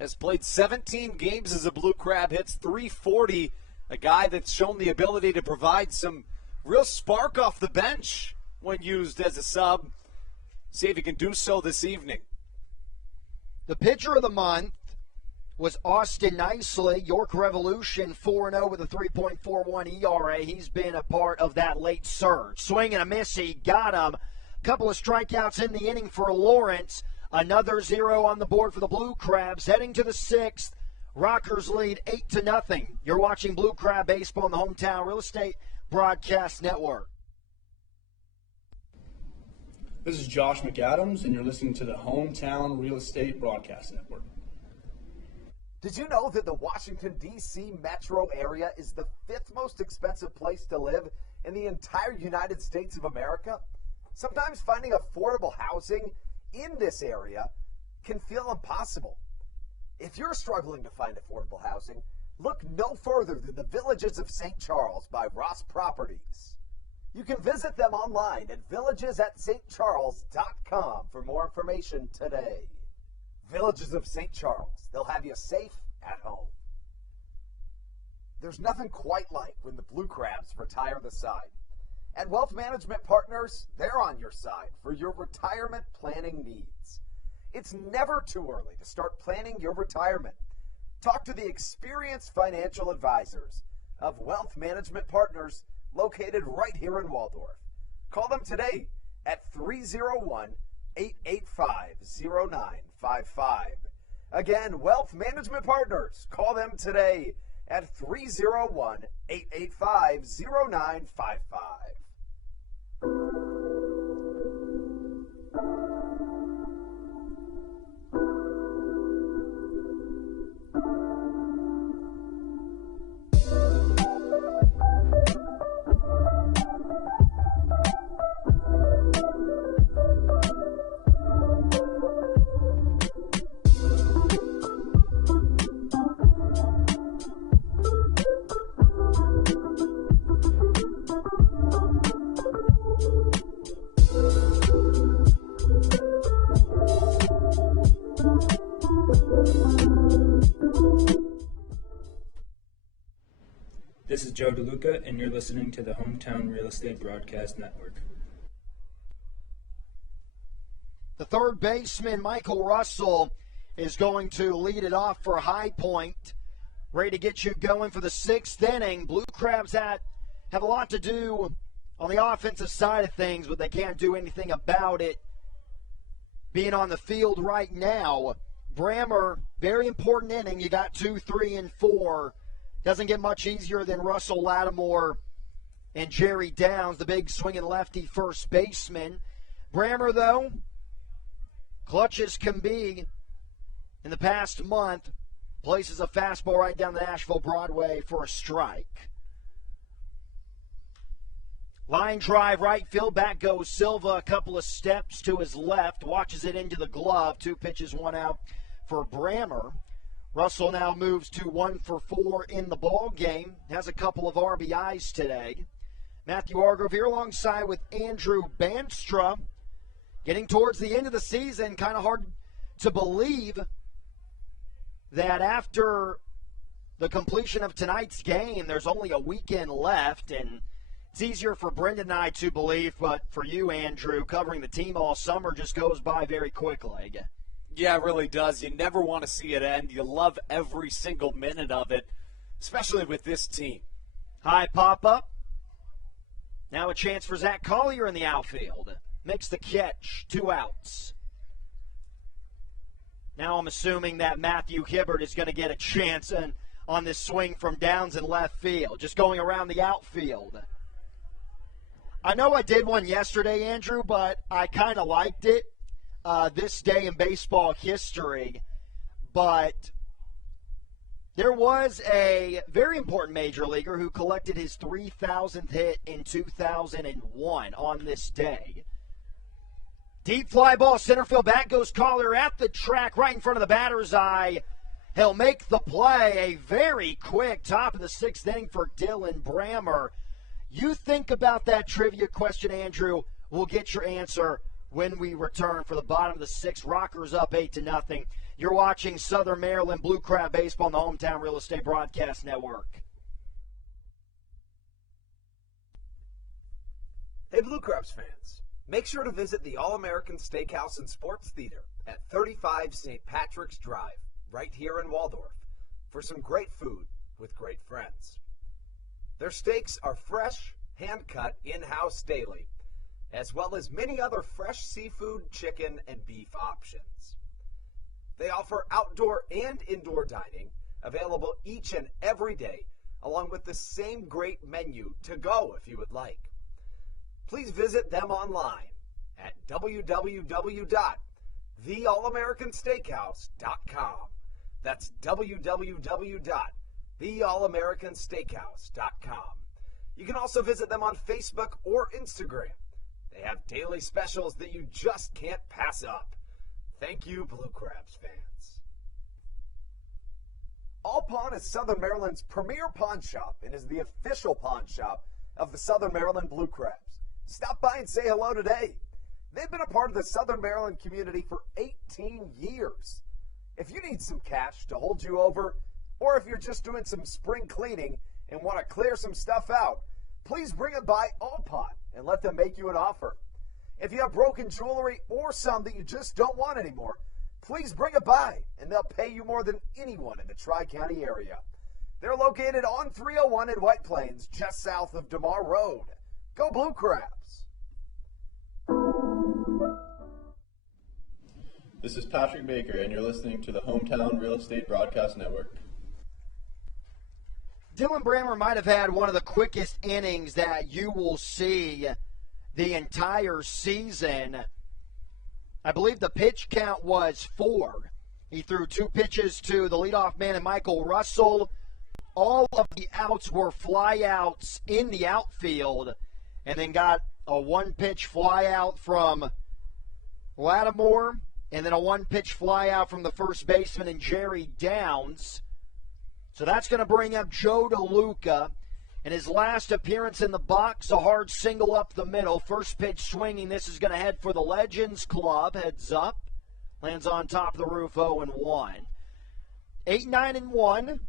Has played 17 games as a Blue Crab, hits .340. A guy that's shown the ability to provide some real spark off the bench when used as a sub. See if he can do so this evening. The pitcher of the month was Austin Nicely, York Revolution, 4-0 with a 3.41 ERA. He's been a part of that late surge. Swing and a miss, he got him. Couple of strikeouts in the inning for Lawrence. Another 0 on the board for the Blue Crabs. Heading to the 6th, Rockers lead 8-0. You're watching Blue Crab Baseball on the Hometown Real Estate Broadcast Network. This is Josh McAdams, and you're listening to the Hometown Real Estate Broadcast Network. Did you know that the Washington, D.C. metro area is the 5th most expensive place to live in the entire United States of America? Sometimes finding affordable housing in this area can feel impossible. If you're struggling to find affordable housing, look no further than the Villages of St. Charles by Ross Properties. You can visit them online at villagesatstcharles.com for more information today. Villages of St. Charles, they'll have you safe at home. There's nothing quite like when the Blue Crabs retire the side. At Wealth Management Partners, they're on your side for your retirement planning needs. It's never too early to start planning your retirement. Talk to the experienced financial advisors of Wealth Management Partners located right here in Waldorf. Call them today at 301-885-0955. Again, Wealth Management Partners. Call them today at 301-885-0955. This is Joe DeLuca, and you're listening to the Hometown Real Estate Broadcast Network. The third baseman, Michael Russell, is going to lead it off for High Point. Ready to get you going for the sixth inning. Blue Crabs have a lot to do on the offensive side of things, but they can't do anything about it being on the field right now. Brammer, very important inning. You got 2, 3, and 4. Doesn't get much easier than Russell Lattimore and Jerry Downs, the big swinging lefty first baseman. Brammer, though, clutch as can be in the past month, places a fastball right down the Nashville Broadway for a strike. Line drive right field, back goes Silva, a couple of steps to his left, watches it into the glove, 2 pitches, 1 out for Brammer. Russell now moves to 1 for 4 in the ball game. Has a couple of RBIs today. Matthew Hargrove here alongside with Andrew Banstra. Getting towards the end of the season, kind of hard to believe that after the completion of tonight's game, there's only a weekend left, and it's easier for Brendan and I to believe, but for you, Andrew, covering the team all summer just goes by very quickly. Yeah, it really does. You never want to see it end. You love every single minute of it, especially with this team. High pop-up. Now a chance for Zach Collier in the outfield. Makes the catch, 2 outs. Now I'm assuming that Matthew Hibbert is going to get a chance on this swing from Downs in left field, just going around the outfield. I know I did one yesterday, Andrew, but I kind of liked it. This day in baseball history, but there was a very important major leaguer who collected his 3,000th hit in 2001 on this day. Deep fly ball, center field, back goes Collier at the track right in front of the batter's eye. He'll make the play. A very quick top of the 6th inning for Dylan Brammer. You think about that trivia question, Andrew. We'll get your answer when we return for the bottom of the 6th. Rockers up 8-0. You're watching Southern Maryland Blue Crab Baseball on the Hometown Real Estate Broadcast Network. Hey, Blue Crabs fans, make sure to visit the All-American Steakhouse and Sports Theater at 35 St. Patrick's Drive, right here in Waldorf, for some great food with great friends. Their steaks are fresh, hand-cut, in-house daily, as well as many other fresh seafood, chicken, and beef options. They offer outdoor and indoor dining, available each and every day, along with the same great menu to go if you would like. Please visit them online at www.theallamericansteakhouse.com. That's www.theallamericansteakhouse.com. You can also visit them on Facebook or Instagram. They have daily specials that you just can't pass up. Thank you, Blue Crabs fans. All Pawn is Southern Maryland's premier pawn shop and is the official pawn shop of the Southern Maryland Blue Crabs. Stop by and say hello today. They've been a part of the Southern Maryland community for 18 years. If you need some cash to hold you over, or if you're just doing some spring cleaning and want to clear some stuff out, please bring it by Allpot and let them make you an offer. If you have broken jewelry or some that you just don't want anymore, please bring it by and they'll pay you more than anyone in the Tri-County area. They're located on 301 in White Plains, just south of DeMar Road. Go Blue Crabs! This is Patrick Baker, and you're listening to the Hometown Real Estate Broadcast Network. Dylan Brammer might have had one of the quickest innings that you will see the entire season. I believe the pitch count was 4. He threw 2 pitches to the leadoff man and Michael Russell. All of the outs were flyouts in the outfield, and then got a 1-pitch flyout from Lattimore, and then a 1-pitch flyout from the first baseman and Jerry Downs. So that's going to bring up Joe DeLuca. In his last appearance in the box, a hard single up the middle. First pitch swinging. This is going to head for the Legends Club. Heads up. Lands on top of the roof, 0-1. 8-9-1.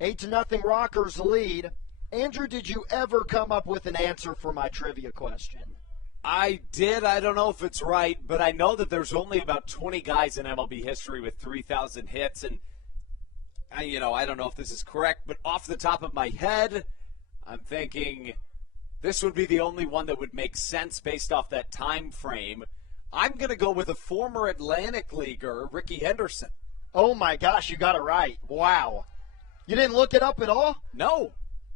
8-0 Rockers lead. Andrew, did you ever come up with an answer for my trivia question? I did. I don't know if it's right, but I know that there's only about 20 guys in MLB history with 3,000 hits, and I don't know if this is correct, but off the top of my head, I'm thinking this would be the only one that would make sense based off that time frame. I'm going to go with a former Atlantic Leaguer, Ricky Henderson. Oh, my gosh, you got it right. Wow. You didn't look it up at all? No.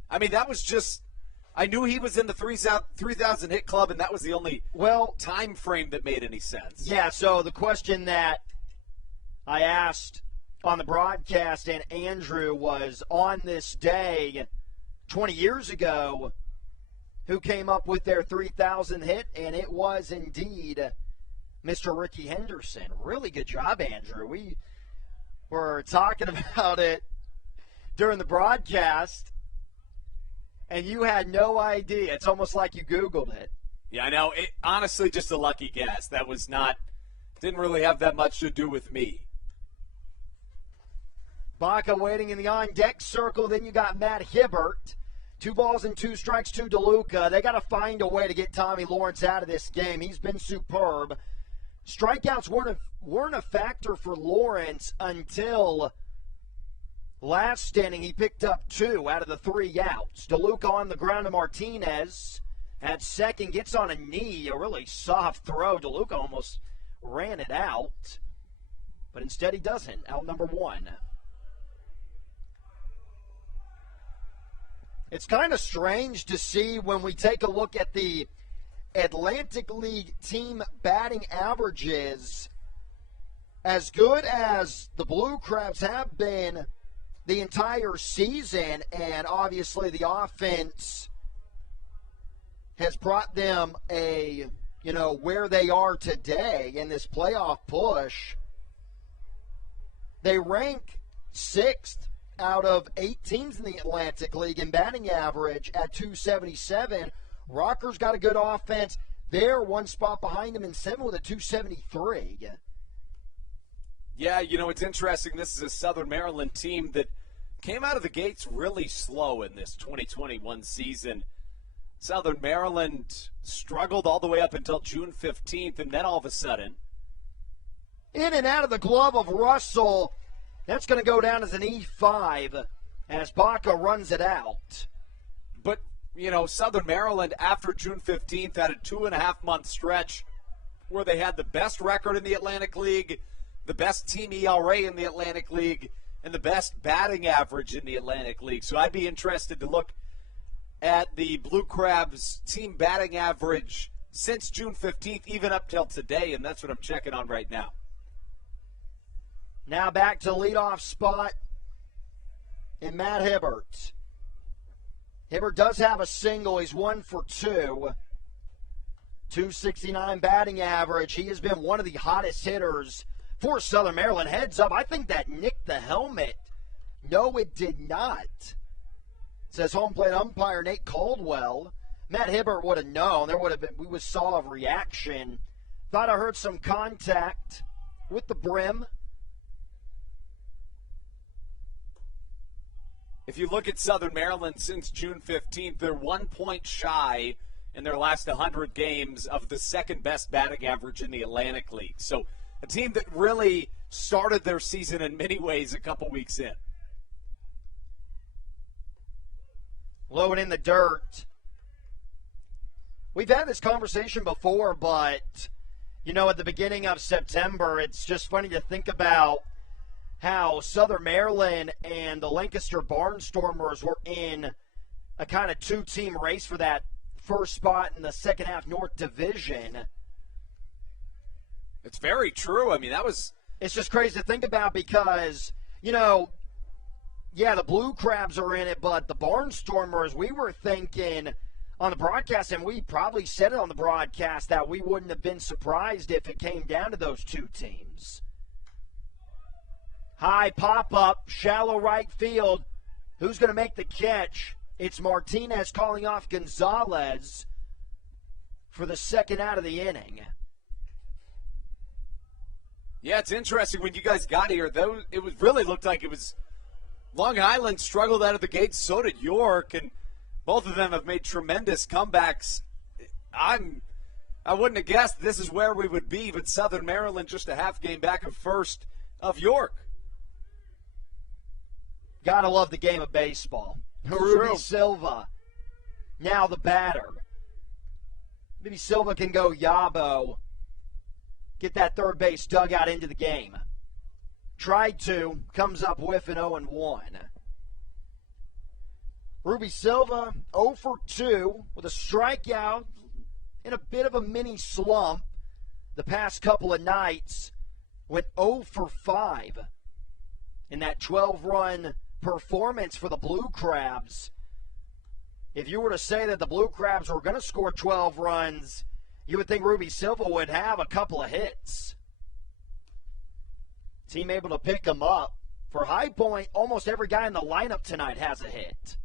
I mean, that was just – I knew he was in the 3,000 hit club, and that was the only time frame that made any sense. Yeah, so the question that I asked on the broadcast and Andrew was, on this day 20 years ago, who came up with their 3,000 hit, and it was indeed Mr. Ricky Henderson. Really good job, Andrew. We were talking about it during the broadcast, and you had no idea. It's almost like you Googled it. Yeah, I know. It, honestly, just a lucky guess. That was didn't really have that much to do with me. Baca waiting in the on-deck circle. Then you got Matt Hibbert. 2 balls and 2 strikes to DeLuca. They got to find a way to get Tommy Lawrence out of this game. He's been superb. Strikeouts weren't a factor for Lawrence until last inning. He picked up 2 out of the 3 outs. DeLuca on the ground to Martinez at second. Gets on a knee. A really soft throw. DeLuca almost ran it out. But instead he doesn't. Out number 1. It's kind of strange to see when we take a look at the Atlantic League team batting averages. As good as the Blue Crabs have been the entire season, and obviously the offense has brought them where they are today in this playoff push. They rank 6th out of 8 teams in the Atlantic League in batting average at 277. Rockers got a good offense. They're 1 spot behind them in 7th with a 273. Yeah, it's interesting. This is a Southern Maryland team that came out of the gates really slow in this 2021 season. Southern Maryland struggled all the way up until June 15th, and then all of a sudden, in and out of the glove of Russell. That's going to go down as an E5 as Baca runs it out. But, Southern Maryland, after June 15th, had a 2.5-month stretch where they had the best record in the Atlantic League, the best team ERA in the Atlantic League, and the best batting average in the Atlantic League. So I'd be interested to look at the Blue Crabs team batting average since June 15th, even up till today, and that's what I'm checking on right now. Now back to leadoff spot in Matt Hibbert. Hibbert does have a single. He's 1 for 2. 269 batting average. He has been one of the hottest hitters for Southern Maryland. Heads up, I think that nicked the helmet. No, it did not. Says home plate umpire Nate Caldwell. Matt Hibbert would have known. There would have been, we saw a reaction. Thought I heard some contact with the brim. If you look at Southern Maryland since June 15th, they're 1 point shy in their last 100 games of the second best batting average in the Atlantic League. So a team that really started their season in many ways a couple weeks in. Low and in the dirt. We've had this conversation before, but, you know, at the beginning of September, it's just funny to think about how Southern Maryland and the Lancaster Barnstormers were in a kind of two-team race for that first spot in the second half North Division. It's very true. I mean, It's just crazy to think about because, you know, yeah, the Blue Crabs are in it, but the Barnstormers, we were thinking on the broadcast, and we probably said it on the broadcast, that we wouldn't have been surprised if it came down to those two teams. High pop-up, shallow right field. Who's going to make the catch? It's Martinez calling off Gonzalez for the second out of the inning. Yeah, it's interesting when you guys got here, though, it was really looked like it was Long Island struggled out of the gate, so did York, and both of them have made tremendous comebacks. I wouldn't have guessed this is where we would be, but Southern Maryland just a half game back of first of York. Gotta love the game of baseball. Ruby Silva, now the batter. Maybe Silva can go Yabo, get that third base dugout into the game. Tried to, comes up whiffing 0-1. Ruby Silva 0 for 2 with a strikeout in a bit of a mini slump the past couple of nights. Went 0 for 5 in that 12-run performance for the Blue Crabs. If you were to say that the Blue Crabs were going to score 12 runs, you would think Ruby Silva would have a couple of hits. Team able to pick him up. For High Point, almost every guy in the lineup tonight has a hit.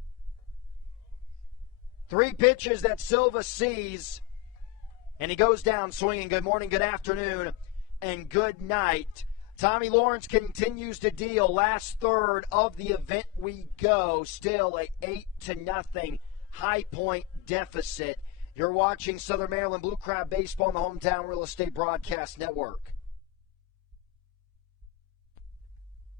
3 pitches that Silva sees, and he goes down swinging. Good morning, good afternoon, and good night. Tommy Lawrence continues to deal. Last third of the event we go. Still a 8-0 High Point deficit. You're watching Southern Maryland Blue Crab Baseball on the Hometown Real Estate Broadcast Network.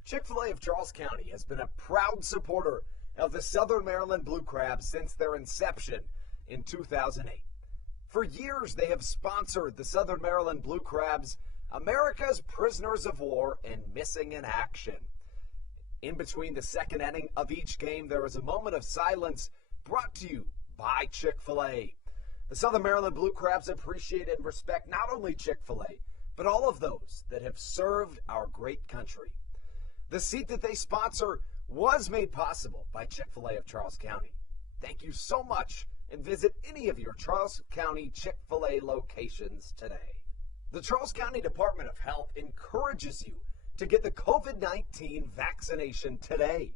Chick-fil-A of Charles County has been a proud supporter of the Southern Maryland Blue Crabs since their inception in 2008. For years, they have sponsored the Southern Maryland Blue Crabs, America's prisoners of war and missing in action. In between the second inning of each game, there is a moment of silence brought to you by Chick-fil-A. The Southern Maryland Blue Crabs appreciate and respect not only Chick-fil-A, but all of those that have served our great country. The seat that they sponsor was made possible by Chick-fil-A of Charles County. Thank you so much, and visit any of your Charles County Chick-fil-A locations today. The Charles County Department of Health encourages you to get the COVID-19 vaccination today.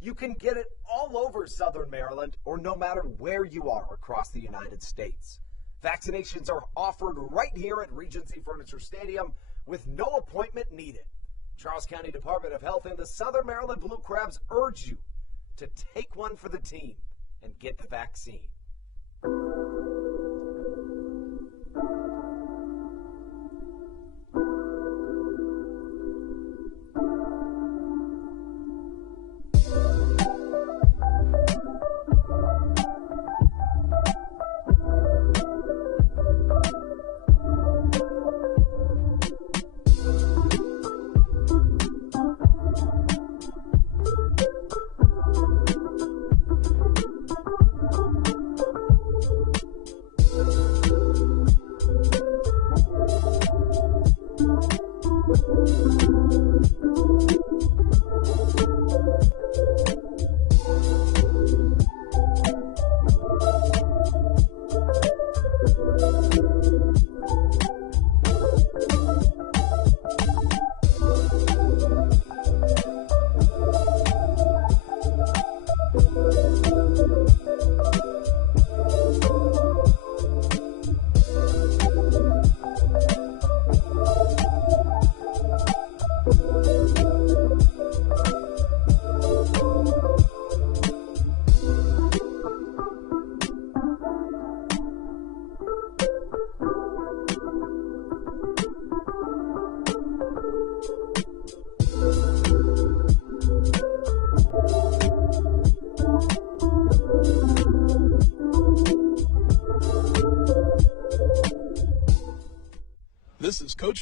You can get it all over Southern Maryland or no matter where you are across the United States. Vaccinations are offered right here at Regency Furniture Stadium with no appointment needed. Charles County Department of Health and the Southern Maryland Blue Crabs urge you to take one for the team and get the vaccine.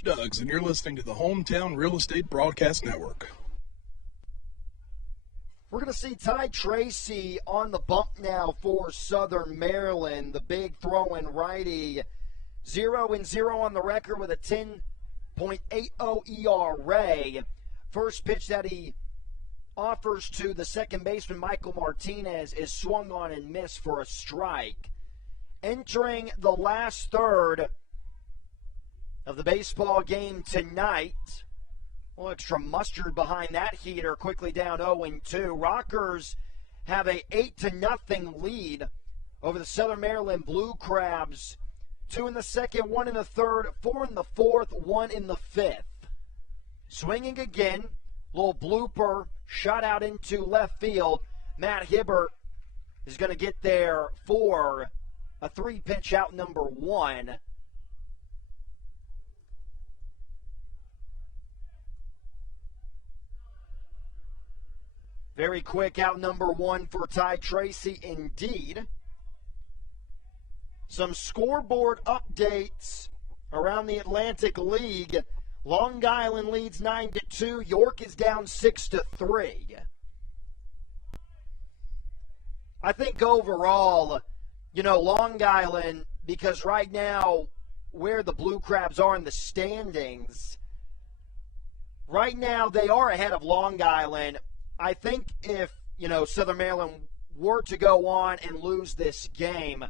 Duggs, and you're listening to the Hometown Real Estate Broadcast Network. We're going to see Ty Tracy on the bump now for Southern Maryland, the big throw-in righty. 0-0 on the record with a 10.80 ERA. First pitch that he offers to the second baseman, Michael Martinez, is swung on and missed for a strike. Entering the last third of the baseball game tonight, a little extra mustard behind that heater, quickly down 0-2. Rockers have a 8-0 lead over the Southern Maryland Blue Crabs. 2 in the second, 1 in the third, 4 in the fourth, 1 in the fifth. Swinging again, little blooper, shot out into left field. Matt Hibbert is going to get there for a 3-pitch out number 1. Very quick out number 1 for Ty Tracy indeed. Some scoreboard updates around the Atlantic League. Long Island leads 9-2. York is down 6-3. I think overall, Long Island, because right now where the Blue Crabs are in the standings, right now they are ahead of Long Island. I think if, Southern Maryland were to go on and lose this game,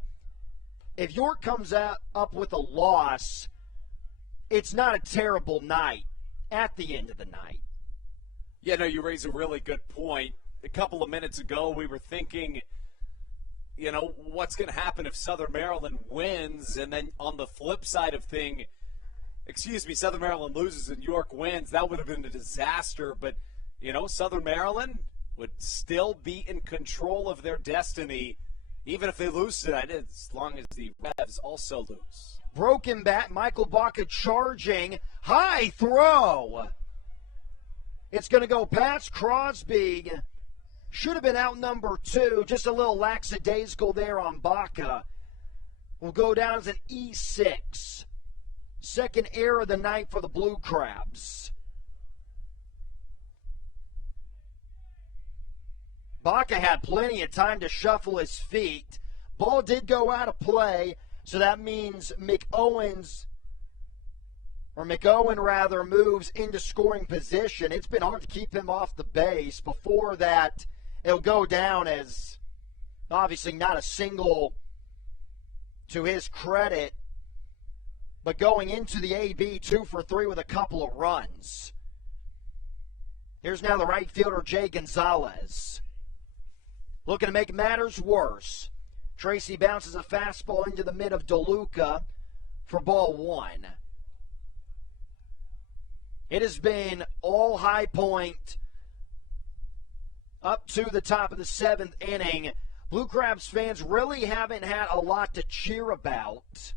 if York comes up with a loss, it's not a terrible night at the end of the night. Yeah, no, you raise a really good point. A couple of minutes ago, we were thinking, what's going to happen if Southern Maryland wins? And then on the flip side of Southern Maryland loses and York wins. That would have been a disaster. But, Southern Maryland would still be in control of their destiny, even if they lose tonight, as long as the Revs also lose. Broken bat, Michael Baca charging. High throw. It's going to go past Crosby. Should have been out number 2. Just a little lackadaisical there on Baca. Will go down as an E6. Second error of the night for the Blue Crabs. Baca had plenty of time to shuffle his feet. Ball did go out of play, so that means McOwen moves into scoring position. It's been hard to keep him off the base. Before that, it'll go down as obviously not a single to his credit, but going into the AB, 2 for 3 with a couple of runs. Here's now the right fielder, Jay Gonzalez. Looking to make matters worse. Tracy bounces a fastball into the mid of DeLuca for ball 1. It has been all High Point up to the top of the 7th inning. Blue Crabs fans really haven't had a lot to cheer about.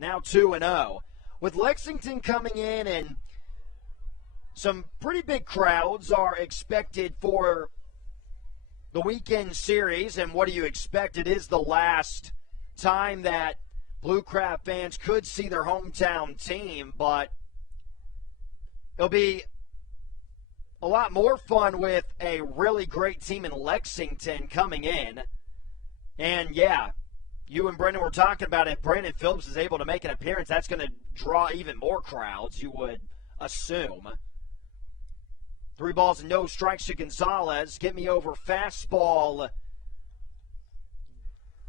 Now 2-0. With Lexington coming in, and some pretty big crowds are expected for the weekend series. And what do you expect? It is the last time that Blue Crab fans could see their hometown team, but it'll be a lot more fun with a really great team in Lexington coming in. And yeah, you and Brendan were talking about if Brandon Phillips is able to make an appearance, that's going to draw even more crowds, you would assume. 3 balls and no strikes to Gonzalez. Get me over fastball.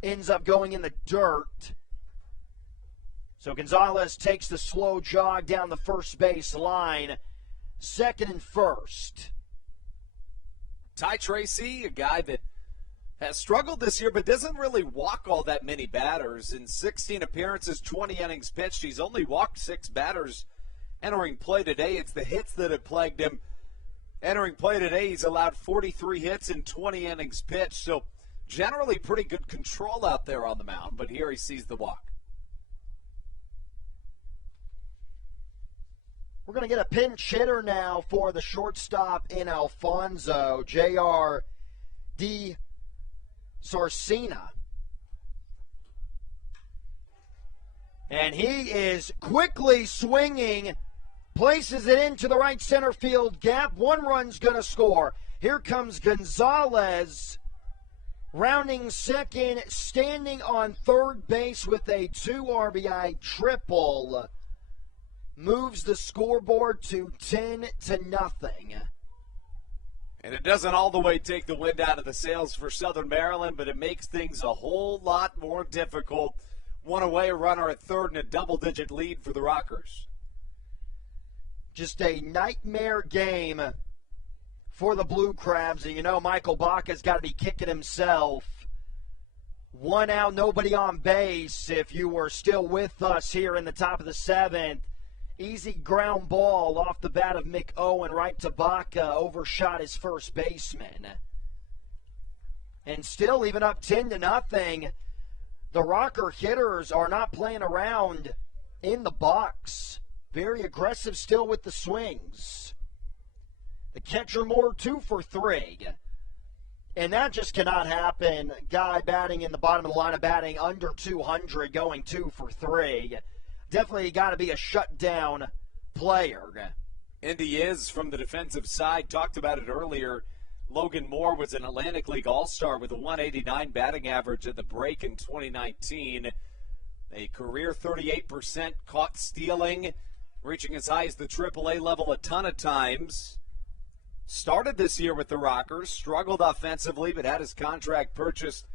Ends up going in the dirt. So Gonzalez takes the slow jog down the first base line. Second and first. Ty Tracy, a guy that has struggled this year but doesn't really walk all that many batters. In 16 appearances, 20 innings pitched, he's only walked 6 batters entering play today. It's the hits that have plagued him. Entering play today, he's allowed 43 hits in 20 innings pitched. So generally pretty good control out there on the mound, but here he sees the walk. We're going to get a pinch hitter now for the shortstop in Alfonso, J.R. D. Sarcina. And he is quickly swinging, places it into the right center field gap. One run's going to score. Here comes Gonzalez, rounding second, standing on third base with a 2 RBI triple. Moves the scoreboard to 10-0. And it doesn't all the way take the wind out of the sails for Southern Maryland, but it makes things a whole lot more difficult. One away runner at third and a double-digit lead for the Rockers. Just a nightmare game for the Blue Crabs. And you know Michael Baca's got to be kicking himself. 1 out, nobody on base. If you were still with us here in the top of the 7th. Easy ground ball off the bat of Mick Owen right to Baca. Overshot his first baseman. And still even up 10-0. The Rocker hitters are not playing around in the box. Very aggressive still with the swings. The catcher Moore 2 for 3. And that just cannot happen. Guy batting in the bottom of the lineup, batting under 200, going 2 for 3. Definitely got to be a shutdown player. And he is from the defensive side. Talked about it earlier. Logan Moore was an Atlantic League All-Star with a 189 batting average at the break in 2019. A career 38% caught stealing, reaching as high as the AAA level a ton of times. Started this year with the Rockers, struggled offensively, but had his contract purchased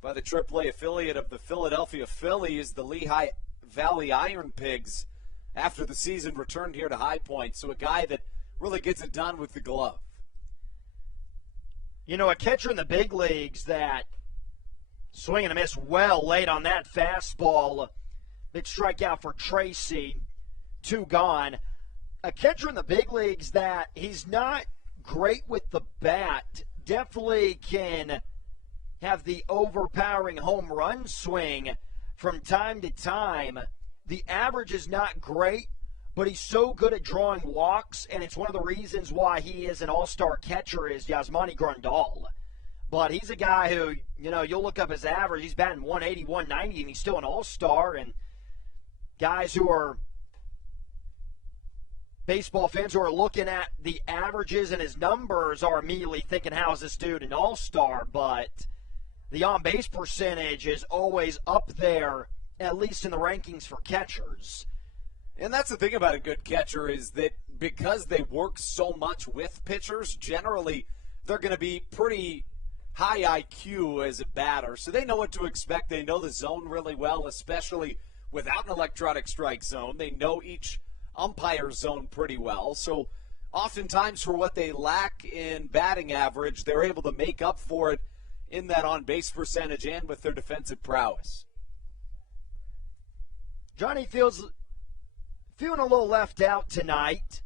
by the AAA affiliate of the Philadelphia Phillies, the Lehigh Valley Iron Pigs, after the season returned here to High Point. So a guy that really gets it done with the glove. You know, a catcher in the big leagues that swing and a miss well late on that fastball. Big strikeout for Tracy. 2 gone. A catcher in the big leagues that he's not great with the bat. Definitely can have the overpowering home run swing from time to time. The average is not great, but he's so good at drawing walks, and it's one of the reasons why he is an all-star catcher is Yasmani Grandal. But he's a guy who, you know, you'll look up his average. He's batting 180, 190, and he's still an all-star. And guys who are baseball fans who are looking at the averages and his numbers are immediately thinking, how is this dude an all-star? But the on-base percentage is always up there, at least in the rankings for catchers. And that's the thing about a good catcher is that because they work so much with pitchers, generally they're going to be pretty high IQ as a batter. So they know what to expect. They know the zone really well, especially without an electronic strike zone. They know each umpire zone pretty well. So oftentimes for what they lack in batting average, they're able to make up for it in that on-base percentage and with their defensive prowess. Johnny feels feeling a little left out tonight.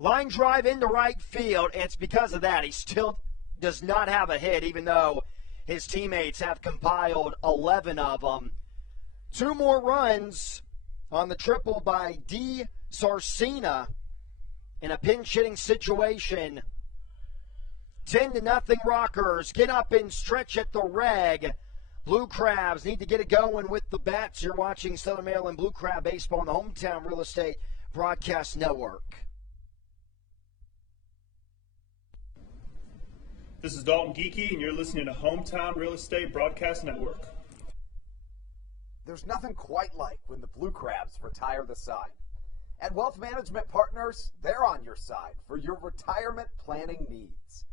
Line drive into right field, and it's because of that. He still does not have a hit, even though his teammates have compiled 11 of them. 2 more runs on the triple by D. Sarcina in a pinch-hitting situation. 10-0 Rockers. Get up and stretch at the reg. Blue Crabs need to get it going with the bats. You're watching Southern Maryland Blue Crab Baseball on the Hometown Real Estate Broadcast Network. This is Dalton Geeky, and you're listening to Hometown Real Estate Broadcast Network. There's nothing quite like when the Blue Crabs retire the sign. At Wealth Management Partners, they're on your side for your retirement planning needs.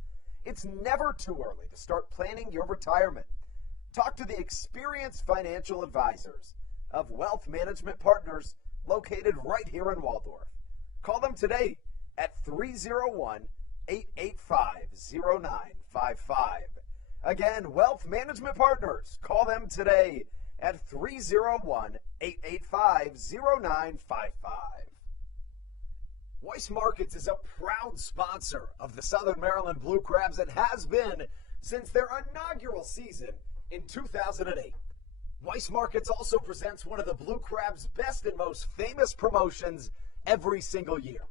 It's never too early to start planning your retirement. Talk to the experienced financial advisors of Wealth Management Partners located right here in Waldorf. Call them today at 301-885-0955. Again, Wealth Management Partners. Call them today at 301-885-0955. Weiss Markets is a proud sponsor of the Southern Maryland Blue Crabs and has been since their inaugural season in 2008. Weiss Markets also presents one of the Blue Crabs' best and most famous promotions every single year.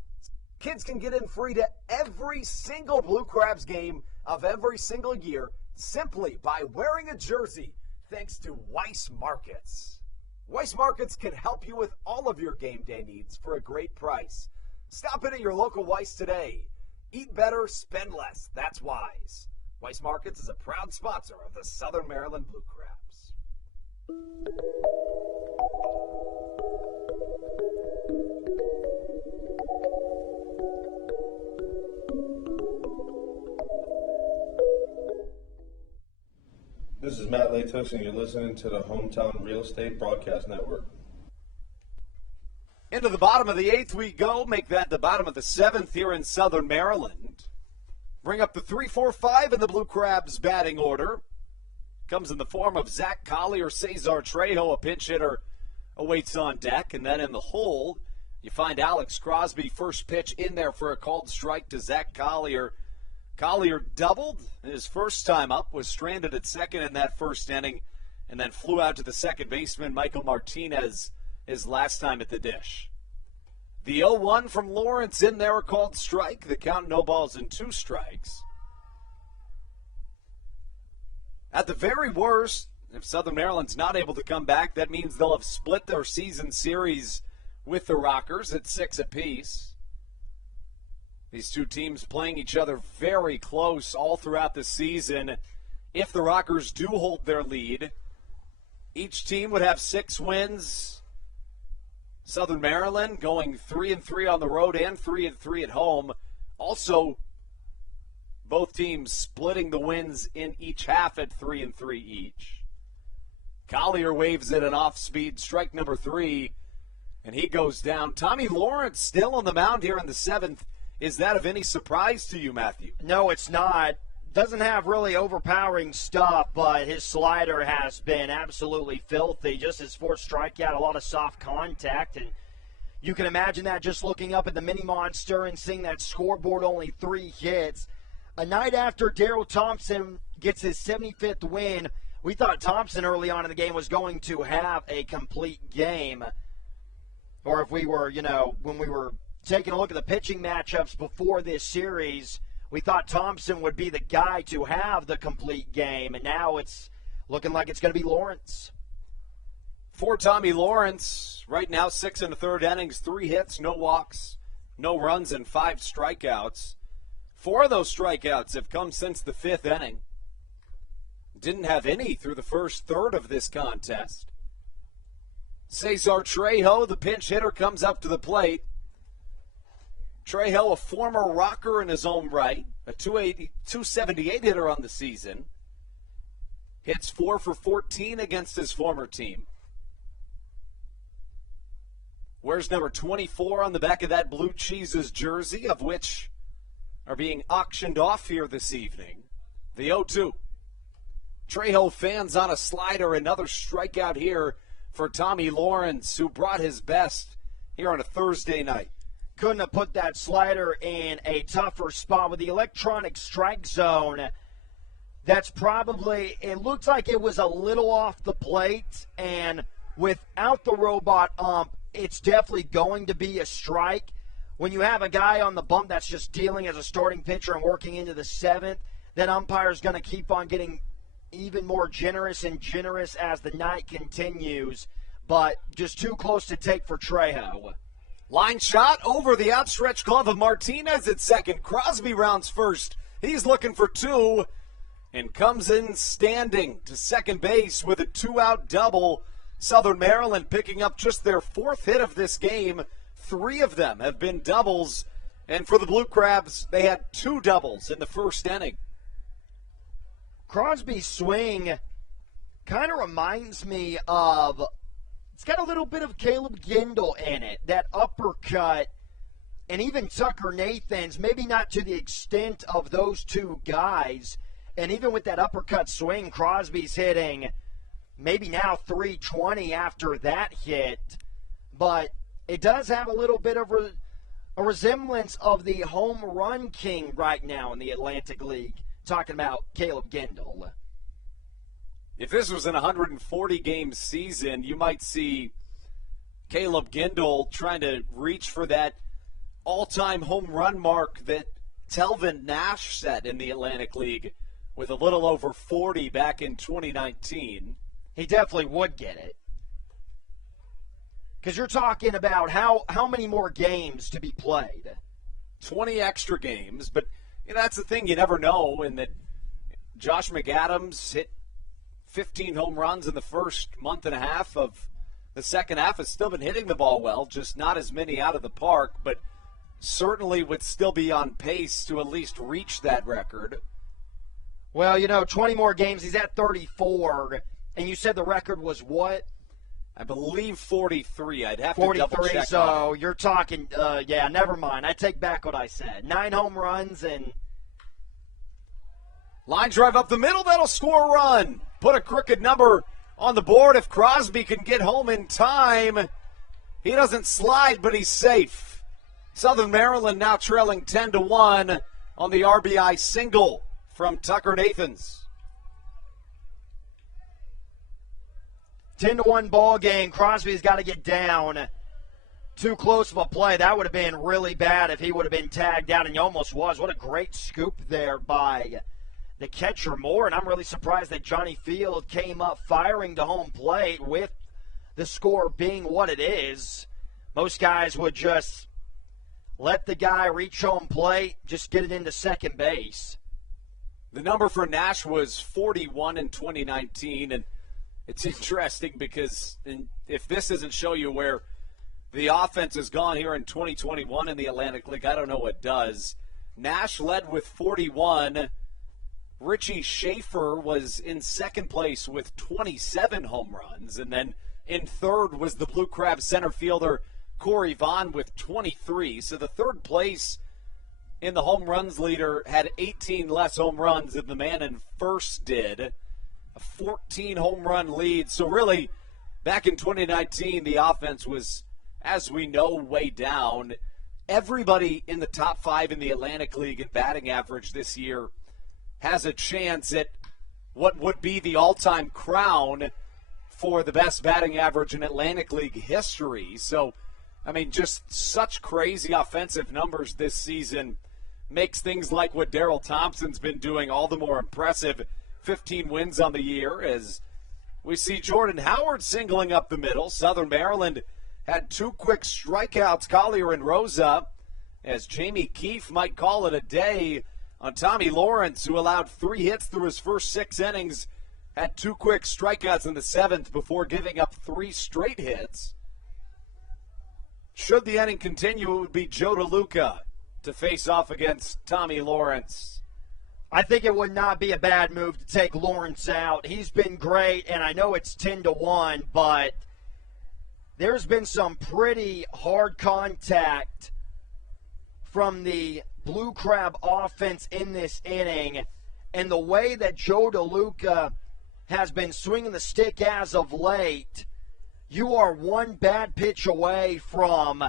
Kids can get in free to every single Blue Crabs game of every single year simply by wearing a jersey thanks to Weiss Markets. Weiss Markets can help you with all of your game day needs for a great price. Stop in at your local Weiss today. Eat better, spend less. That's wise. Weiss Markets is a proud sponsor of the Southern Maryland Blue Crabs. This is Matt Latos, and you're listening to the Hometown Real Estate Broadcast Network. Into the bottom of the 8th we go. Make that the bottom of the 7th here in Southern Maryland. Bring up the 3-4-5 in the Blue Crabs batting order. Comes in the form of Zach Collier, Cesar Trejo, a pinch hitter, awaits on deck. And then in the hole, you find Alex Crosby, first pitch in there for a called strike to Zach Collier. Collier doubled his first time up, was stranded at second in that first inning, and then flew out to the second baseman, Michael Martinez, his last time at the dish. The 0-1 from Lawrence in there, a called strike. The count, no balls and 2 strikes. At the very worst, if Southern Maryland's not able to come back, that means they'll have split their season series with the Rockers at 6 apiece. These two teams playing each other very close all throughout the season. If the Rockers do hold their lead, each team would have 6 wins. Southern Maryland going 3-3 on the road and 3-3 at home. Also, both teams splitting the wins in each half at 3-3 each. Collier waves at an off-speed strike number 3, and he goes down. Tommy Lawrence still on the mound here in the 7th. Is that of any surprise to you, Matthew? No, it's not. Doesn't have really overpowering stuff, but his slider has been absolutely filthy. Just his 4th strikeout, a lot of soft contact. And you can imagine that just looking up at the mini monster and seeing that scoreboard, only 3 hits. A night after Daryl Thompson gets his 75th win, we thought Thompson early on in the game was going to have a complete game. Or if we were, when we were taking a look at the pitching matchups before this series, we thought Thompson would be the guy to have the complete game, and now it's looking like it's going to be Lawrence. For Tommy Lawrence, right now 6 1/3 innings, 3 hits, no walks, no runs, and 5 strikeouts. 4 of those strikeouts have come since the 5th inning. Didn't have any through the first third of this contest. Cesar Trejo, the pinch hitter, comes up to the plate. Trejo, a former Rocker in his own right, a 278 hitter on the season. Hits 4 for 14 against his former team. Wears number 24 on the back of that Blue Cheeses jersey, of which are being auctioned off here this evening. The 0-2. Trejo fans on a slider, another strikeout here for Tommy Lawrence, who brought his best here on a Thursday night. Couldn't have put that slider in a tougher spot with the electronic strike zone. That's probably, it looks like it was a little off the plate, and without the robot ump, it's definitely going to be a strike. When you have a guy on the bump that's just dealing as a starting pitcher and working into the 7th, that umpire's going to keep on getting even more generous and generous as the night continues, but just too close to take for Trejo. Line shot over the outstretched glove of Martinez at second. Crosby rounds first. He's looking for 2 and comes in standing to second base with a 2-out double. Southern Maryland picking up just their 4th hit of this game. 3 of them have been doubles. And for the Blue Crabs, they had 2 doubles in the first inning. Crosby's swing kind of reminds me of, it's got a little bit of Caleb Gendel in it, that uppercut, and even Tucker Nathan's, maybe not to the extent of those 2 guys. And even with that uppercut swing, Crosby's hitting maybe now 320 after that hit. But it does have a little bit of a resemblance of the home run king right now in the Atlantic League, talking about Caleb Gendel. If this was an 140-game season, you might see Caleb Gendel trying to reach for that all-time home run mark that Telvin Nash set in the Atlantic League with a little over 40 back in 2019. He definitely would get it. Because you're talking about how many more games to be played. 20 extra games, but that's the thing, you never know, in that Josh McAdams hit 15 home runs in the first month and a half of the second half, has still been hitting the ball well, just not as many out of the park, but certainly would still be on pace to at least reach that record. Well, 20 more games, he's at 34, and you said the record was what? I believe 43. I'd have 43, to double check. So you're talking, never mind. I take back what I said. 9 home runs and... Line drive up the middle, that'll score a run. Put a crooked number on the board if Crosby can get home in time. He doesn't slide, but he's safe. Southern Maryland now trailing 10-1 on the RBI single from Tucker Nathans. 10-1 ball game. Crosby's got to get down. Too close of a play. That would have been really bad if he would have been tagged out, and he almost was. What a great scoop there by the catcher Moore, and I'm really surprised that Johnny Field came up firing to home plate with the score being what it is. Most guys would just let the guy reach home plate, just get it into second base. The number for Nash was 41 in 2019, and it's interesting because if this doesn't show you where the offense has gone here in 2021 in the Atlantic League, I don't know what does. Nash led with 41. Richie Schaefer was in second place with 27 home runs. And then in third was the Blue Crab center fielder Corey Vaughn with 23. So the third place in the home runs leader had 18 less home runs than the man in first did. A 14 home run lead. So really, back in 2019, the offense was, as we know, way down. Everybody in the top 5 in the Atlantic League in batting average this year has a chance at what would be the all-time crown for the best batting average in Atlantic League history. So, just such crazy offensive numbers this season makes things like what Darrell Thompson's been doing all the more impressive. 15 wins on the year as we see Jordan Howard singling up the middle. Southern Maryland had 2 quick strikeouts, Collier and Rosa, as Jamie Keefe might call it a day on Tommy Lawrence, who allowed 3 hits through his first 6 innings, had 2 quick strikeouts in the 7th before giving up 3 straight hits. Should the inning continue, it would be Joe DeLuca to face off against Tommy Lawrence. I think it would not be a bad move to take Lawrence out. He's been great, and I know it's 10-1, but there's been some pretty hard contact from the Blue Crab offense in this inning, and the way that Joe DeLuca has been swinging the stick as of late, you are one bad pitch away from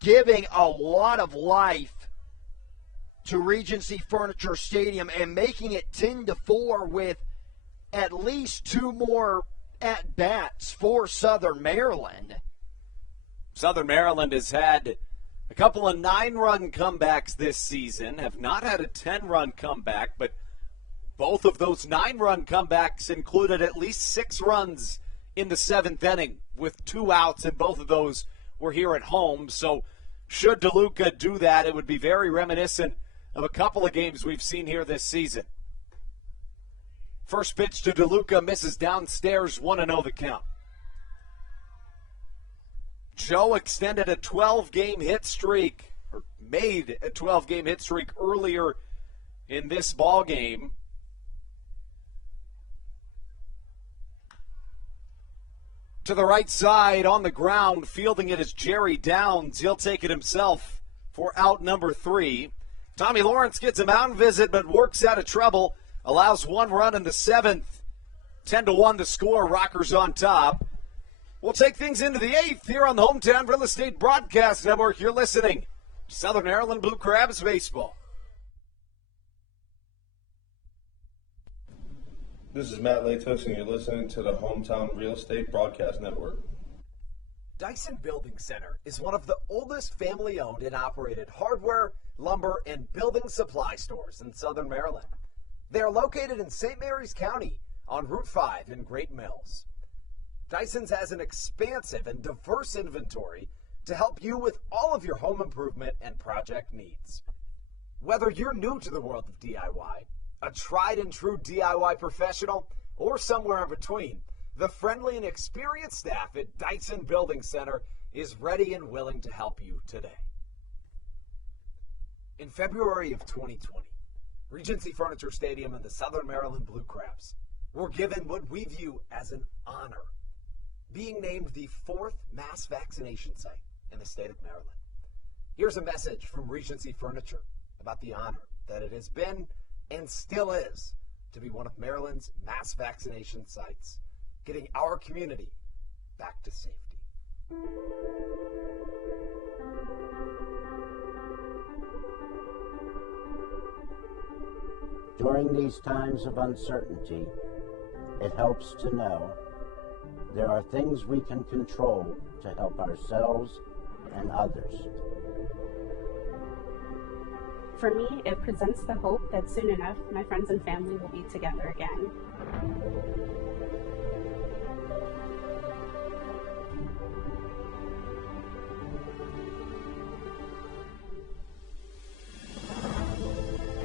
giving a lot of life to Regency Furniture Stadium and making it 10-4 with at least 2 more at-bats for Southern Maryland. Southern Maryland has had a couple of 9-run comebacks this season, have not had a 10-run comeback, but both of those 9-run comebacks included at least 6 runs in the 7th inning with 2 outs, and both of those were here at home. So should DeLuca do that, it would be very reminiscent of a couple of games we've seen here this season. First pitch to DeLuca, misses downstairs, 1-0 the count. Joe extended a 12-game hit streak, or made a 12-game hit streak earlier in this ball game. To the right side, on the ground, fielding it is Jerry Downs. He'll take it himself for out number 3. Tommy Lawrence gets a mound visit, but works out of trouble. Allows 1 run in the 7th. 10-1 the score. Rockers on top. We'll take things into the 8th here on the Hometown Real Estate Broadcast Network. You're listening to Southern Maryland Blue Crabs Baseball. This is Matt Latos, and you're listening to the Hometown Real Estate Broadcast Network. Dyson Building Center is one of the oldest family-owned and operated hardware, lumber, and building supply stores in Southern Maryland. They are located in St. Mary's County on Route 5 in Great Mills. Dyson's has an expansive and diverse inventory to help you with all of your home improvement and project needs. Whether you're new to the world of DIY, a tried and true DIY professional, or somewhere in between, the friendly and experienced staff at Dyson Building Center is ready and willing to help you today. In February of 2020, Regency Furniture Stadium and the Southern Maryland Blue Crabs were given what we view as an honor, being named the 4th mass vaccination site in the state of Maryland. Here's a message from Regency Furniture about the honor that it has been and still is to be one of Maryland's mass vaccination sites, getting our community back to safety. During these times of uncertainty, it helps to know there are things we can control to help ourselves and others. For me, it presents the hope that soon enough, my friends and family will be together again.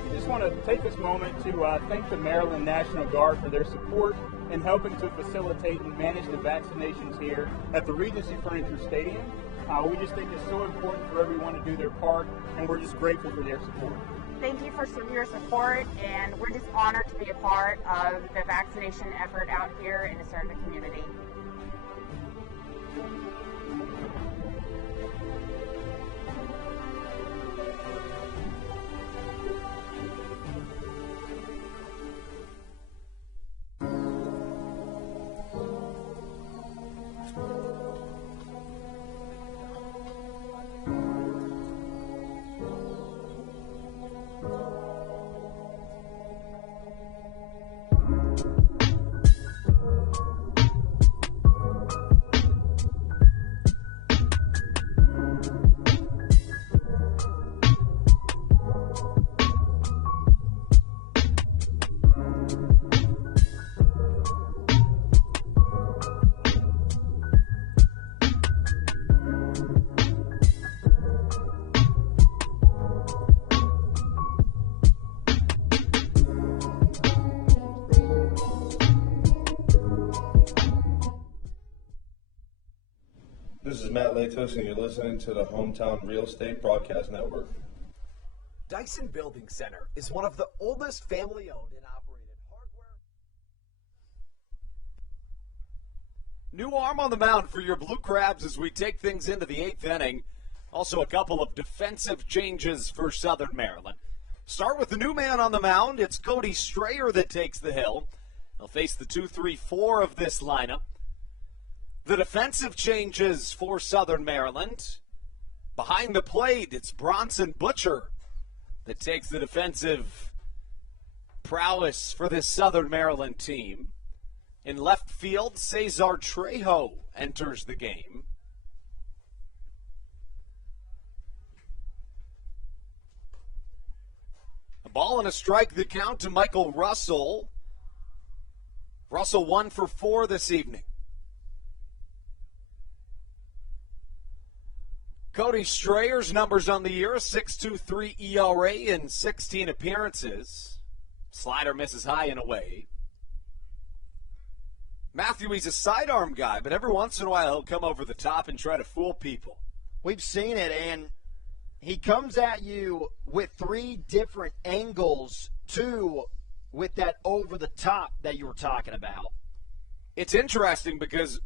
I just want to take this moment to thank the Maryland National Guard for their support in helping to facilitate and manage the vaccinations here at the Regency Furniture Stadium. We just think it's so important for everyone to do their part, and we're just grateful for their support. Thank you for your support, and we're just honored to be a part of the vaccination effort out here and to serve the community. This is Matt Latos, and you're listening to the Hometown Real Estate Broadcast Network. Dyson Building Center is one of the oldest family-owned and operated hardware. New arm on the mound for your Blue Crabs as we take things into the 8th inning. Also a couple of defensive changes for Southern Maryland. Start with the new man on the mound. It's Cody Strayer that takes the hill. He'll face the 2-3-4 of this lineup. The defensive changes for Southern Maryland. Behind the plate, it's Bronson Butcher that takes the defensive prowess for this Southern Maryland team. In left field, Cesar Trejo enters the game. A ball and a strike, the count to Michael Russell. Russell 1 for 4 this evening. Cody Strayer's numbers on the year, 6.23 ERA in 16 appearances. Slider misses high and away. Matthew, he's a sidearm guy, but every once in a while he'll come over the top and try to fool people. We've seen it, and he comes at you with 3 different angles, too, with that over the top that you were talking about. It's interesting because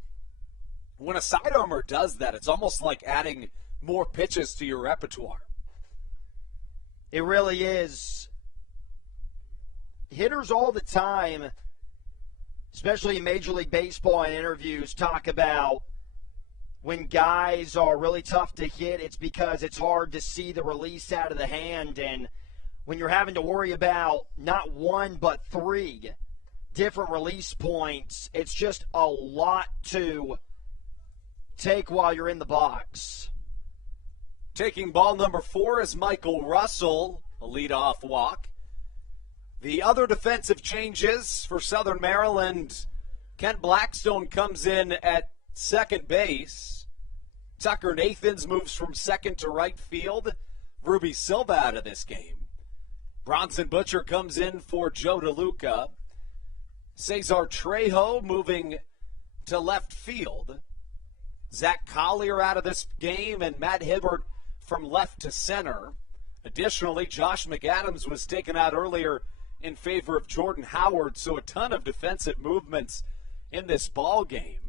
when a sidearmer does that, it's almost like adding more pitches to your repertoire. It really is. Hitters all the time, especially in Major League Baseball and interviews, talk about when guys are really tough to hit, it's because it's hard to see the release out of the hand. And when you're having to worry about not 1 but 3 different release points, it's just a lot to take while you're in the box. Taking ball number 4 is Michael Russell, a leadoff walk. The other defensive changes for Southern Maryland, Kent Blackstone comes in at second base. Tucker Nathans moves from second to right field. Ruby Silva out of this game. Bronson Butcher comes in for Joe DeLuca. Cesar Trejo moving to left field. Zach Collier out of this game, and Matt Hibbert from left to center. Additionally, Josh McAdams was taken out earlier in favor of Jordan Howard, so a ton of defensive movements in this ball game.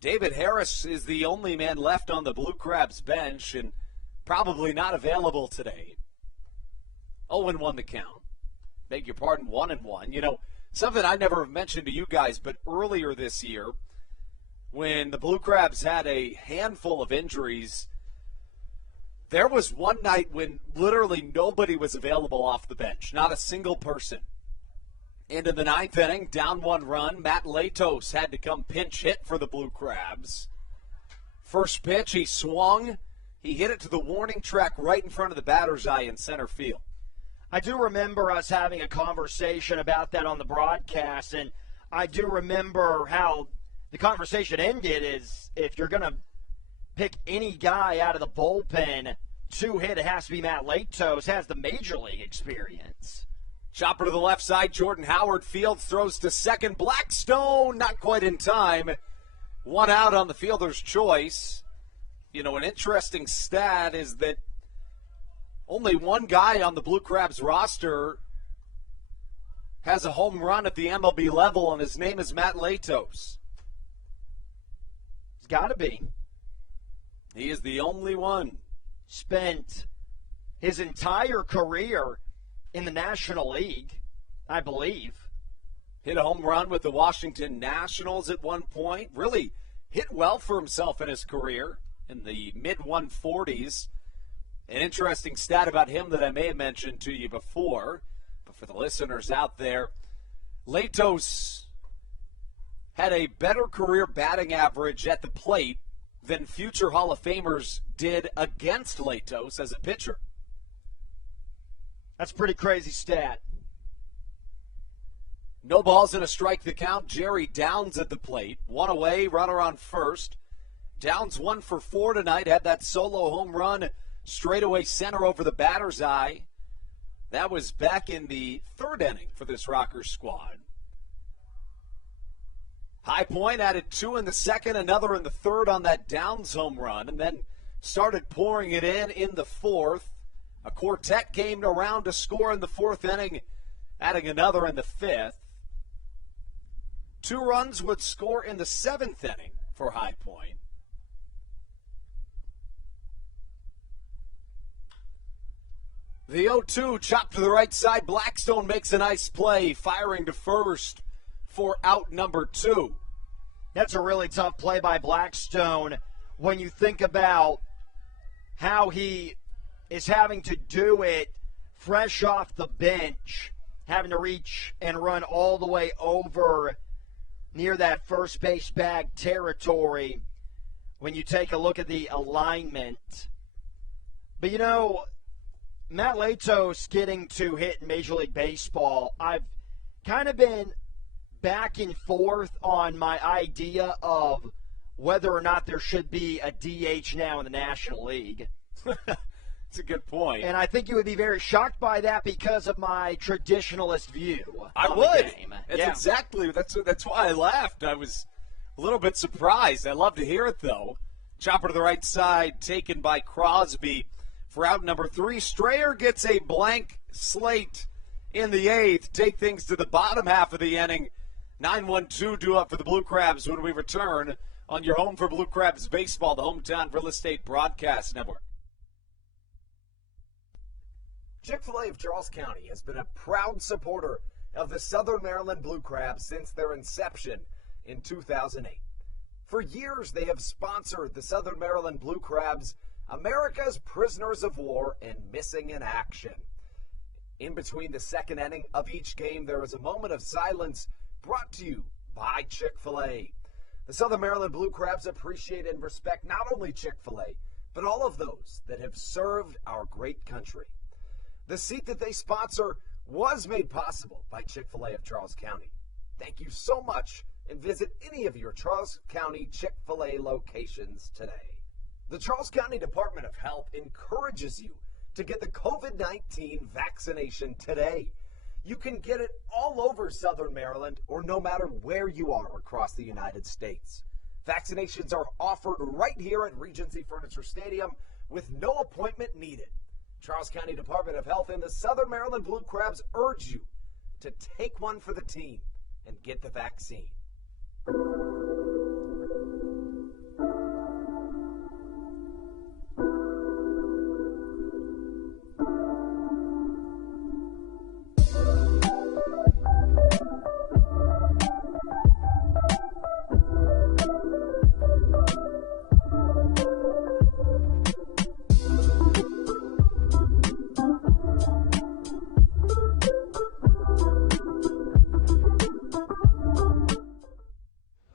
David Harris is the only man left on the Blue Crabs bench and probably not available today. 0-1 the count. Beg your pardon, 1-1. You know, something I never mentioned to you guys, but earlier this year, when the Blue Crabs had a handful of injuries, there was one night when literally nobody was available off the bench, not a single person. Into the ninth inning, down one run, Matt Latos had to come pinch hit for the Blue Crabs. First pitch, he swung. He hit it to the warning track right in front of the batter's eye in center field. I do remember us having a conversation about that on the broadcast, and I do remember how the conversation ended is if you're going to pick any guy out of the bullpen to hit, it has to be Matt Latos, has the major league experience. Chopper to the left side, Jordan Howard fields, throws to second. Blackstone, not quite in time. One out on the fielder's choice. You know, an interesting stat is that only one guy on the Blue Crabs roster has a home run at the MLB level, and his name is Matt Latos. It's got to be. He is the only one. Spent his entire career in the National League, I believe. Hit a home run with the Washington Nationals at one point. Really hit well for himself in his career in the mid-140s. An interesting stat about him that I may have mentioned to you before, but for the listeners out there, Latos had a better career batting average at the plate than future Hall of Famers did against Latos as a pitcher. That's a pretty crazy stat. No balls and a strike the count. Jerry Downs at the plate. One away, runner on first. Downs 1 for 4 tonight, had that solo home run straightaway center over the batter's eye. That was back in the third inning for this Rockers squad. High Point added 2 in the second, another in the third on that Downs home run, and then started pouring it in the fourth. A quartet came around to score in the fourth inning, adding another in the fifth. 2 runs would score in the seventh inning for High Point. The 0-2 chopped to the right side. Blackstone makes a nice play, firing to first for out number 2. That's a really tough play by Blackstone when you think about how he is having to do it fresh off the bench, having to reach and run all the way over near that first base bag territory when you take a look at the alignment. But, you know, Matt Latos getting to hit in Major League Baseball, I've kind of been back and forth on my idea of whether or not there should be a DH now in the National League. That's a good point. And I think you would be very shocked by that because of my traditionalist view. I would. That's why I laughed. I was a little bit surprised. I love to hear it, though. Chopper to the right side, taken by Crosby for out number 3. Strayer gets a blank slate in the 8th. Take things to the bottom half of the inning. 9-1-2 due up for the Blue Crabs when we return on your home for Blue Crabs baseball, the Hometown Real Estate Broadcast Network. Chick-fil-A of Charles County has been a proud supporter of the Southern Maryland Blue Crabs since their inception in 2008. For years, they have sponsored the Southern Maryland Blue Crabs, America's prisoners of war and missing in action. In between the second inning of each game, there is a moment of silence brought to you by Chick-fil-A. The Southern Maryland Blue Crabs appreciate and respect not only Chick-fil-A, but all of those that have served our great country. The seat that they sponsor was made possible by Chick-fil-A of Charles County. Thank you so much, and visit any of your Charles County Chick-fil-A locations today. The Charles County Department of Health encourages you to get the COVID-19 vaccination today. You can get it all over Southern Maryland or no matter where you are across the United States. Vaccinations are offered right here at Regency Furniture Stadium with no appointment needed. Charles County Department of Health and the Southern Maryland Blue Crabs urge you to take one for the team and get the vaccine.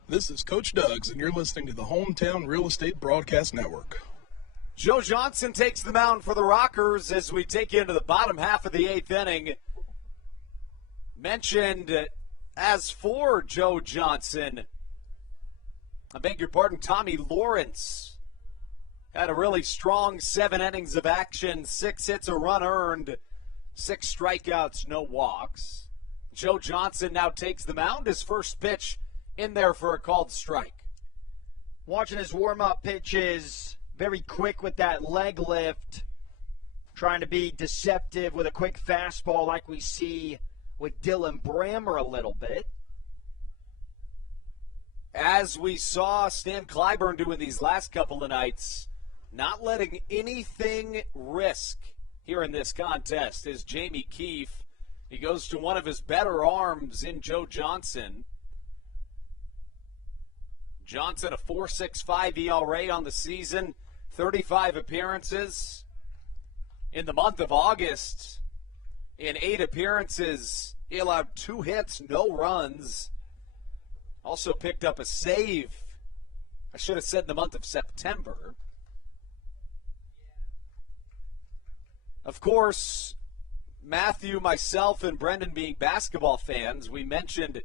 This is Coach Doug's, and you're listening to the Hometown Real Estate Broadcast Network. Joe Johnson takes the mound for the Rockers as we take you into the bottom half of the 8th inning. Mentioned as for Joe Johnson, I beg your pardon, Tommy Lawrence had a really strong 7 innings of action, 6 hits, a run earned, 6 strikeouts, no walks. Joe Johnson now takes the mound. His first pitch in there for a called strike. Watching his warm-up pitches, very quick with that leg lift, trying to be deceptive with a quick fastball like we see with Dylan Brammer a little bit. As we saw Stan Clyburn do in these last couple of nights, not letting anything risk here in this contest is Jamie Keefe. He goes to one of his better arms in Joe Johnson. Johnson, a 4.65 ERA on the season, 35 appearances. In the month of August, in 8 appearances, he allowed 2 hits, no runs. Also picked up a save. I should have said in the month of September. Of course, Matthew, myself, and Brendan being basketball fans, we mentioned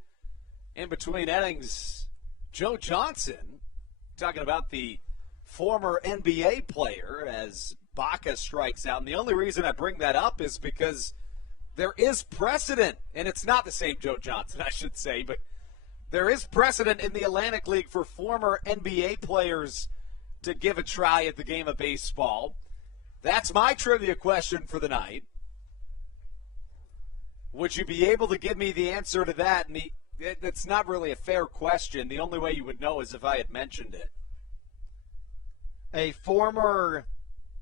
in between innings Joe Johnson, talking about the former NBA player as Baca strikes out. And the only reason I bring that up is because there is precedent, and it's not the same Joe Johnson, I should say, but there is precedent in the Atlantic League for former NBA players to give a try at the game of baseball. That's my trivia question for the night. Would you be able to give me the answer to that? And it's not really a fair question. The only way you would know is if I had mentioned it. A former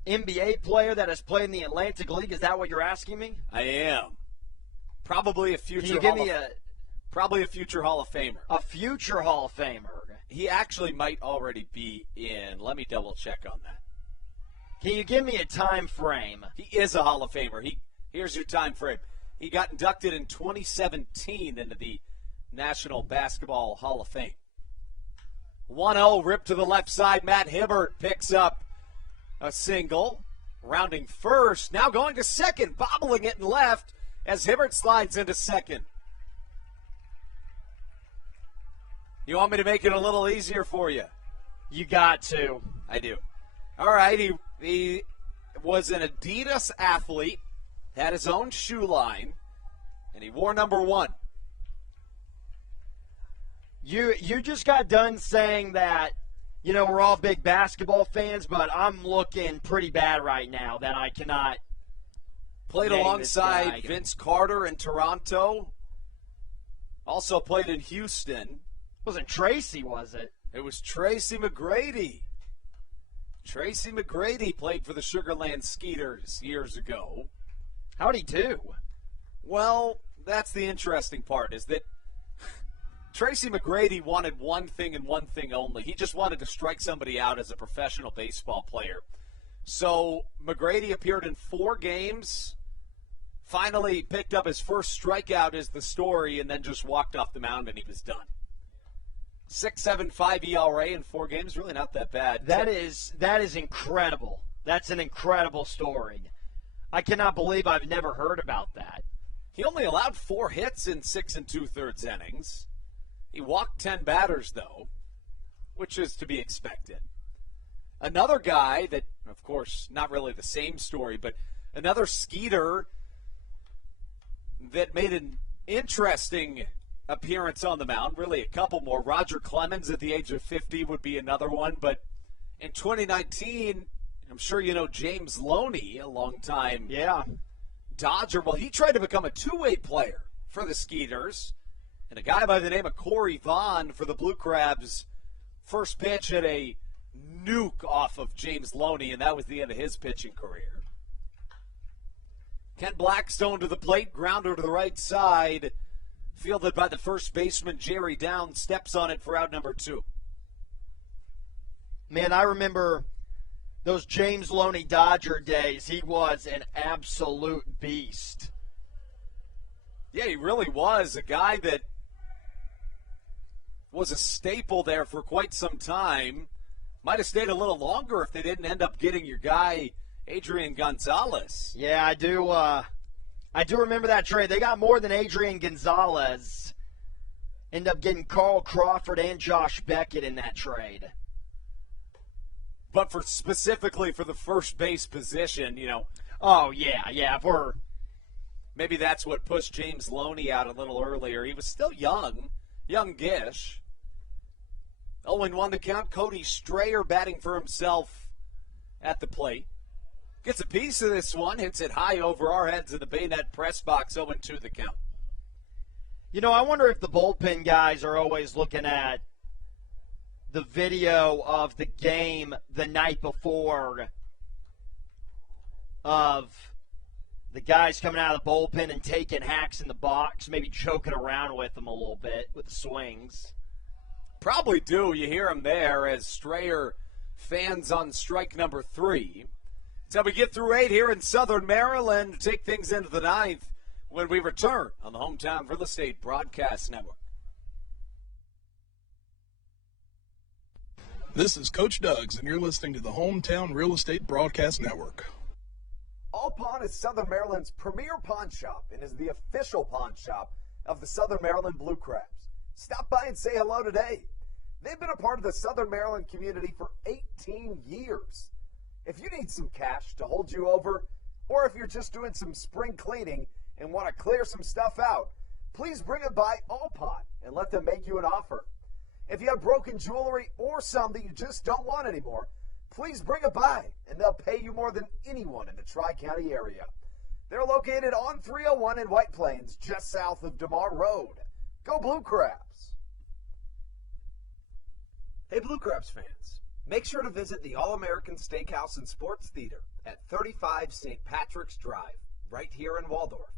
NBA player that has played in the Atlantic League, is that what you're asking me? I am. Probably a future probably a future Hall of Famer. A future Hall of Famer. He actually might already be in. Let me double check on that. Can you give me a time frame? He is a Hall of Famer. Here's your time frame. He got inducted in 2017 into the National Basketball Hall of Fame. 1-0, ripped to the left side. Matt Hibbert picks up a single. Rounding first, now going to second, bobbling it in left as Hibbert slides into second. You want me to make it a little easier for you? You got to. I do. All right, he was an Adidas athlete, had his own shoe line, and he wore number 1. You just got done saying that, we're all big basketball fans, but I'm looking pretty bad right now that I cannot. Played alongside Vince Carter in Toronto. Also played in Houston. Wasn't Tracy, was it? It was Tracy McGrady. Tracy McGrady played for the Sugarland Skeeters years ago. How'd he do? Well, that's the interesting part, is that Tracy McGrady wanted one thing and one thing only. He just wanted to strike somebody out as a professional baseball player. So McGrady appeared in 4 games, finally picked up his first strikeout is the story, and then just walked off the mound and he was done. 6.75 ERA in 4 games, really not that bad. That is incredible. That's an incredible story. I cannot believe I've never heard about that. He only allowed 4 hits in 6 2/3 innings. He walked 10 batters, though, which is to be expected. Another guy that, of course, not really the same story, but another Skeeter that made an interesting appearance on the mound, really a couple more. Roger Clemens at the age of 50 would be another one, but in 2019, I'm sure you know James Loney, a long-time Dodger. Well, he tried to become a two-way player for the Skeeters, and a guy by the name of Corey Vaughn for the Blue Crabs, first pitch at a nuke off of James Loney, and that was the end of his pitching career. Kent Blackstone to the plate, grounder to the right side, fielded by the first baseman Jerry Downs, steps on it for out number 2. Man, I remember those James Loney Dodger days. He was an absolute beast. Yeah, he really was a guy that was a staple there for quite some time. Might have stayed a little longer if they didn't end up getting your guy, Adrian Gonzalez. Yeah, I do remember that trade. They got more than Adrian Gonzalez. Ended up getting Carl Crawford and Josh Beckett in that trade. But specifically for the first base position, Oh, yeah. Maybe that's what pushed James Loney out a little earlier. He was still youngish. 0-1 the count. Cody Strayer batting for himself at the plate. Gets a piece of this one, hits it high over our heads in the Bayonet press box, 0-2 the count. I wonder if the bullpen guys are always looking at the video of the game the night before of the guys coming out of the bullpen and taking hacks in the box, maybe joking around with them a little bit with the swings. Probably do. You hear him there as Strayer fans on strike number 3. So we get through 8 here in Southern Maryland. Take things into the 9th when we return on the Hometown Real Estate Broadcast Network. This is Coach Doug's, and you're listening to the Hometown Real Estate Broadcast Network. All Pawn is Southern Maryland's premier pawn shop and is the official pawn shop of the Southern Maryland Blue Crabs. Stop by and say hello today. They've been a part of the Southern Maryland community for 18 years. If you need some cash to hold you over, or if you're just doing some spring cleaning and want to clear some stuff out, please bring it by All Pawn and let them make you an offer. If you have broken jewelry or some that you just don't want anymore, please bring it by, and they'll pay you more than anyone in the Tri-County area. They're located on 301 in White Plains, just south of DeMar Road. Go Blue Crabs! Hey Blue Crabs fans, make sure to visit the All-American Steakhouse and Sports Theater at 35 St. Patrick's Drive, right here in Waldorf,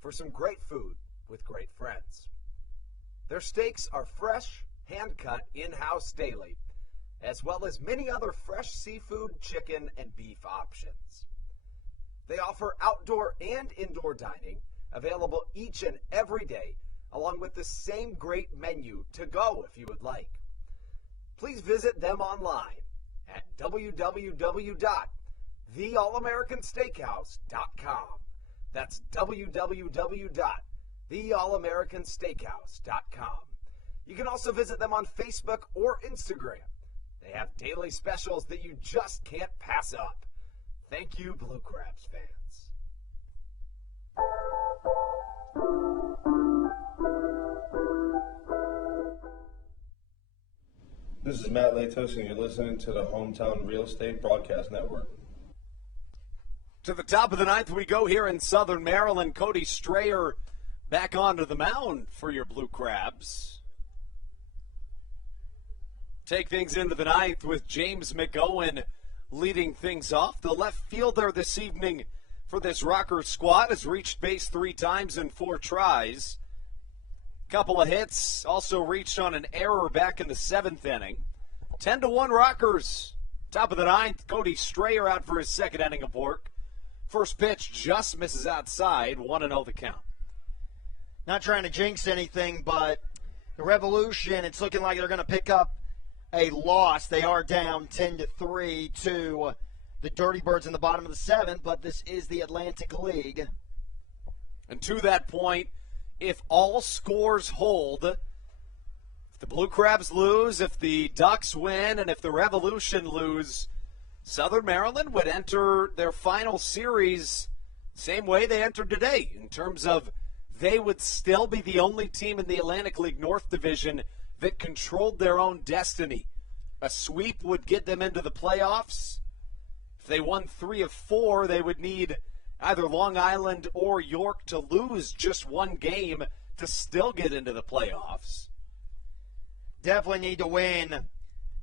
for some great food with great friends. Their steaks are fresh, hand-cut, in-house daily, as well as many other fresh seafood, chicken, and beef options. They offer outdoor and indoor dining, available each and every day, along with the same great menu to go if you would like. Please visit them online at www.theallamericansteakhouse.com. That's www.theallamericansteakhouse.com. You can also visit them on Facebook or Instagram. They have daily specials that you just can't pass up. Thank you, Blue Crabs fans. This is Matt Latos, and you're listening to the Hometown Real Estate Broadcast Network. To the top of the 9th we go here in Southern Maryland. Cody Strayer back onto the mound for your Blue Crabs. Take things into the 9th with James McGowan leading things off. The left fielder this evening for this Rocker squad has reached base 3 times in 4 tries. Couple of hits, also reached on an error back in the 7th inning. 10-1 Rockers. Top of the 9th, Cody Strayer out for his second inning of work. First pitch just misses outside, 1-0 the count. Not trying to jinx anything, but the Revolution, it's looking like they're going to pick up a loss. They are down 10-3 to the Dirty Birds in the bottom of the 7th, but this is the Atlantic League. And to that point, if all scores hold, if the Blue Crabs lose, if the Ducks win, and if the Revolution lose, Southern Maryland would enter their final series same way they entered today, in terms of they would still be the only team in the Atlantic League North Division that controlled their own destiny. A sweep would get them into the playoffs. If they won 3 of 4, they would need either Long Island or York to lose just one game to still get into the playoffs. Definitely need to win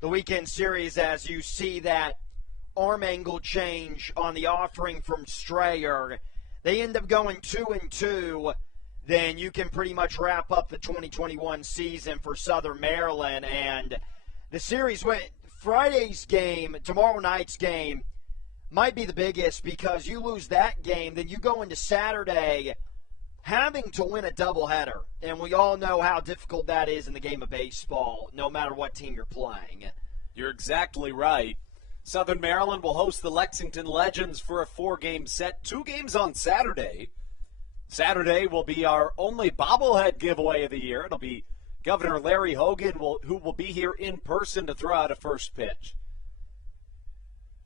the weekend series as you see that arm angle change on the offering from Strayer. They end up going 2-2. Then you can pretty much wrap up the 2021 season for Southern Maryland. And the series, Friday's game, tomorrow night's game, might be the biggest because you lose that game, then you go into Saturday having to win a doubleheader. And we all know how difficult that is in the game of baseball, no matter what team you're playing. You're exactly right. Southern Maryland will host the Lexington Legends for a 4-game set, 2 games on Saturday. Saturday will be our only bobblehead giveaway of the year. It'll be Governor Larry Hogan who will be here in person to throw out a first pitch.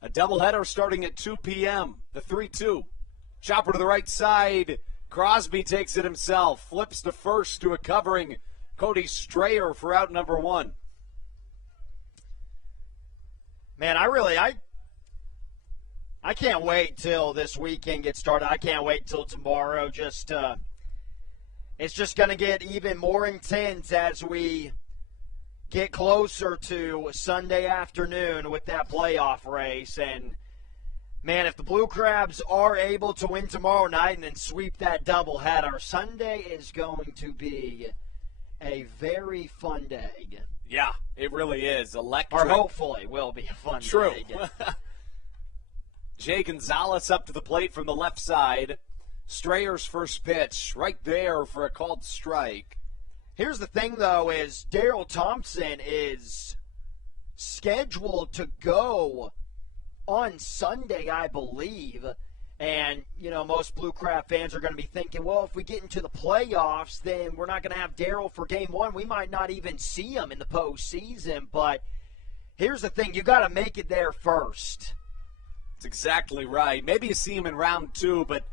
A doubleheader starting at 2 p.m. The 3-2. Chopper to the right side. Crosby takes it himself. Flips to first to a covering Cody Strayer for out number 1. Man, I can't wait till this weekend gets started. I can't wait till tomorrow. It's just going to get even more intense as we get closer to Sunday afternoon with that playoff race. And, man, if the Blue Crabs are able to win tomorrow night and then sweep that doubleheader, Sunday is going to be a very fun day. Yeah, it really is. Electric. Or hopefully will be a fun True. day. Jay Gonzalez up to the plate from the left side. Strayer's first pitch right there for a called strike. Here's the thing, though, is Daryl Thompson is scheduled to go on Sunday, I believe. And, most Blue Crab fans are going to be thinking, well, if we get into the playoffs, then we're not going to have Daryl for game 1. We might not even see him in the postseason. But here's the thing. You got to make it there first. That's exactly right. Maybe you see him in round 2, but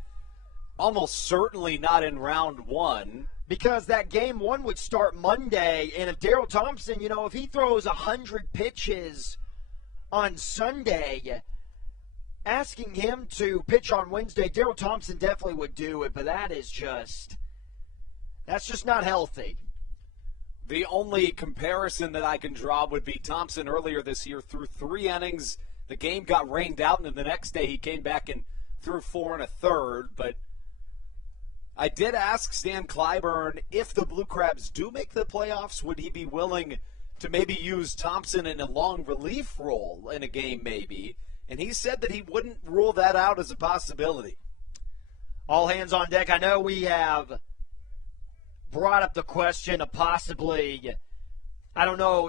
almost certainly not in round 1. Because that game 1 would start Monday, and if Daryl Thompson, if he throws 100 pitches on Sunday, asking him to pitch on Wednesday, Daryl Thompson definitely would do it, but that's just not healthy. The only comparison that I can draw would be Thompson earlier this year threw 3 innings. The game got rained out, and then the next day he came back and threw 4 1/3. But I did ask Stan Clyburn if the Blue Crabs do make the playoffs, would he be willing to maybe use Thompson in a long relief role in a game maybe? And he said that he wouldn't rule that out as a possibility. All hands on deck. I know we have brought up the question of possibly, I don't know,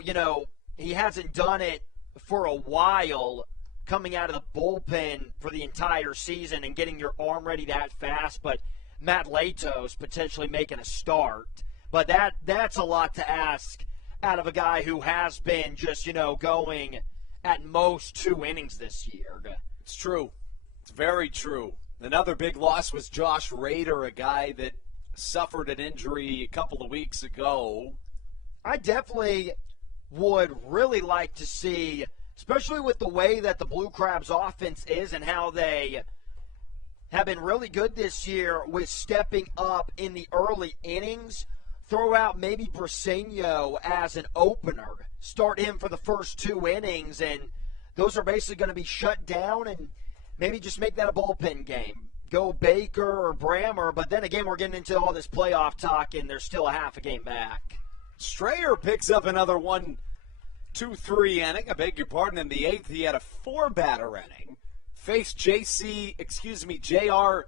he hasn't done it for a while, coming out of the bullpen for the entire season and getting your arm ready that fast, but Matt Latos potentially making a start. But that's a lot to ask out of a guy who has been just, going at most 2 innings this year. It's true. It's very true. Another big loss was Josh Rader, a guy that suffered an injury a couple of weeks ago. I definitely would really like to see, especially with the way that the Blue Crabs offense is and how they have been really good this year with stepping up in the early innings, throw out maybe Briseño as an opener, start him for the first 2 innings, and those are basically going to be shut down, and maybe just make that a bullpen game. Go Baker or Brammer, but then again, we're getting into all this playoff talk, and there's still a half a game back. Strayer picks up another 1-2-3 inning. I beg your pardon. In the 8th, he had a 4-batter inning. Faced J.R.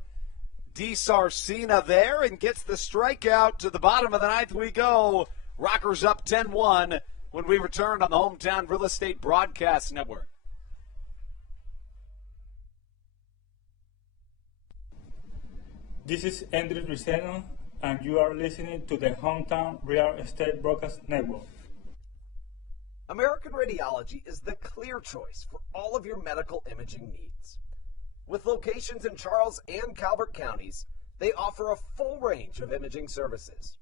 DiSarcina there and gets the strikeout. To the bottom of the 9th we go. Rockers up 10-1 when we return on the Hometown Real Estate Broadcast Network. This is Andrew Riceno, and you are listening to the Hometown Real Estate Broadcast Network. American Radiology is the clear choice for all of your medical imaging needs. With locations in Charles and Calvert counties, they offer a full range of imaging services.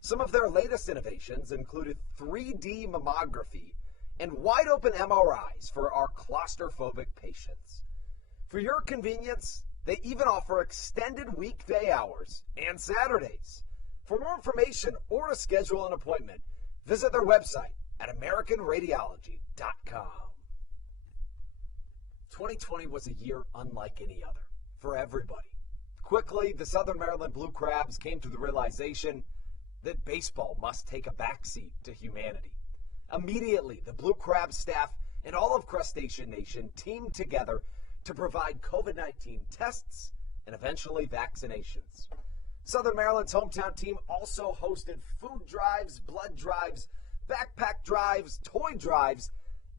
Some of their latest innovations included 3D mammography and wide-open MRIs for our claustrophobic patients. For your convenience, they even offer extended weekday hours and Saturdays. For more information or to schedule an appointment, visit their website at AmericanRadiology.com. 2020 was a year unlike any other for everybody. Quickly, the Southern Maryland Blue Crabs came to the realization that baseball must take a backseat to humanity. Immediately, the Blue Crabs staff and all of Crustacean Nation teamed together to provide COVID-19 tests and eventually vaccinations. Southern Maryland's hometown team also hosted food drives, blood drives, backpack drives, toy drives,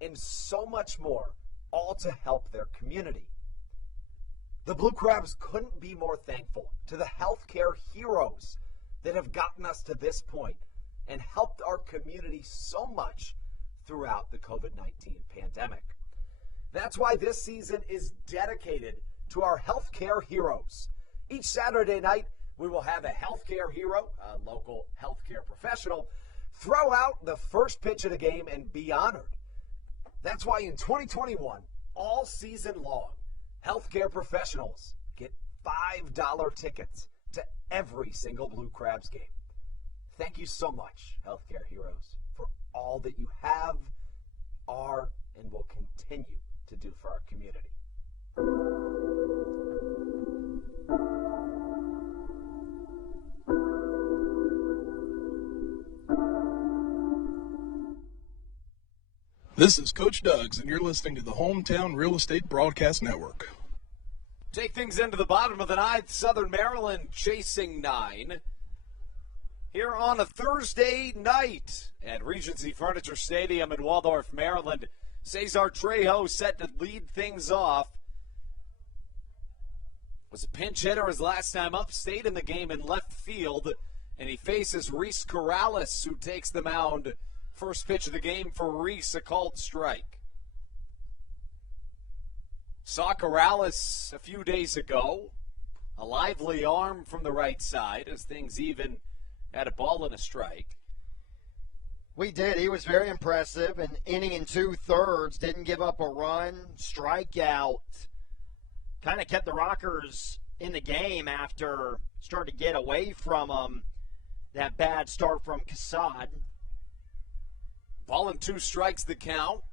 and so much more, all to help their community. The Blue Crabs couldn't be more thankful to the healthcare heroes that have gotten us to this point and helped our community so much throughout the COVID-19 pandemic. That's why this season is dedicated to our healthcare heroes. Each Saturday night, we will have a healthcare hero, a local healthcare professional, throw out the first pitch of the game and be honored. That's why in 2021, all season long, healthcare professionals get $5 tickets to every single Blue Crabs game. Thank you so much, healthcare heroes, for all that you have, are, and will continue to do for our community. This is Coach Doug's, and you're listening to the Hometown Real Estate Broadcast Network. Take things into the bottom of the ninth. Southern Maryland chasing 9. Here on a Thursday night at Regency Furniture Stadium in Waldorf, Maryland. Cesar Trejo set to lead things off. Was a pinch hitter his last time up, stayed in the game in left field, and he faces Reese Corrales, who takes the mound. First pitch of the game for Reese, a called strike. Saw Corrales a few days ago. A lively arm from the right side as things even had a ball and a strike. We did. He was very impressive. An inning and 2/3, didn't give up a run, strikeout. Kind of kept the Rockers in the game after starting to get away from them. That bad start from Cassad. Ball and 2 strikes the count.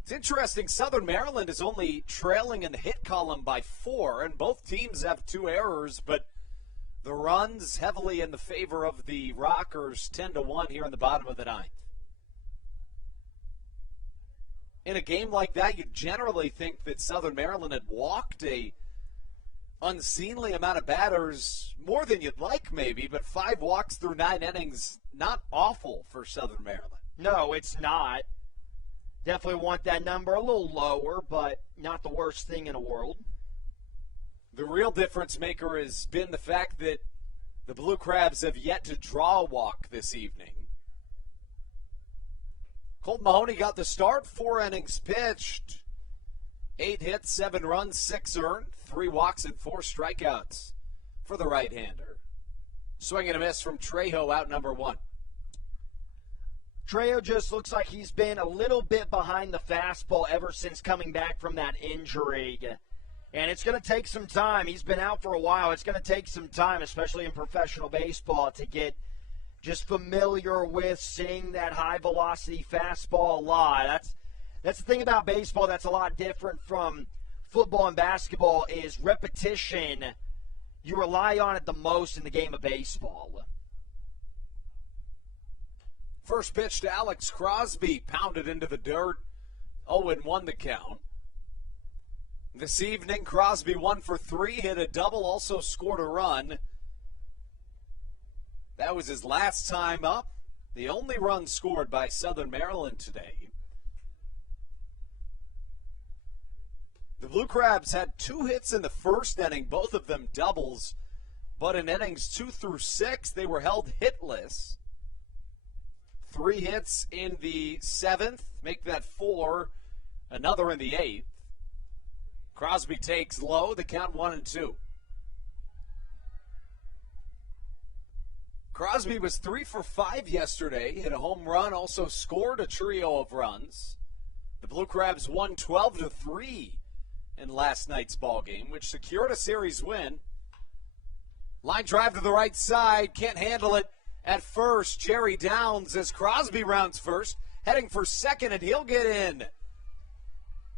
It's interesting, Southern Maryland is only trailing in the hit column by 4, and both teams have 2 errors, but the runs heavily in the favor of the Rockers, 10-1 here in the bottom of the ninth. In a game like that, you'd generally think that Southern Maryland had walked a unseemly amount of batters, more than you'd like maybe, but 5 walks through 9 innings, not awful for Southern Maryland. No, it's not. Definitely want that number a little lower, but not the worst thing in the world. The real difference maker has been the fact that the Blue Crabs have yet to draw a walk this evening. Colt Mahoney got the start, 4 innings pitched, 8 hits, 7 runs, 6 earned, 3 walks, and 4 strikeouts for the right-hander. Swing and a miss from Trejo, out number 1. Trejo just looks like he's been a little bit behind the fastball ever since coming back from that injury. And it's going to take some time. He's been out for a while. It's going to take some time, especially in professional baseball, to get just familiar with seeing that high-velocity fastball a lot. That's the thing about baseball that's a lot different from football and basketball is repetition. You rely on it the most in the game of baseball. First pitch to Alex Crosby, pounded into the dirt, 0-1 the count. This evening, Crosby 1 for 3, hit a double, also scored a run. That was his last time up. The only run scored by Southern Maryland today. The Blue Crabs had 2 hits in the first inning, both of them doubles. but in innings 2 through 6, they were held hitless. 3 hits in the 7th, make that 4, another in the 8th. Crosby takes low, the count 1-2. Crosby was 3 for 5 yesterday, hit a home run, also scored a trio of runs. The Blue Crabs won 12-3 in last night's ball game, which secured a series win. Line drive to the right side, can't handle it at first. Jerry Downs as Crosby rounds first, heading for second, and he'll get in.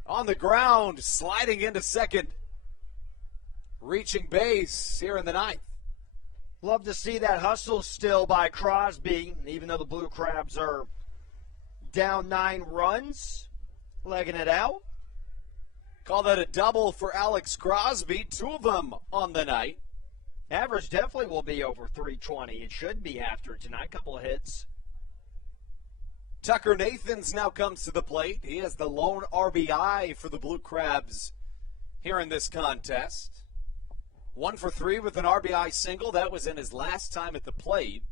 On the ground, sliding into second, reaching base here in the 9th. Love to see that hustle still by Crosby, even though the Blue Crabs are down 9 runs, legging it out. Call that a double for Alex Crosby, 2 of them on the night. Average definitely will be over 320. It should be after tonight. Couple of hits. Tucker Nathans now comes to the plate. He has the lone RBI for the Blue Crabs here in this contest. 1 for 3 with an RBI single. That was in his last time at the plate.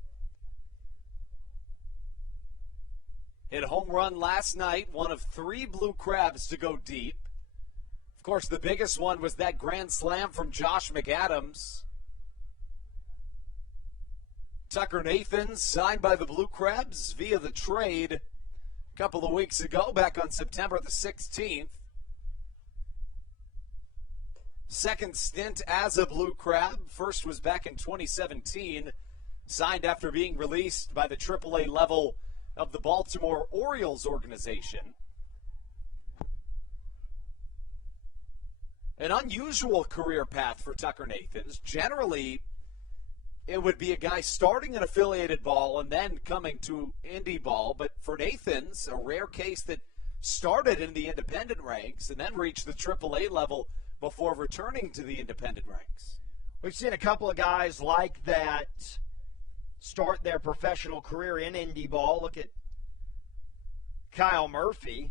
Hit a home run last night, one of 3 Blue Crabs to go deep. Of course, the biggest one was that grand slam from Josh McAdams. Tucker Nathans signed by the Blue Crabs via the trade a couple of weeks ago, back on September the 16th. Second stint as a Blue Crab. First was back in 2017. Signed after being released by the AAA level of the Baltimore Orioles organization. An unusual career path for Tucker Nathans. Generally, it would be a guy starting in affiliated ball and then coming to indie ball. But for Nathans, a rare case that started in the independent ranks and then reached the AAA level before returning to the independent ranks. We've seen a couple of guys like that start their professional career in indie ball. Look at Kyle Murphy.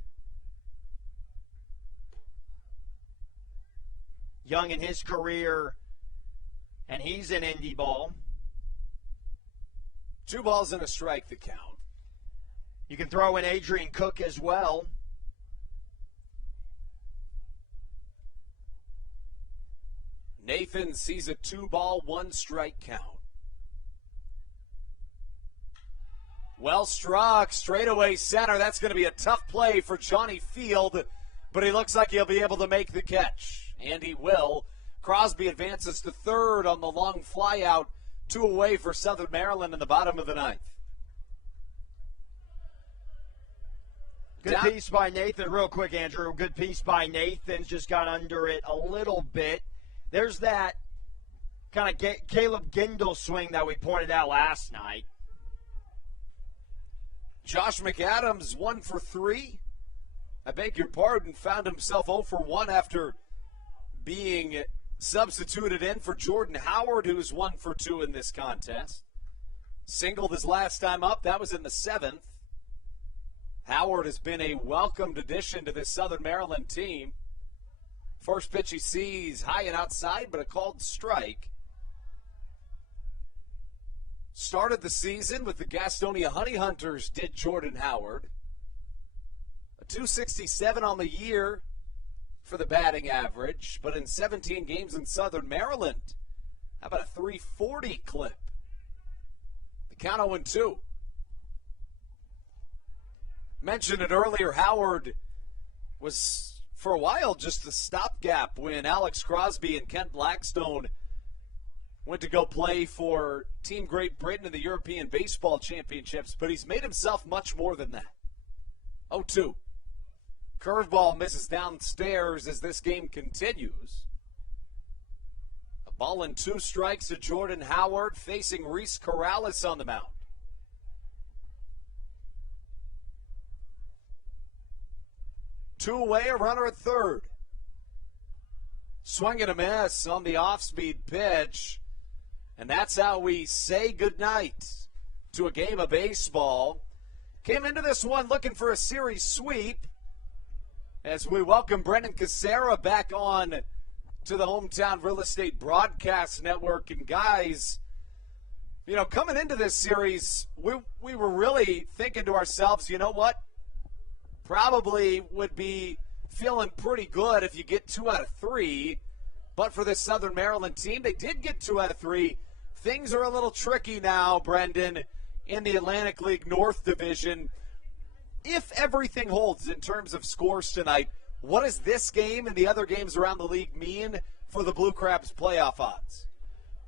Young in his career, and he's in indie ball. 2 balls and a strike to count. You can throw in Adrian Cook as well. Nathan sees a 2-ball, 1-strike count. Well struck, straightaway center. That's going to be a tough play for Johnny Field, but he looks like he'll be able to make the catch. And he will. Crosby advances to third on the long flyout. 2 away for Southern Maryland in the bottom of the 9th. Good piece by Nathan. Real quick, Andrew. Good piece by Nathan. Just got under it a little bit. There's that kind of Caleb Gindel swing that we pointed out last night. Josh McAdams, 1 for 3. I beg your pardon, found himself 0 for 1 after being substituted in for Jordan Howard, who's 1 for 2 in this contest. Singled his last time up. That was in the 7th. Howard has been a welcomed addition to this Southern Maryland team. First pitch he sees high and outside, but a called strike. Started the season with the Gastonia Honey Hunters, did Jordan Howard. A .267 on the year for the batting average, but in 17 games in Southern Maryland, how about a .340 clip? The count 0-2. Mentioned it earlier, Howard was for a while just a stopgap when Alex Crosby and Kent Blackstone went to go play for Team Great Britain in the European Baseball Championships, but he's made himself much more than that. 0-2. Curveball misses downstairs as this game continues. A ball and 2 strikes to Jordan Howard facing Reese Corrales on the mound. Two away, a runner at third. Swing and a miss on the off-speed pitch. And that's how we say goodnight to a game of baseball. Came into this one looking for a series sweep as we welcome Brendan Casera back on to the Hometown Real Estate Broadcast Network. And guys, you know, coming into this series, we were really thinking to ourselves, you know what? Probably would be feeling pretty good if you get 2 out of 3. But for this Southern Maryland team, they did get 2 out of 3. Things are a little tricky now, Brendan, in the Atlantic League North Division. If everything holds in terms of scores tonight, what does this game and the other games around the league mean for the Blue Crabs' playoff odds?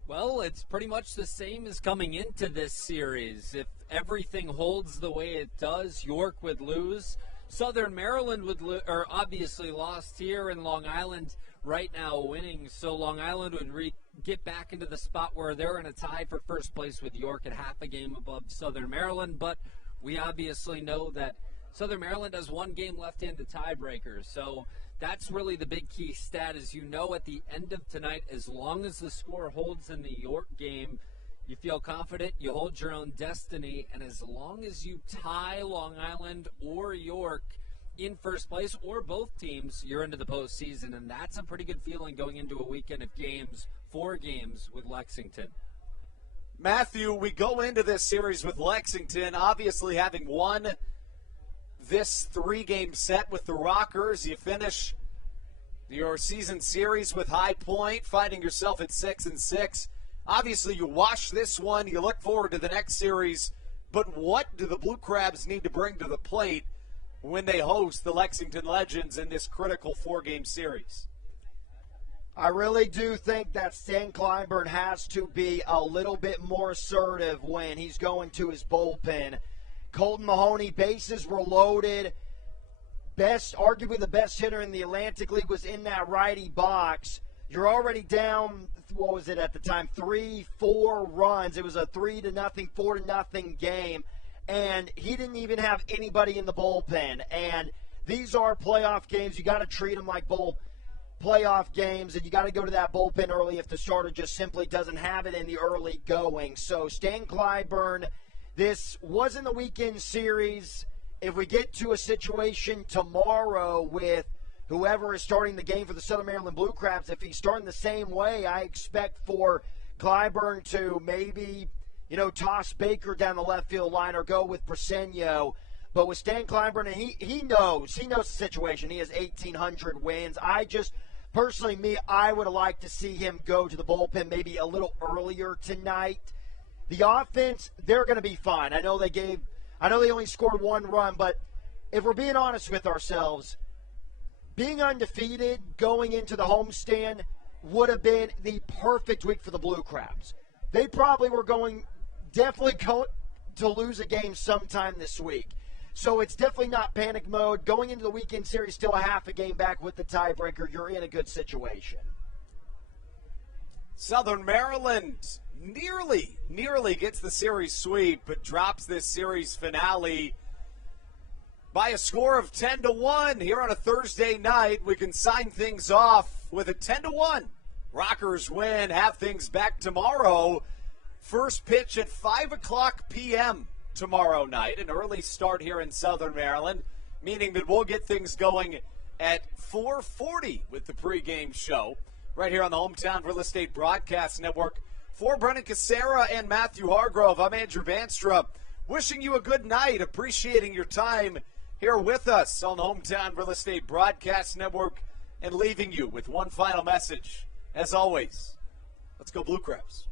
Well, it's pretty much the same as coming into this series. If everything holds the way it does, York would lose. Southern Maryland would obviously lost here, and Long Island right now winning. So Long Island would get back into the spot where they're in a tie for first place with York at half a game above Southern Maryland. But we obviously know that Southern Maryland has 1 game left in the tiebreaker. So that's really the big key stat, is you know at the end of tonight, as long as the score holds in the York game, you feel confident, you hold your own destiny, and as long as you tie Long Island or York in first place, or both teams, you're into the postseason, and that's a pretty good feeling going into a weekend of games, 4 games with Lexington. Matthew, we go into this series with Lexington obviously having won this 3-game set with the Rockers. You finish your season series with High Point, finding yourself at 6-6. Obviously, you watch this one, you look forward to the next series, but what do the Blue Crabs need to bring to the plate when they host the Lexington Legends in this critical 4-game series? I really do think that Stan Clyburn has to be a little bit more assertive when he's going to his bullpen. Colton Mahoney, bases were loaded. Arguably the best hitter in the Atlantic League was in that righty box. You're already down, what was it at the time, 3-4 runs. It was a 3-0, 4-0 game. And he didn't even have anybody in the bullpen. And these are playoff games. You got to treat them like playoff games, and you got to go to that bullpen early if the starter just simply doesn't have it in the early going. So Stan Clyburn, this wasn't the weekend series. If we get to a situation tomorrow with whoever is starting the game for the Southern Maryland Blue Crabs, if he's starting the same way, I expect for Clyburn to maybe, toss Baker down the left field line or go with Presenio. But with Stan Clyburn, and he knows the situation. He has 1,800 wins. Personally, I would have liked to see him go to the bullpen maybe a little earlier tonight. The offense, they're going to be fine. I know they only scored 1 run, but if we're being honest with ourselves, being undefeated going into the homestand would have been the perfect week for the Blue Crabs. They probably were definitely going to lose a game sometime this week. So it's definitely not panic mode. Going into the weekend series, still a half a game back with the tiebreaker. You're in a good situation. Southern Maryland nearly gets the series sweep, but drops this series finale by a score of 10-1 here on a Thursday night. We can sign things off with a 10-1 Rockers win. Have things back tomorrow. First pitch at 5:00 p.m. tomorrow night. An early start here in Southern Maryland, meaning that we'll get things going at 4:40 with the pregame show right here on the Hometown Real Estate Broadcast Network. For Brendan Casera and Matthew Hargrove, I'm Andrew Banstra. Wishing you a good night, appreciating your time here with us on the Hometown Real Estate Broadcast Network, and leaving you with one final message. As always, let's go Blue Crabs.